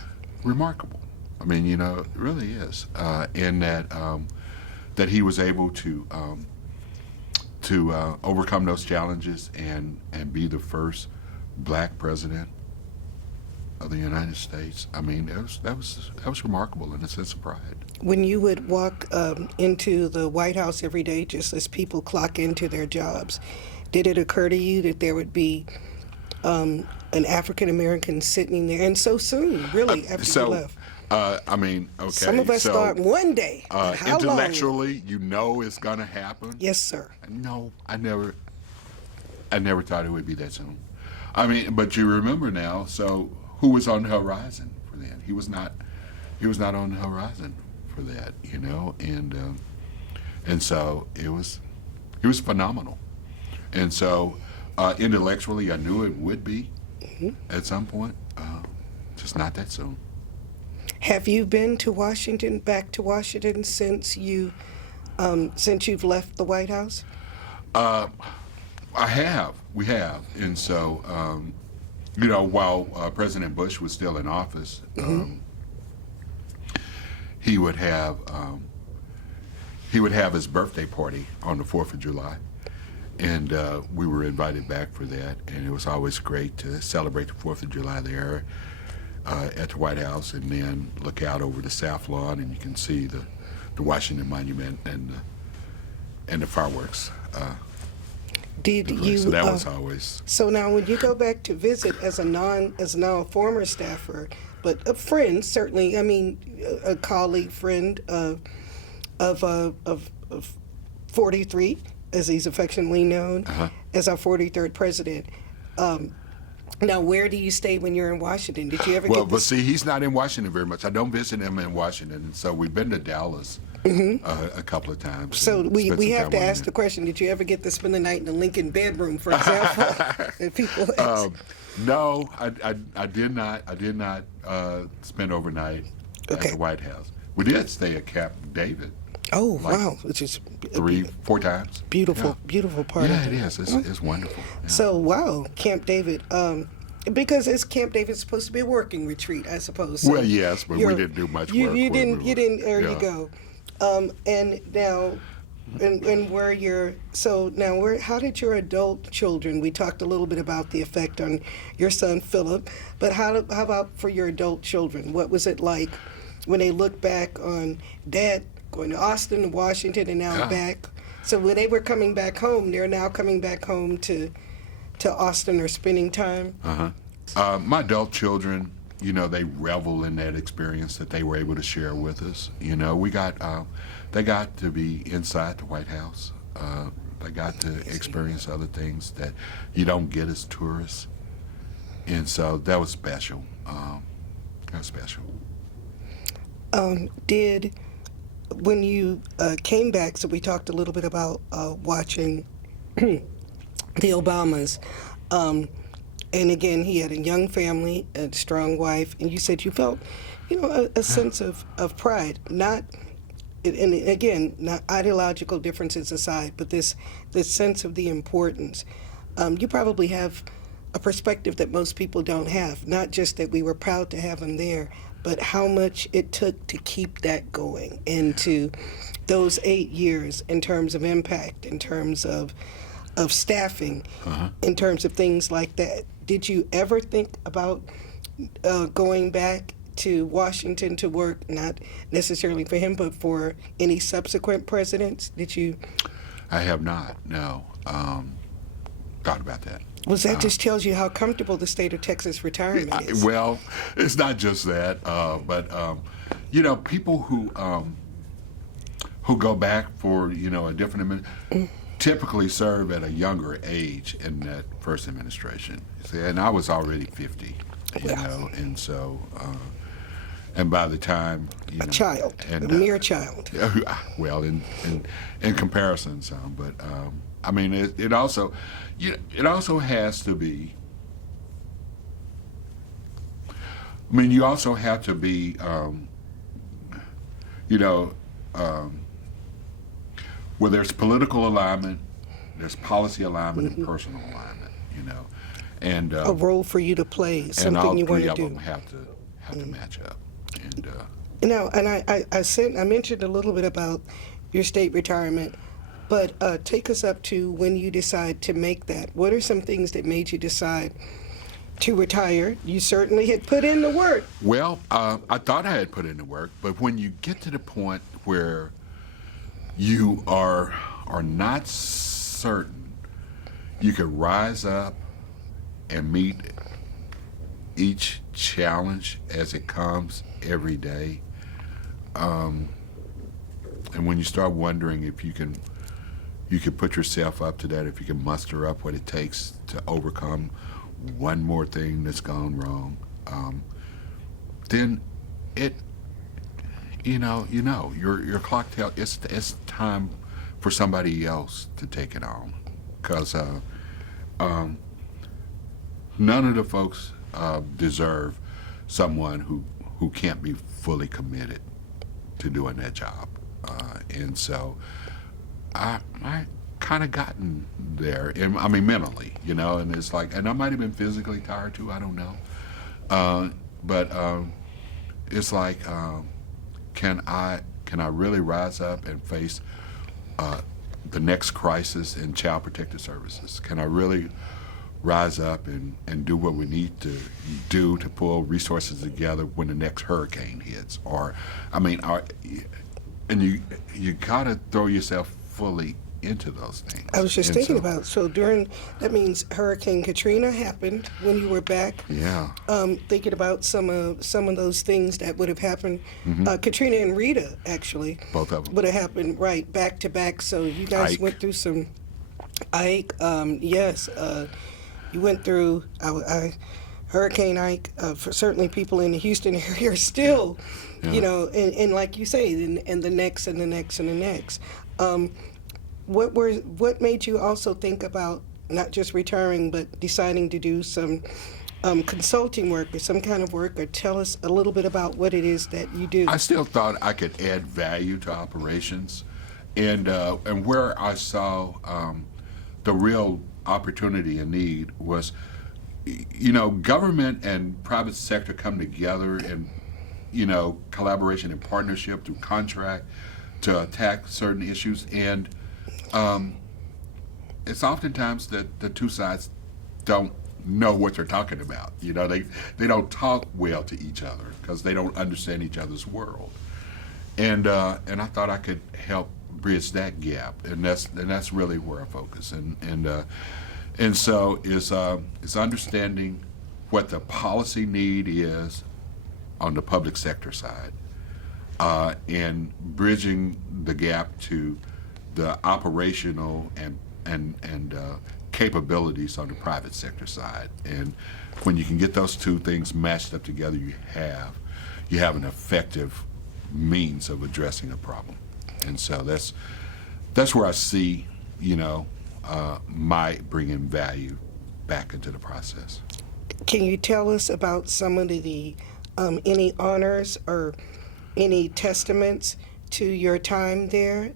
remarkable. I mean, it really is. In that he was able to overcome those challenges and be the first black president of the United States. I mean, that was remarkable in a sense of pride. When you would walk into the White House every day, just as people clock into their jobs, did it occur to you that there would be an African American sitting there, and so soon, really, after you left? I mean, okay. Some of us thought one day. But how Intellectually, long? it's going to happen. Yes, sir. No, I never thought it would be that soon. I mean, but you remember now. So who was on the horizon for that? He was not on the horizon for that, and so it was phenomenal. And so intellectually, I knew it would be at some point, just not that soon. Have you been to Washington, back to Washington, since you've left the White House? I have. We have. And so, while President Bush was still in office, he would have his birthday party on the 4th of July. And we were invited back for that. And it was always great to celebrate the 4th of July there at the White House, and then look out over the South Lawn, and you can see the Washington Monument and the fireworks. Did you? So that was always. So now, when you go back to visit as now a former staffer, but a friend, certainly. I mean, a colleague, friend of 43, as he's affectionately known, as our 43rd president. Now, where do you stay when you're in Washington? Did you ever get? But see, he's not in Washington very much. I don't visit him in Washington, so we've been to Dallas a couple of times. So we have to ask the question: did you ever get to spend the night in the Lincoln bedroom, for example? And people ask. No, I did not. I did not spend overnight at the White House. We did stay at Camp David. Oh, wow! Which is 3-4 times. Beautiful part. Yeah, of it is. It's wonderful. Yeah. So, wow, Camp David. Because Camp David's supposed to be a working retreat, I suppose. So well, yes, but we didn't do much work. You didn't. There you go. And now, and where you're. So now, how did your adult children? We talked a little bit about the effect on your son Philip, but how about for your adult children? What was it like when they look back on Dad going to Austin, to Washington, and now back? So when they were coming back home, they're now coming back home to Austin, or spending time? My adult children, they revel in that experience that they were able to share with us. They got to be inside the White House. They got to experience other things that you don't get as tourists. And so that was special. When you came back, so we talked a little bit about watching the Obamas, and again, he had a young family, a strong wife, and you said you felt, a sense of pride, not ideological differences aside, but this sense of the importance. You probably have a perspective that most people don't have, not just that we were proud to have him there, but how much it took to keep that going into those 8 years in terms of impact, in terms of staffing, in terms of things like that. Did you ever think about going back to Washington to work, not necessarily for him, but for any subsequent presidents? Did you? I have not, no. Thought about that. Was that just tells you how comfortable the state of Texas retirement is? Well, it's not just that, but people who go back for a different typically serve at a younger age in that first administration. See, and I was already 50, and so and by the time a child, a mere child. Well, in comparison, some, but I mean, it also has to be. I mean, you also have to be, where there's political alignment, there's policy alignment, and personal alignment, and a role for you to play, something and all you want three to of do. them have to match up. And Now, and I mentioned a little bit about your state retirement, but take us up to when you decide to make that. What are some things that made you decide to retire? You certainly had put in the work. Well, I thought I had put in the work, but when you get to the point where you are not certain you can rise up and meet each challenge as it comes every day, and when you start wondering if you can put yourself up to that, if you can muster up what it takes to overcome one more thing that's gone wrong, then your clock tells it's time for somebody else to take it on, because none of the folks deserve someone who can't be fully committed to doing that job, and so I kind of gotten there, I mean mentally, and it's like, and I might have been physically tired too, I don't know, but it's like, can I really rise up and face the next crisis in Child Protective Services? Can I really rise up and do what we need to do to pull resources together when the next hurricane hits? Or, I mean, and you gotta throw yourself fully into those things. I was just thinking about, so that means Hurricane Katrina happened when you were back. Yeah. Thinking about some of those things that would have happened. Katrina and Rita, actually. Both of them. Would have happened, right, back to back. So you guys Ike. went through some, Ike, yes. You went through Hurricane Ike. For certainly people in the Houston area are still, and like you say, and the next and the next and the next. What made you also think about not just retiring, but deciding to do some consulting work or some kind of work, or tell us a little bit about what it is that you do? I still thought I could add value to operations, and where I saw the real opportunity and need was, government and private sector come together and, collaboration and partnership through contract to attack certain issues, and it's oftentimes that the two sides don't know what they're talking about. They don't talk well to each other because they don't understand each other's world. And I thought I could help bridge that gap, and that's really where I focus. And so is understanding what the policy need is on the public sector side, and bridging the gap to the operational and capabilities on the private sector side. And when you can get those two things matched up together, you have an effective means of addressing a problem. And so that's where I see, my bringing value back into the process. Can you tell us about some of the any honors or any testaments to your time there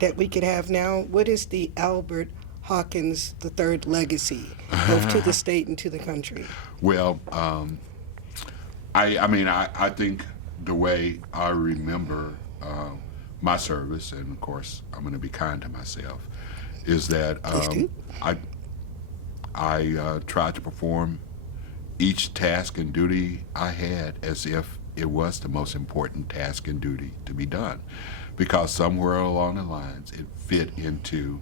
that we could have now? What is the Albert Hawkins III legacy, both to the state and to the country? Well, I think the way I remember my service, and of course I'm going to be kind to myself, is that Please do. I tried to perform each task and duty I had as if it was the most important task and duty to be done, because somewhere along the lines it fit into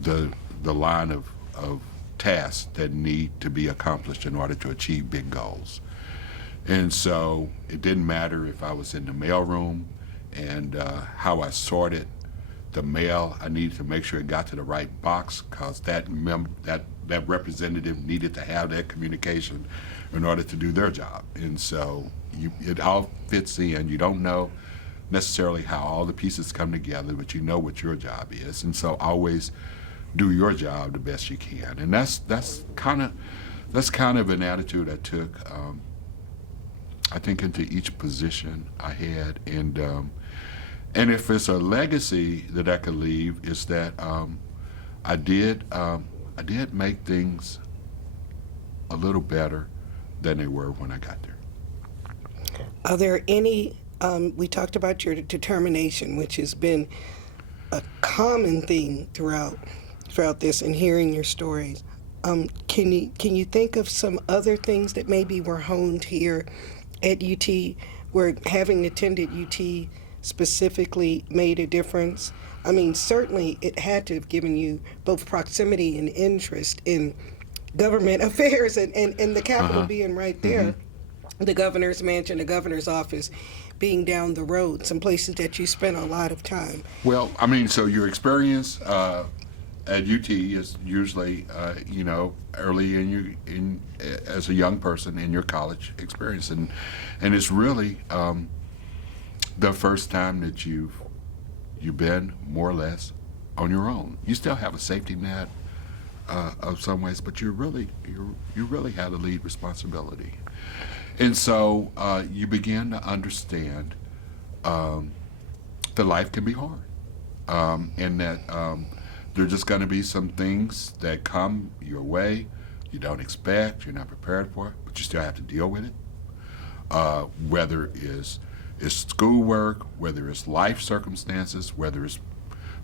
the line of tasks that need to be accomplished in order to achieve big goals. And so it didn't matter if I was in the mailroom and how I sorted the mail. I needed to make sure it got to the right box, because that representative needed to have that communication in order to do their job. And so it all fits in. You don't know necessarily how all the pieces come together, but you know what your job is. And so always do your job the best you can. And that's kind of an attitude I took, I think, into each position I had. And if it's a legacy that I could leave, is that I did make things a little better than they were when I got there. Are there any, we talked about your determination, which has been a common theme throughout this and hearing your stories. Can you think of some other things that maybe were honed here at UT, where having attended UT specifically made a difference? I mean, certainly it had to have given you both proximity and interest in government affairs, and the Capitol being right there, the governor's mansion, the governor's office being down the road, some places that you spent a lot of time. Well, I mean, so your experience at UT is usually, early as a young person in your college experience, and it's really the first time that you've been more or less on your own. You still have a safety net of some ways, but you really have the lead responsibility, and so you begin to understand that life can be hard, and that there are just going to be some things that come your way you don't expect, you're not prepared for, but you still have to deal with it. Whether it's schoolwork, whether it's life circumstances, whether it's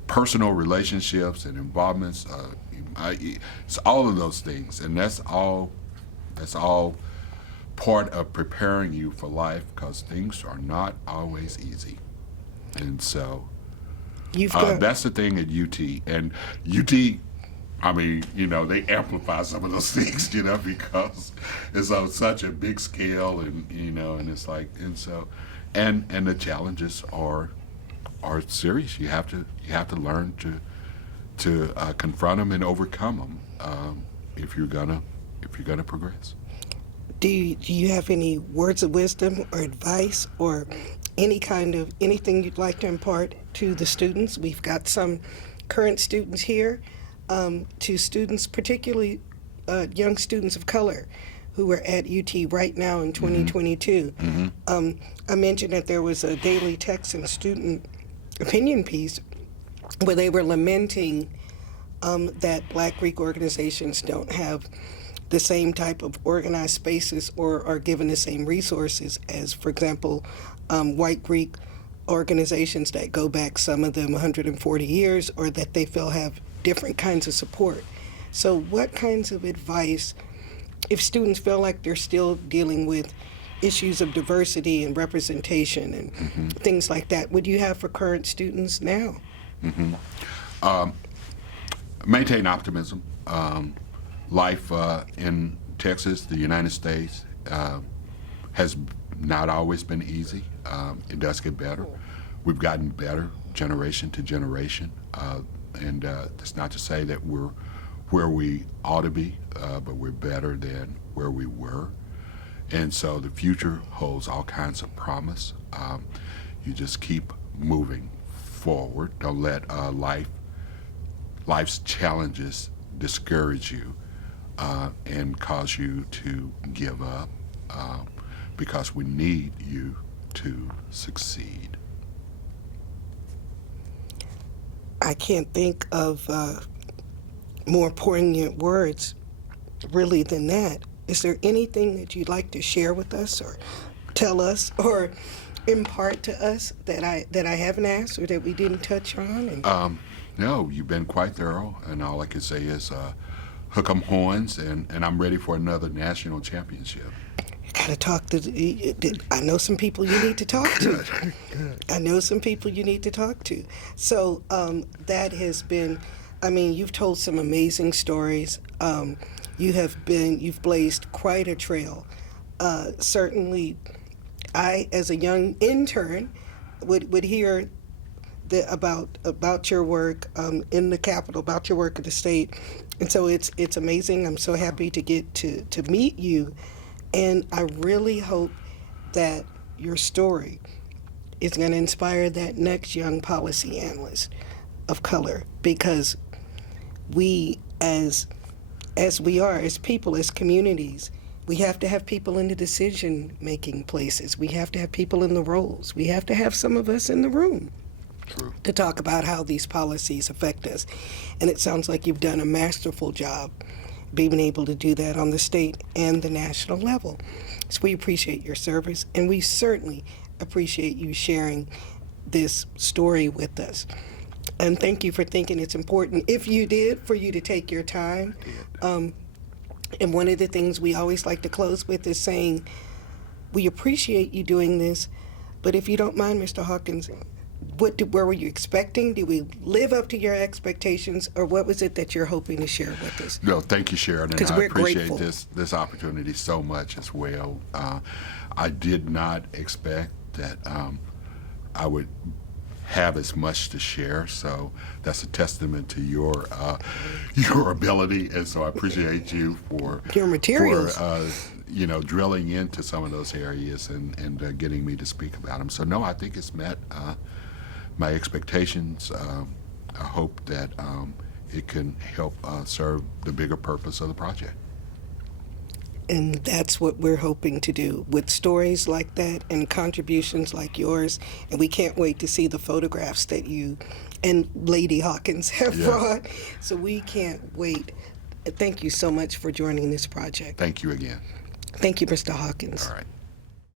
personal relationships and involvements, it's all of those things, and that's all part of preparing you for life, because things are not always easy, and so. That's the thing at UT. And UT, I mean, they amplify some of those things, because it's on such a big scale, and and it's like, and so, and the challenges are serious. You have to learn to confront them and overcome them if you're gonna progress. Do you have any words of wisdom or advice, or anything you'd like to impart to the students? We've got some current students here, to students, particularly young students of color who are at UT right now in 2022. I mentioned that there was a Daily Texan student opinion piece where they were lamenting that Black Greek organizations don't have the same type of organized spaces or are given the same resources as, for example, white Greek organizations that go back, some of them 140 years, or that they feel have different kinds of support. So what kinds of advice, if students feel like they're still dealing with issues of diversity and representation and things like that, would you have for current students now? Maintain optimism. Life in Texas, the United States, has not always been easy. It does get better. We've gotten better generation to generation, and that's not to say that we're where we ought to be, but we're better than where we were. And so the future holds all kinds of promise. You just keep moving forward. Don't let life's challenges discourage you and cause you to give up, because we need you to succeed. I can't think of more poignant words really than that. Is there anything that you'd like to share with us or tell us or impart to us that I haven't asked or that we didn't touch on? And No, you've been quite thorough, and all I can say is hook 'em horns, and I'm ready for another national championship. you got to talk to. I know some people you need to talk to. I know some people you need to talk to. So that has been. I mean, you've told some amazing stories. You've blazed quite a trail. Certainly, I, as a young intern, would hear about your work in the Capitol, about your work at the state, and so it's amazing. I'm so happy to get to meet you, and I really hope that your story is going to inspire that next young policy analyst of color, because we as we are, as people, as communities, we have to have people in the decision-making places. We have to have people in the roles. We have to have some of us in the room True. to talk about how these policies affect us. And it sounds like you've done a masterful job being able to do that on the state and the national level. So we appreciate your service, and we certainly appreciate you sharing this story with us. And thank you for thinking it's important, if you did, for you to take your time. And one of the things we always like to close with is saying, we appreciate you doing this, but if you don't mind, Mr. Hawkins, where were you expecting? Did we live up to your expectations, or what was it that you're hoping to share with us? No, thank you, Sharon, and 'Cause I we're appreciate grateful. this opportunity so much as well. I did not expect that I would have as much to share, so that's a testament to your ability, and so I appreciate you for Your materials. for drilling into some of those areas and getting me to speak about them. So no, I think it's met my expectations. I hope that it can help serve the bigger purpose of the project. And that's what we're hoping to do with stories like that and contributions like yours. And we can't wait to see the photographs that you and Lady Hawkins have Yes. brought. So we can't wait. Thank you so much for joining this project. Thank you again. Thank you, Mr. Hawkins. All right.